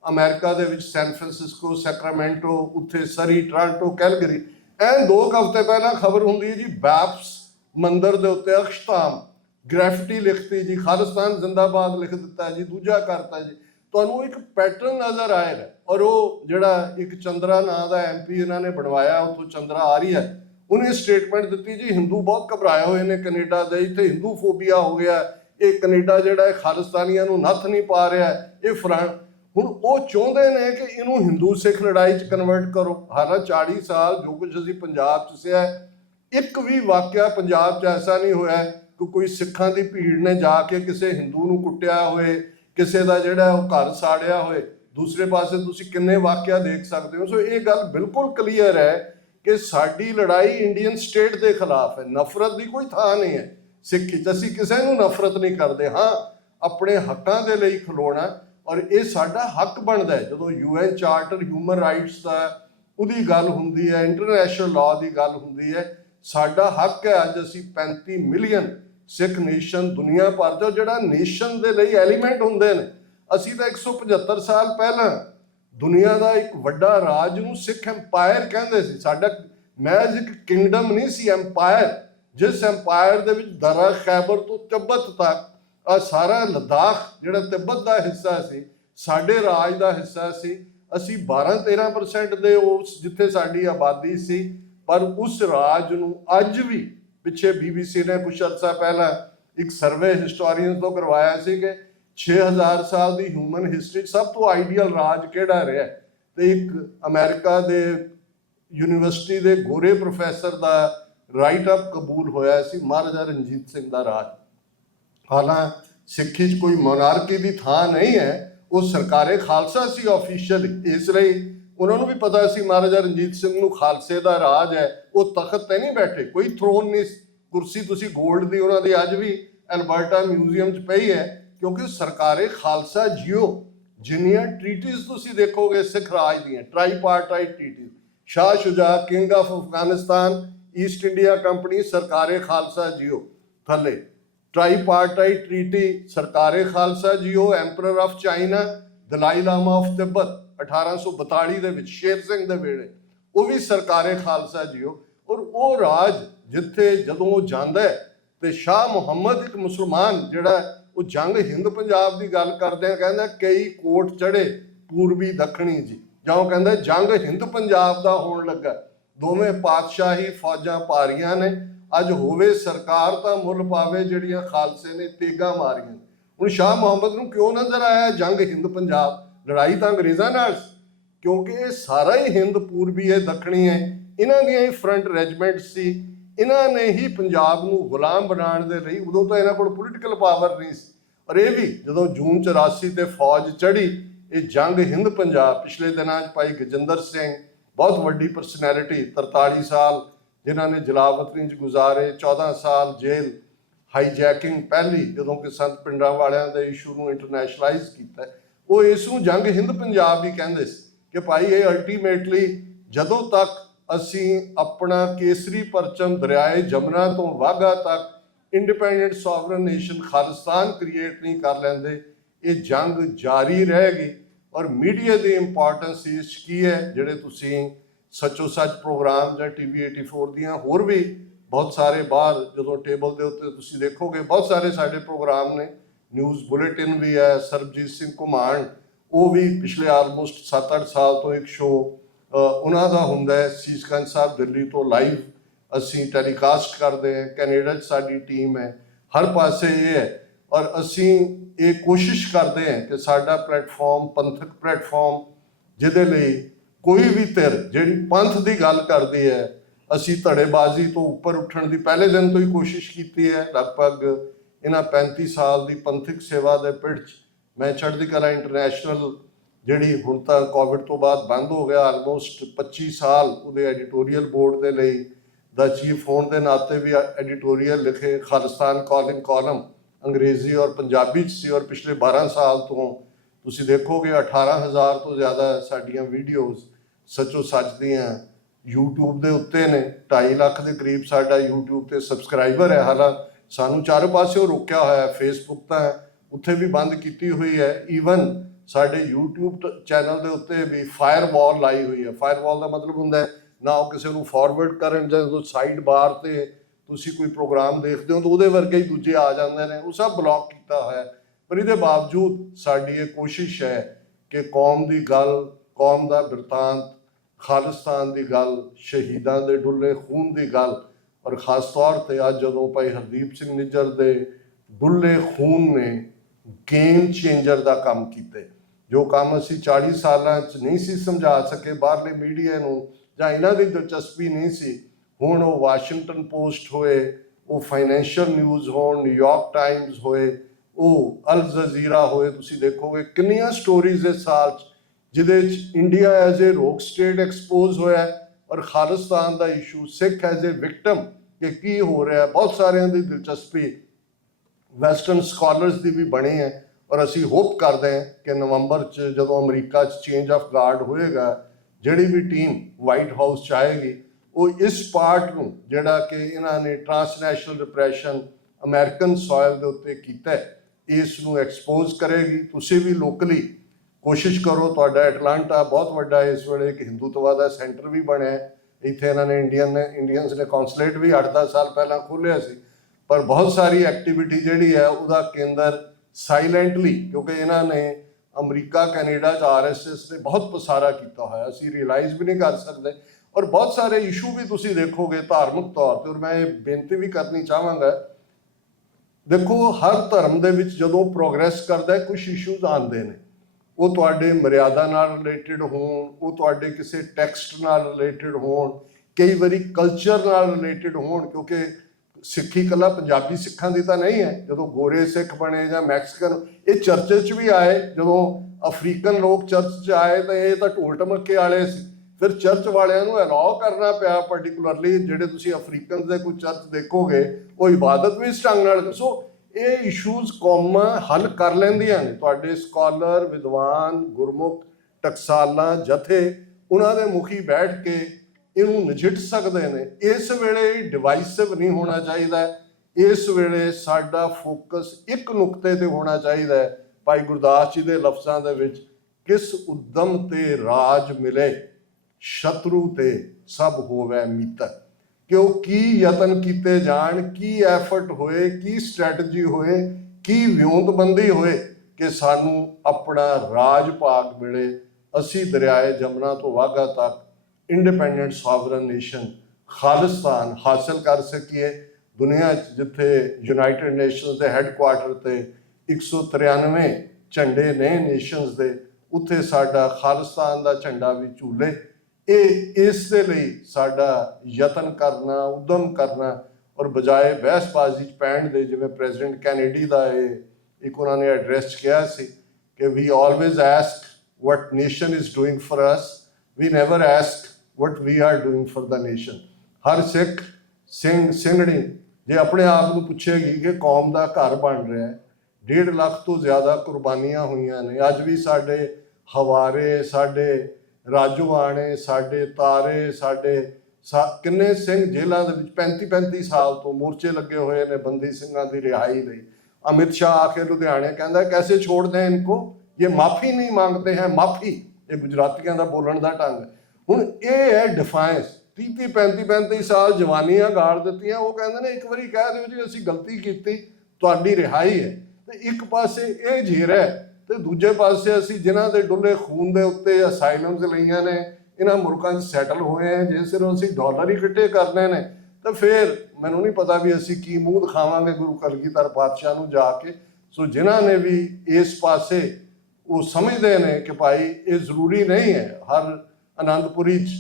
America ਦੇ ਵਿੱਚ ਸੈਨ ਫਰਾਂਸਿਸਕੋ, ਸੈਕਰਾਮੈਂਟੋ, ਉੱਥੇ ਸਰੀ, ਟੋਰਾਂਟੋ, ਕੈਲਗਰੀ, ਐਨ 2 ਹਫ਼ਤੇ ਪਹਿਲਾਂ ਖਬਰ ਹੁੰਦੀ ਹੈ ਜੀ ਬੈਪਸ ਮੰਦਿਰ ਦੇ ਉੱਤੇ ਅਖਸ਼ਤਾਮ ਗ੍ਰੈਫਿਟੀ ਲਿਖਤੀ ਜੀ, ਖਾਲਿਸਤਾਨ ਜ਼ਿੰਦਾਬਾਦ ਲਿਖ ਦਿੱਤਾ ਜੀ, ਦੂਜਾ ਕਰਤਾ ਜੀ। ਤੁਹਾਨੂੰ ਇੱਕ ਪੈਟਰਨ ਨਜ਼ਰ ਆਏਗਾ। ਔਰ ਉਹ ਜਿਹੜਾ ਇੱਕ ਚੰਦਰਾ ਨਾਂ ਦਾ MP ਇਹਨਾਂ ਨੇ ਬਣਵਾਇਆ, ਉੱਥੋਂ ਚੰਦਰਾ ਆ ਰਹੀ ਹੈ, ਉਹਨੇ ਸਟੇਟਮੈਂਟ ਦਿੱਤੀ ਜੀ ਹਿੰਦੂ ਬਹੁਤ ਘਬਰਾਏ ਹੋਏ ਨੇ ਕੈਨੇਡਾ ਦੇ, ਇੱਥੇ ਹਿੰਦੂ ਫੋਬੀਆ ਹੋ ਗਿਆ, ਇਹ ਕੈਨੇਡਾ ਜਿਹੜਾ ਹੈ ਖਾਲਿਸਤਾਨੀਆਂ ਨੂੰ ਨੱਥ ਨਹੀਂ ਪਾ ਰਿਹਾ, ਇਹ ਹੁਣ ਉਹ ਚਾਹੁੰਦੇ ਨੇ ਕਿ ਇਹਨੂੰ ਹਿੰਦੂ ਸਿੱਖ ਲੜਾਈ 'ਚ ਕਨਵਰਟ ਕਰੋ। ਹਾਲਾਂਕਿ 40 ਸਾਲ ਜੋ ਕੁਝ ਅਸੀਂ ਪੰਜਾਬ 'ਚ ਸਿਆ, ਇੱਕ ਵੀ ਵਾਕਿਆ ਪੰਜਾਬ 'ਚ ਐਸਾ ਨਹੀਂ ਹੋਇਆ ਕਿ ਕੋਈ ਸਿੱਖਾਂ ਦੀ ਭੀੜ ਨੇ ਜਾ ਕੇ ਕਿਸੇ ਹਿੰਦੂ ਨੂੰ ਕੁੱਟਿਆ ਹੋਏ, ਕਿਸੇ ਦਾ ਜਿਹੜਾ ਉਹ ਘਰ ਸਾੜਿਆ ਹੋਏ। ਦੂਸਰੇ ਪਾਸੇ ਤੁਸੀਂ ਕਿੰਨੇ ਵਾਕਿਆ ਦੇਖ ਸਕਦੇ ਹੋ। ਸੋ ਇਹ ਗੱਲ ਬਿਲਕੁਲ ਕਲੀਅਰ ਹੈ ਕਿ ਸਾਡੀ ਲੜਾਈ ਇੰਡੀਅਨ ਸਟੇਟ ਦੇ ਖਿਲਾਫ ਹੈ, ਨਫ਼ਰਤ ਦੀ ਕੋਈ ਥਾਂ ਨਹੀਂ ਹੈ ਸਿੱਖੀ 'ਚ। ਅਸੀਂ ਕਿਸੇ ਨੂੰ ਨਫ਼ਰਤ ਨਹੀਂ ਕਰਦੇ, ਹਾਂ ਆਪਣੇ ਹੱਕਾਂ ਦੇ ਲਈ ਖਲੋਣਾ, ਔਰ ਇਹ ਸਾਡਾ ਹੱਕ ਬਣਦਾ ਹੈ। ਜਦੋਂ UN ਚਾਰਟਰ ਹਿਊਮਨ ਰਾਈਟਸ ਦਾ ਉਹਦੀ ਗੱਲ ਹੁੰਦੀ ਹੈ, ਇੰਟਰਨੈਸ਼ਨਲ ਲਾਅ ਦੀ ਗੱਲ ਹੁੰਦੀ ਹੈ, ਸਾਡਾ ਹੱਕ ਹੈ। ਅੱਜ ਅਸੀਂ 35 ਮਿਲੀਅਨ ਸਿੱਖ ਨੇਸ਼ਨ ਦੁਨੀਆ ਭਰ ਦਾ ਜਿਹੜਾ ਨੇਸ਼ਨ ਦੇ ਲਈ ਐਲੀਮੈਂਟ ਹੁੰਦੇ ਨੇ। ਅਸੀਂ ਤਾਂ 175 ਸਾਲ ਪਹਿਲਾਂ ਦੁਨੀਆ ਦਾ ਇੱਕ ਵੱਡਾ ਰਾਜ ਨੂੰ ਸਿੱਖ ਐਮਪਾਇਰ ਕਹਿੰਦੇ ਸੀ। ਸਾਡਾ ਮਹਿਜ਼ ਇੱਕ ਕਿੰਗਡਮ ਨਹੀਂ ਸੀ, ਐਮਪਾਇਰ, ਜਿਸ ਐਮਪਾਇਰ ਦੇ ਵਿੱਚ ਦਰਾ ਖੈਬਰ ਤੋਂ ਤਿੱਬਤ ਤੱਕ ਆ ਸਾਰਾ ਲਦਾਖ ਜਿਹੜਾ ਤਿੱਬਤ ਦਾ ਹਿੱਸਾ ਸੀ, ਸਾਡੇ ਰਾਜ ਦਾ ਹਿੱਸਾ ਸੀ। ਅਸੀਂ 12-13% ਦੇ ਉਸ ਜਿੱਥੇ ਸਾਡੀ ਆਬਾਦੀ ਸੀ, ਪਰ ਉਸ ਰਾਜ ਨੂੰ ਅੱਜ ਵੀ, ਪਿੱਛੇ BBC ਨੇ ਕੁਛ ਅਰਸਾ ਪਹਿਲਾਂ ਇੱਕ ਸਰਵੇ ਹਿਸਟੋਰੀਅਨ ਤੋਂ ਕਰਵਾਇਆ ਸੀ ਕਿ 6000 ਸਾਲ ਦੀ ਹਿਊਮਨ ਹਿਸਟਰੀ ਸਭ ਤੋਂ ਆਈਡੀਅਲ ਰਾਜ ਕਿਹੜਾ ਰਿਹਾ, ਤੇ ਇੱਕ ਅਮਰੀਕਾ ਦੇ ਯੂਨੀਵਰਸਿਟੀ ਦੇ ਗੋਰੇ ਪ੍ਰੋਫੈਸਰ ਦਾ ਰਾਈਟ ਅਪ ਕਬੂਲ ਹੋਇਆ ਸੀ, ਮਹਾਰਾਜਾ ਰਣਜੀਤ ਸਿੰਘ ਦਾ ਰਾਜ। ਹਾਲਾਂਕਿ ਸਿੱਖੀ 'ਚ ਕੋਈ ਮੋਨਾਰਕੀ ਦੀ ਥਾਂ ਨਹੀਂ ਹੈ, ਉਹ ਸਰਕਾਰੇ ਖਾਲਸਾ ਸੀ ਆਫੀਸ਼ੀਅਲੀ, ਇਸ ਲਈ ਉਹਨਾਂ ਨੂੰ ਵੀ ਪਤਾ ਸੀ ਮਹਾਰਾਜਾ ਰਣਜੀਤ ਸਿੰਘ ਨੂੰ ਖਾਲਸੇ ਦਾ ਰਾਜ ਹੈ। ਉਹ ਤਖਤ ਤੇ ਨਹੀਂ ਬੈਠੇ, ਕੋਈ ਥਰੋਨ ਨਹੀਂ, ਕੁਰਸੀ ਤੁਸੀਂ ਗੋਲਡ ਦੀ ਉਹਨਾਂ ਦੀ ਅੱਜ ਵੀ ਐਲਬਰਟਾ ਮਿਊਜ਼ੀਅਮ 'ਚ ਪਈ ਹੈ, ਕਿਉਂਕਿ ਸਰਕਾਰੇ ਖਾਲਸਾ ਜਿਓ। ਜਿੰਨੀਆਂ ਟ੍ਰੀਟੀਜ਼ ਤੁਸੀਂ ਦੇਖੋਗੇ ਸਿੱਖ ਰਾਜ ਦੀਆਂ, tripartite treaties, Shah Shuja, king of Afghanistan, east India company, ਸਰਕਾਰੇ ਖਾਲਸਾ ਜਿਓ ਥੱਲੇ, ਟ੍ਰਾਈਪਾਰਟਾਈਟ ਟ੍ਰੀਟੀ, ਸਰਕਾਰੇ ਖਾਲਸਾ ਜਿਓ, emperor of China, Dalai Lama of Tibet 1842 ਦੇ ਵਿੱਚ ਸ਼ੇਰ ਸਿੰਘ ਦੇ ਵੇਲੇ, ਉਹ ਵੀ ਸਰਕਾਰੇ ਖਾਲਸਾ ਜਿਓ। ਔਰ ਉਹ ਰਾਜ ਜਿੱਥੇ ਜਦੋਂ ਉਹ ਜਾਂਦਾ ਹੈ ਤੇ ਸ਼ਾਹ ਮੁਹੰਮਦ ਇੱਕ ਮੁਸਲਮਾਨ ਜਿਹੜਾ ਉਹ ਜੰਗ ਹਿੰਦ ਪੰਜਾਬ ਦੀ ਗੱਲ ਕਰਦੇ ਆ, ਕਹਿੰਦਾ ਕਈ ਕੋਟ ਚੜੇ ਪੂਰਬੀ ਦੱਖਣੀ ਜੀ, ਜਾਂ ਉਹ ਕਹਿੰਦਾ ਜੰਗ ਹਿੰਦ ਪੰਜਾਬ ਦਾ ਹੋਣ ਲੱਗਾ, ਦੋਵੇਂ ਪਾਤਸ਼ਾਹੀ ਫੌਜਾਂ ਭਾਰੀਆਂ ਨੇ, ਅੱਜ ਹੋਵੇ ਸਰਕਾਰ ਤਾਂ ਮੁੱਲ ਪਾਵੇ ਜਿਹੜੀਆਂ ਖਾਲਸੇ ਨੇ ਤੇਗਾ ਮਾਰੀਆਂ। ਹੁਣ ਸ਼ਾਹ ਮੁਹੰਮਦ ਨੂੰ ਕਿਉਂ ਨਜ਼ਰ ਆਇਆ ਜੰਗ ਹਿੰਦ ਪੰਜਾਬ? ਲੜਾਈ ਤਾਂ ਅੰਗਰੇਜ਼ਾਂ ਨਾਲ, ਕਿਉਂਕਿ ਇਹ ਸਾਰਾ ਹੀ ਹਿੰਦ ਪੂਰਬੀ ਹੈ, ਦੱਖਣੀ ਹੈ, ਇਹਨਾਂ ਦੀਆਂ ਹੀ ਫਰੰਟ ਰੈਜੀਮੈਂਟ ਸੀ, ਇਹਨਾਂ ਨੇ ਹੀ ਪੰਜਾਬ ਨੂੰ ਗੁਲਾਮ ਬਣਾਉਣ ਦੇ ਲਈ, ਉਦੋਂ ਤਾਂ ਇਹਨਾਂ ਕੋਲ ਪੋਲੀਟੀਕਲ ਪਾਵਰ ਨਹੀਂ ਸੀ। ਔਰ ਇਹ ਵੀ ਜਦੋਂ ਜੂਨ 84 ਤੇ ਫੌਜ ਚੜੀ, ਇਹ ਜੰਗ ਹਿੰਦ ਪੰਜਾਬ, ਪਿਛਲੇ ਦਿਨਾਂ 'ਚ ਭਾਈ ਗਜਿੰਦਰ ਸਿੰਘ ਬਹੁਤ ਵੱਡੀ ਪਰਸਨੈਲਿਟੀ, 43 ਸਾਲ ਜਿਨ੍ਹਾਂ ਨੇ ਜਲਾਵਤਨੀ 'ਚ ਗੁਜ਼ਾਰੇ, 14 ਸਾਲ ਜੇਲ੍ਹ, ਹਾਈਜੈਕਿੰਗ ਪਹਿਲੀ ਜਦੋਂ ਕਿ ਸੰਤ ਪਿੰਡਾਂ ਵਾਲਿਆਂ ਦੇ ਇਸ਼ੂ ਨੂੰ ਇੰਟਰਨੈਸ਼ਨਲਾਈਜ਼ ਕੀਤਾ, ਉਹ ਇਸ ਨੂੰ ਜੰਗ ਹਿੰਦ ਪੰਜਾਬ ਵੀ ਕਹਿੰਦੇ ਸੀ। ਕਿ ਭਾਈ ਇਹ ਅਲਟੀਮੇਟਲੀ ਜਦੋਂ ਤੱਕ ਅਸੀਂ ਆਪਣਾ ਕੇਸਰੀ ਪਰਚਮ ਦਰਿਆਏ ਜਮਨਾ ਤੋਂ ਵਾਘਾ ਤੱਕ independent sovereign nation Khalistan create ਨਹੀਂ ਕਰ ਲੈਂਦੇ, ਇਹ ਜੰਗ ਜਾਰੀ ਰਹੇਗੀ। ਔਰ ਮੀਡੀਆ ਦੀ ਇੰਪੋਰਟੈਂਸ ਇਸ 'ਚ ਕੀ ਹੈ, ਜਿਹੜੇ ਤੁਸੀਂ ਸੱਚੋ ਸੱਚ ਪ੍ਰੋਗਰਾਮ ਜਾਂ TV 84 ਦੀਆਂ ਹੋਰ ਵੀ ਬਹੁਤ ਸਾਰੇ ਬਾਹਰ ਜਦੋਂ ਟੇਬਲ ਦੇ ਉੱਤੇ ਤੁਸੀਂ ਦੇਖੋਗੇ ਬਹੁਤ ਸਾਰੇ ਸਾਡੇ ਪ੍ਰੋਗਰਾਮ ਨੇ, ਨਿਊਜ਼ ਬੁਲੇਟਿਨ ਵੀ ਹੈ, ਸਰਬਜੀਤ ਸਿੰਘ ਘੁਮਾਣ ਉਹ ਵੀ ਪਿਛਲੇ ਆਲਮੋਸਟ 7-8 ਸਾਲ ਤੋਂ ਇੱਕ ਸ਼ੋਅ ਉਹਨਾਂ ਦਾ ਹੁੰਦਾ ਹੈ, ਸੀਸਗੰਜ ਸਾਹਿਬ ਦਿੱਲੀ ਤੋਂ ਲਾਈਵ ਅਸੀਂ ਟੈਲੀਕਾਸਟ ਕਰਦੇ ਹਾਂ। ਕੈਨੇਡਾ 'ਚ ਸਾਡੀ ਟੀਮ ਹੈ, ਹਰ ਪਾਸੇ ਇਹ ਹੈ। ਔਰ ਅਸੀਂ ਇਹ ਕੋਸ਼ਿਸ਼ ਕਰਦੇ ਹਾਂ ਕਿ ਸਾਡਾ ਪਲੇਟਫਾਰਮ ਪੰਥਕ ਪਲੇਟਫਾਰਮ, ਜਿਹਦੇ ਲਈ ਕੋਈ ਵੀ ਧਿਰ ਜਿਹੜੀ ਪੰਥ ਦੀ ਗੱਲ ਕਰਦੀ ਹੈ, ਅਸੀਂ ਧੜੇਬਾਜ਼ੀ ਤੋਂ ਉੱਪਰ ਉੱਠਣ ਦੀ ਪਹਿਲੇ ਦਿਨ ਤੋਂ ਹੀ ਕੋਸ਼ਿਸ਼ ਕੀਤੀ ਹੈ। ਲਗਭਗ ਇਹਨਾਂ 35 ਸਾਲ ਦੀ ਪੰਥਕ ਸੇਵਾ ਦੇ ਪਿੜ 'ਚ ਮੈਂ ਚੜ੍ਹਦੀ ਕਲਾ ਇੰਟਰਨੈਸ਼ਨਲ, ਜਿਹੜੀ ਹੁਣ ਤਾਂ ਕੋਵਿਡ ਤੋਂ ਬਾਅਦ ਬੰਦ ਹੋ ਗਿਆ, ਆਲਮੋਸਟ 25 ਸਾਲ ਉਹਦੇ ਐਡੀਟੋਰੀਅਲ ਬੋਰਡ ਦੇ ਲਈ ਦਾ ਚੀਫ ਹੋਣ ਦੇ ਨਾਤੇ ਵੀ ਐਡੀਟੋਰੀਅਲ ਲਿਖੇ। ਖਾਲਿਸਤਾਨ ਕਾਲਿੰਗ ਕਾਲਮ ਅੰਗਰੇਜ਼ੀ ਔਰ ਪੰਜਾਬੀ 'ਚ ਸੀ, ਔਰ ਪਿਛਲੇ 12 ਸਾਲ ਤੋਂ ਤੁਸੀਂ ਦੇਖੋਗੇ 18,000 ਤੋਂ ਜ਼ਿਆਦਾ ਸਾਡੀਆਂ ਵੀਡੀਓਜ਼ ਸੱਚੋ ਸੱਚ ਦੀਆਂ YouTube ਦੇ ਉੱਤੇ ਨੇ। 2.5 ਲੱਖ ਦੇ ਕਰੀਬ ਸਾਡਾ YouTube ਤੇ ਸਬਸਕ੍ਰਾਈਬਰ ਹੈ। ਹਾਲਾਂਕਿ ਸਾਨੂੰ ਚਾਰੋਂ ਪਾਸਿਓਂ ਰੋਕਿਆ ਹੋਇਆ, ਫੇਸਬੁੱਕ ਤਾਂ ਉੱਥੇ ਵੀ ਬੰਦ ਕੀਤੀ ਹੋਈ ਹੈ। ਈਵਨ ਸਾਡੇ YouTube ਚੈਨਲ ਦੇ ਉੱਤੇ ਵੀ ਫਾਇਰਵਾਲ ਲਾਈ ਹੋਈ ਹੈ। ਫਾਇਰਵਾਲ ਦਾ ਮਤਲਬ ਹੁੰਦਾ ਨਾ ਉਹ ਕਿਸੇ ਨੂੰ ਫਾਰਵਰਡ ਕਰਨ, ਜਦੋਂ ਸਾਈਡ ਬਾਰ ਤੇ ਤੁਸੀਂ ਕੋਈ ਪ੍ਰੋਗਰਾਮ ਦੇਖਦੇ ਹੋ ਤਾਂ ਉਹਦੇ ਵਰਗੇ ਹੀ ਦੂਜੇ ਆ ਜਾਂਦੇ ਨੇ, ਉਹ ਸਭ ਬਲੌਕ ਕੀਤਾ ਹੋਇਆ। ਪਰ ਇਹਦੇ ਬਾਵਜੂਦ ਸਾਡੀ ਇਹ ਕੋਸ਼ਿਸ਼ ਹੈ ਕਿ ਕੌਮ ਦੀ ਗੱਲ, ਕੌਮ ਦਾ ਬਿਰਤਾਂਤ, ਖਾਲਿਸਤਾਨ ਦੀ ਗੱਲ, ਸ਼ਹੀਦਾਂ ਦੇ ਡੁੱਲੇ ਖੂਨ ਦੀ ਗੱਲ, ਔਰ ਖਾਸ ਤੌਰ ਤੇ ਅੱਜ ਜਦੋਂ ਭਾਈ ਹਰਦੀਪ ਸਿੰਘ ਨਿੱਜਰ ਦੇ ਡੁੱਲੇ ਖੂਨ ਨੇ ਗੇਮ ਚੇਂਜਰ ਦਾ ਕੰਮ ਕੀਤੇ, ਜੋ ਕੰਮ ਅਸੀਂ 40 ਸਾਲਾਂ 'ਚ ਨਹੀਂ ਸੀ ਸਮਝਾ ਸਕੇ ਬਾਹਰਲੇ ਮੀਡੀਆ ਨੂੰ, ਜਾਂ ਇਹਨਾਂ ਦੀ ਦਿਲਚਸਪੀ ਨਹੀਂ ਸੀ। ਹੁਣ ਉਹ ਵਾਸ਼ਿੰਗਟਨ ਪੋਸਟ ਹੋਏ, ਉਹ ਫਾਈਨੈਂਸ਼ੀਅਲ ਨਿਊਜ਼ ਹੋਣ, ਨਿਊਯਾਰਕ ਟਾਈਮਜ਼ ਹੋਏ, ਉਹ ਅਲ ਜਜ਼ੀਰਾ ਹੋਏ, ਤੁਸੀਂ ਦੇਖੋਗੇ ਕਿੰਨੀਆਂ ਸਟੋਰੀਜ਼ ਇਸ ਸਾਲ 'ਚ ਜਿਹਦੇ 'ਚ ਇੰਡੀਆ ਐਜ਼ ਏ ਰੋਕ ਸਟੇਟ ਐਕਸਪੋਜ਼ ਹੋਇਆ, ਔਰ ਖਾਲਿਸਤਾਨ ਦਾ issue, Sikh as a victim ਕਿ ਕੀ ਹੋ ਰਿਹਾ। ਬਹੁਤ ਸਾਰਿਆਂ ਦੀ ਦਿਲਚਸਪੀ ਵੈਸਟਰਨ ਸਕਾਲਰਸ ਦੀ ਵੀ ਬਣੀ ਹੈ। ਔਰ ਅਸੀਂ ਹੋਪ ਕਰਦੇ ਹਾਂ ਕਿ ਨਵੰਬਰ 'ਚ ਜਦੋਂ ਅਮਰੀਕਾ 'ਚ ਚੇਂਜ ਆਫ ਗਾਰਡ ਹੋਏਗਾ, ਜਿਹੜੀ ਵੀ ਟੀਮ ਵਾਈਟ ਹਾਊਸ 'ਚ ਆਏਗੀ, ਉਹ ਇਸ ਪਾਰਟ ਨੂੰ ਜਿਹੜਾ ਕਿ ਇਹਨਾਂ ਨੇ ਟਰਾਂਸਨੈਸ਼ਨਲ ਰਿਪਰੈਸ਼ਨ ਅਮਰੀਕਨ ਸੋਇਲ ਦੇ ਉੱਤੇ ਕੀਤਾ ਹੈ, ਇਸ ਨੂੰ ਐਕਸਪੋਜ਼ ਕਰੇਗੀ। ਤੁਸੀਂ ਵੀ ਲੋਕਲੀ ਕੋਸ਼ਿਸ਼ ਕਰੋ। ਤੁਹਾਡਾ ਐਟਲਾਂਟਾ ਬਹੁਤ ਵੱਡਾ ਇਸ ਵੇਲੇ ਇੱਕ ਹਿੰਦੂਤਵਾ ਦਾ ਸੈਂਟਰ ਵੀ ਬਣਿਆ, ਇੱਥੇ ਇਹਨਾਂ ਨੇ ਇੰਡੀਅਨਸ ਨੇ ਕੌਂਸਲੇਟ ਵੀ 8-10 ਸਾਲ ਪਹਿਲਾਂ ਖੋਲ੍ਹਿਆ ਸੀ। ਪਰ ਬਹੁਤ ਸਾਰੀ ਐਕਟੀਵਿਟੀ ਜਿਹੜੀ ਹੈ ਉਹਦਾ ਕੇਂਦਰ ਸਾਇਲੈਂਟਲੀ, ਕਿਉਂਕਿ ਇਹਨਾਂ ਨੇ ਅਮਰੀਕਾ ਕੈਨੇਡਾ 'ਚ RSS ਨੇ ਬਹੁਤ ਪਸਾਰਾ ਕੀਤਾ ਹੋਇਆ, ਅਸੀਂ ਰਿਅਲਾਈਜ਼ ਵੀ ਨਹੀਂ ਕਰ ਸਕਦੇ। ਔਰ ਬਹੁਤ ਸਾਰੇ ਇਸ਼ੂ ਵੀ ਤੁਸੀਂ ਦੇਖੋਗੇ ਧਾਰਮਿਕ ਤੌਰ ਤੇ, ਔਰ ਮੈਂ ਇਹ ਬੇਨਤੀ ਵੀ ਕਰਨੀ ਚਾਹਾਂਗਾ, ਦੇਖੋ ਹਰ ਧਰਮ ਦੇ ਵਿੱਚ ਜਦੋਂ ਪ੍ਰੋਗਰੈਸ ਕਰਦਾ ਹੈ ਕੁਝ ਇਸ਼ੂਜ਼ ਆਉਂਦੇ ਨੇ, ਉਹ ਤੁਹਾਡੇ ਮਰਿਆਦਾ ਨਾਲ ਰਿਲੇਟਡ ਹੋਣ, ਉਹ ਤੁਹਾਡੇ ਕਿਸੇ ਟੈਕਸਟ ਨਾਲ ਰਿਲੇਟਡ ਹੋਣ, ਕਈ ਵਾਰੀ ਕਲਚਰ ਨਾਲ ਰਿਲੇਟਡ ਹੋਣ, ਕਿਉਂਕਿ ਸਿੱਖੀ ਇਕੱਲਾ ਪੰਜਾਬੀ ਸਿੱਖਾਂ ਦੀ ਤਾਂ ਨਹੀਂ ਹੈ। ਜਦੋਂ ਗੋਰੇ ਸਿੱਖ ਬਣੇ ਜਾਂ ਮੈਕਸੀਕਨ, ਇਹ ਚਰਚ 'ਚ ਵੀ ਆਏ, ਜਦੋਂ ਅਫਰੀਕਨ ਲੋਕ ਚਰਚ 'ਚ ਆਏ ਤਾਂ ਇਹ ਤਾਂ ਢੋਲ ਢਮੱਕੇ ਵਾਲੇ ਸੀ, ਫਿਰ ਚਰਚ ਵਾਲਿਆਂ ਨੂੰ ਅਲਾਓ ਕਰਨਾ ਪਿਆ। ਪਾਰਟਿਕੂਲਰਲੀ ਜਿਹੜੇ ਤੁਸੀਂ ਅਫਰੀਕਨ ਦੇ ਕੋਈ ਚਰਚ ਦੇਖੋਗੇ, ਉਹ ਇਬਾਦਤ ਵੀ ਇਸ ਢੰਗ ਨਾਲ। ਸੋ ਇਹ ਇਸ਼ੂਜ਼ ਕੌਮਾਂ ਹੱਲ ਕਰ ਲੈਂਦੀਆਂ ਨੇ। ਤੁਹਾਡੇ ਸਕਾਲਰ, ਵਿਦਵਾਨ, ਗੁਰਮੁਖ, ਟਕਸਾਲਾਂ, ਜਥੇ, ਉਹਨਾਂ ਦੇ ਮੁਖੀ ਬੈਠ ਕੇ ਇਹਨੂੰ ਨਜਿੱਠ ਸਕਦੇ ਨੇ। ਇਸ ਵੇਲੇ ਡਿਵਾਈਸਿਵ ਨਹੀਂ ਹੋਣਾ ਚਾਹੀਦਾ। ਇਸ ਵੇਲੇ ਸਾਡਾ ਫੋਕਸ ਇੱਕ ਨੁਕਤੇ ਤੇ ਹੋਣਾ ਚਾਹੀਦਾ ਹੈ। ਭਾਈ ਗੁਰਦਾਸ ਜੀ ਦੇ ਲਫ਼ਜ਼ਾਂ ਦੇ ਵਿੱਚ, ਕਿਸ ਉਦਮ ਤੇ ਰਾਜ ਮਿਲੇ, ਸ਼ਤਰੂ ਤੇ ਸਭ ਹੋਵੇ ਮੀਤਰ। ਕਿ ਉਹ ਕੀ ਯਤਨ ਕੀਤੇ ਜਾਣ, ਕੀ ਐਫਰਟ ਹੋਏ, ਕੀ ਸਟ੍ਰੈਟਜੀ ਹੋਏ, ਕੀ ਵਿਉਂਤਬੰਦੀ ਹੋਏ ਕਿ ਸਾਨੂੰ ਆਪਣਾ ਰਾਜ ਭਾਗ ਮਿਲੇ, ਅਸੀਂ ਦਰਿਆਏ ਜਮਨਾ ਤੋਂ ਵਾਘਾ ਤੱਕ ਇੰਡੀਪੈਂਡੈਂਟ ਸੋਵਰਨ ਨੇਸ਼ਨ ਖਾਲਿਸਤਾਨ ਹਾਸਿਲ ਕਰ ਸਕੀਏ। ਦੁਨੀਆ 'ਚ ਜਿੱਥੇ ਯੂਨਾਈਟਿਡ ਨੇਸ਼ਨਸ ਦੇ ਹੈੱਡਕੁਆਰਟਰ ਤੇ 193 ਝੰਡੇ ਨੇ ਨੇਸ਼ਨਸ ਦੇ, ਉੱਥੇ ਸਾਡਾ ਖਾਲਿਸਤਾਨ ਦਾ ਝੰਡਾ ਵੀ ਝੂਲੇ। ਇਹ ਇਸ ਦੇ ਲਈ ਸਾਡਾ ਯਤਨ ਕਰਨਾ, ਉਦਮ ਕਰਨਾ, ਔਰ ਬਜਾਏ ਬਹਿਸਬਾਜ਼ੀ 'ਚ ਪੈਣ ਦੇ, ਜਿਵੇਂ ਪ੍ਰੈਜ਼ੀਡੈਂਟ ਕੈਨੇਡੀ ਦਾ ਇਹ ਇੱਕ ਉਹਨਾਂ ਨੇ ਐਡਰੈਸ 'ਚ ਕਿਹਾ ਸੀ ਕਿ ਵੀ always ਐਸਕ what nation is doing for us, we never ask what we are doing for the nation. ਹਰ ਸਿੱਖ ਸਿੰਘਣੀ ਜੇ ਆਪਣੇ ਆਪ ਨੂੰ ਪੁੱਛੇਗੀ ਕਿ ਕੌਮ ਦਾ ਘਰ ਬਣ ਰਿਹਾ ਹੈ, 1.5 ਲੱਖ ਤੋਂ ਜ਼ਿਆਦਾ ਕੁਰਬਾਨੀਆਂ ਹੋਈਆਂ ਨੇ, ਅੱਜ ਵੀ ਸਾਡੇ ਹਵਾਰੇ, ਸਾਡੇ ਰਾਜੋਆਣੇ, ਸਾਡੇ ਤਾਰੇ, ਸਾਡੇ ਕਿੰਨੇ ਸਿੰਘ ਜੇਲ੍ਹਾਂ ਦੇ ਵਿੱਚ 35 ਸਾਲ ਤੋਂ ਮੋਰਚੇ ਲੱਗੇ ਹੋਏ ਨੇ ਬੰਦੀ ਸਿੰਘਾਂ ਦੀ ਰਿਹਾਈ ਲਈ। ਅਮਿਤ ਸ਼ਾਹ ਆ ਕੇ ਲੁਧਿਆਣੇ ਕਹਿੰਦਾ कैसे छोड़ दें इनको, ये माफ़ी नहीं मांगते हैं, माफ़ी। ਇਹ ਗੁਜਰਾਤੀਆਂ ਦਾ ਬੋਲਣ ਦਾ ਢੰਗ। ਹੁਣ ਇਹ ਹੈ ਡਿਫਾਇੰਸ। 35 ਸਾਲ ਜਵਾਨੀਆਂ ਗਾੜ ਦਿੱਤੀਆਂ। ਉਹ ਕਹਿੰਦੇ ਨੇ ਇੱਕ ਵਾਰੀ ਕਹਿ ਦਿਓ ਜੀ ਅਸੀਂ ਗਲਤੀ ਕੀਤੀ, ਤੁਹਾਡੀ ਰਿਹਾਈ ਹੈ। ਤੇ ਇੱਕ ਪਾਸੇ ਇਹ ਜੇਰਾ ਤੇ ਦੂਜੇ ਪਾਸੇ ਅਸੀਂ ਜਿਨ੍ਹਾਂ ਦੇ ਡੁੱਲੇ ਖੂਨ ਦੇ ਉੱਤੇ ਅਸਾਈਲਮਸ ਲਈਆਂ ਨੇ, ਇਹਨਾਂ ਮੁਲਕਾਂ 'ਚ ਸੈਟਲ ਹੋਏ ਆ, ਜੇ ਸਿਰਫ ਅਸੀਂ ਡਾਲਰ ਹੀ ਇਕੱਠੇ ਕਰਨੇ ਨੇ ਤਾਂ ਫਿਰ ਮੈਨੂੰ ਨਹੀਂ ਪਤਾ ਵੀ ਅਸੀਂ ਕੀ ਮੂੰਹ ਦਿਖਾਵਾਂਗੇ ਗੁਰੂ ਕਲਗੀਧਰ ਪਾਤਸ਼ਾਹ ਨੂੰ ਜਾ ਕੇ। ਸੋ ਜਿਨ੍ਹਾਂ ਨੇ ਵੀ ਇਸ ਪਾਸੇ ਉਹ ਸਮਝਦੇ ਨੇ ਕਿ ਭਾਈ ਇਹ ਜ਼ਰੂਰੀ ਨਹੀਂ ਹੈ। ਹਰ ਆਨੰਦਪੁਰੀ 'ਚ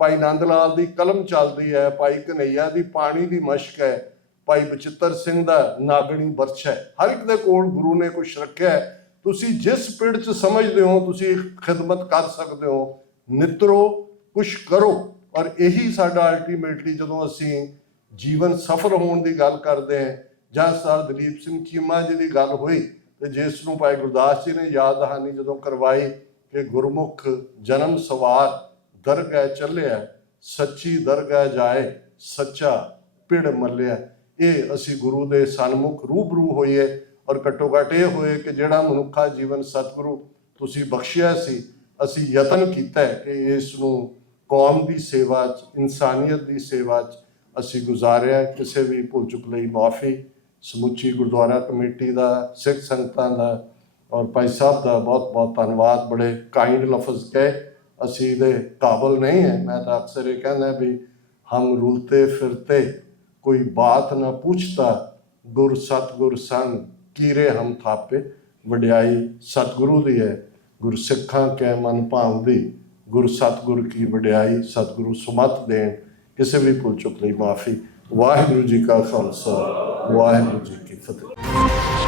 ਭਾਈ ਨੰਦ ਲਾਲ ਦੀ ਕਲਮ ਚੱਲਦੀ ਹੈ, ਭਾਈ ਕਨਈਆ ਦੀ ਪਾਣੀ ਦੀ ਮਸ਼ਕ ਹੈ, ਭਾਈ ਬਚਿੱਤਰ ਸਿੰਘ ਦਾ ਨਾਗਣੀ ਬਰਛ ਹੈ। ਹਰ ਇੱਕ ਦੇ ਕੋਲ ਗੁਰੂ ਨੇ ਕੁਛ ਰੱਖਿਆ ਹੈ। ਤੁਸੀਂ ਜਿਸ ਪਿੜ 'ਚ ਸਮਝਦੇ ਹੋ ਤੁਸੀਂ ਖਿਦਮਤ ਕਰ ਸਕਦੇ ਹੋ, ਨਿਤਰੋ, ਕੁਛ ਕਰੋ। ਔਰ ਇਹੀ ਸਾਡਾ ਅਲਟੀਮੇਟਲੀ ਜਦੋਂ ਅਸੀਂ ਜੀਵਨ ਸਫਲ ਹੋਣ ਦੀ ਗੱਲ ਕਰਦੇ ਹਾਂ, ਜਾਂ ਸਰ ਦਲੀਪ ਸਿੰਘ ਚੀਮਾ ਜੀ ਦੀ ਗੱਲ ਹੋਈ ਤੇ ਜਿਸ ਨੂੰ ਭਾਈ ਗੁਰਦਾਸ ਜੀ ਨੇ ਯਾਦ ਦਹਾਨੀ ਜਦੋਂ ਕਰਵਾਈ ਕਿ ਗੁਰਮੁਖ ਜਨਮ ਸਵਾਰ ਦਰਗਹਿ ਚੱਲਿਆ, ਸੱਚੀ ਦਰਗਹਿ ਜਾਏ, ਸੱਚਾ ਪਿੜ ਮੱਲਿਆ। ਇਹ ਅਸੀਂ ਗੁਰੂ ਦੇ ਸਨਮੁਖ ਰੂਬਰੂ ਹੋਈਏ ਔਰ ਘੱਟੋ ਘੱਟ ਇਹ ਹੋਏ ਕਿ ਜਿਹੜਾ ਮਨੁੱਖਾ ਜੀਵਨ ਸਤਿਗੁਰੂ ਤੁਸੀਂ ਬਖਸ਼ਿਆ ਸੀ, ਅਸੀਂ ਯਤਨ ਕੀਤਾ ਕਿ ਇਸ ਨੂੰ ਕੌਮ ਦੀ ਸੇਵਾ 'ਚ, ਇਨਸਾਨੀਅਤ ਦੀ ਸੇਵਾ 'ਚ ਅਸੀਂ ਗੁਜ਼ਾਰਿਆ। ਕਿਸੇ ਵੀ ਭੁੱਲ ਚੁੱਕ ਲਈ ਮਾਫੀ। ਸਮੁੱਚੀ ਗੁਰਦੁਆਰਾ ਕਮੇਟੀ ਦਾ, ਸਿੱਖ ਸੰਗਤਾਂ ਦਾ ਔਰ ਭਾਈ ਸਾਹਿਬ ਦਾ ਬਹੁਤ ਬਹੁਤ ਧੰਨਵਾਦ। ਬੜੇ ਕਾਇੰਡ ਲਫ਼ਜ਼ ਕਹੇ, ਅਸੀਂ ਇਹਦੇ ਕਾਬਲ ਨਹੀਂ ਹੈ। ਮੈਂ ਤਾਂ ਅਕਸਰ ਇਹ ਕਹਿੰਦਾ ਵੀ ਹਮ ਰੁਲਤੇ ਫਿਰਤੇ ਕੋਈ ਬਾਤ ਨਾ ਪੁੱਛਤਾ, ਗੁਰ ਸਤਿਗੁਰ ਸੰਗ ਕੀਰੇ ਹਮ ਥਾਪੇ। ਵਡਿਆਈ ਸਤਿਗੁਰੂ ਦੀ ਹੈ, ਗੁਰਸਿੱਖਾਂ ਕੈ ਮਨ ਭਾਉਂਦੀ, ਗੁਰ ਸਤਿਗੁਰ ਕੀ ਵਡਿਆਈ। ਸਤਿਗੁਰੂ ਸੁਮਤ ਦੇਣ। ਕਿਸੇ ਵੀ ਭੁੱਲ ਚੁੱਕ ਲਈ ਮਾਫੀ। ਵਾਹਿਗੁਰੂ ਜੀ ਕਾ ਖਾਲਸਾ, ਵਾਹਿਗੁਰੂ ਜੀ ਕੀ ਫਤਿਹ।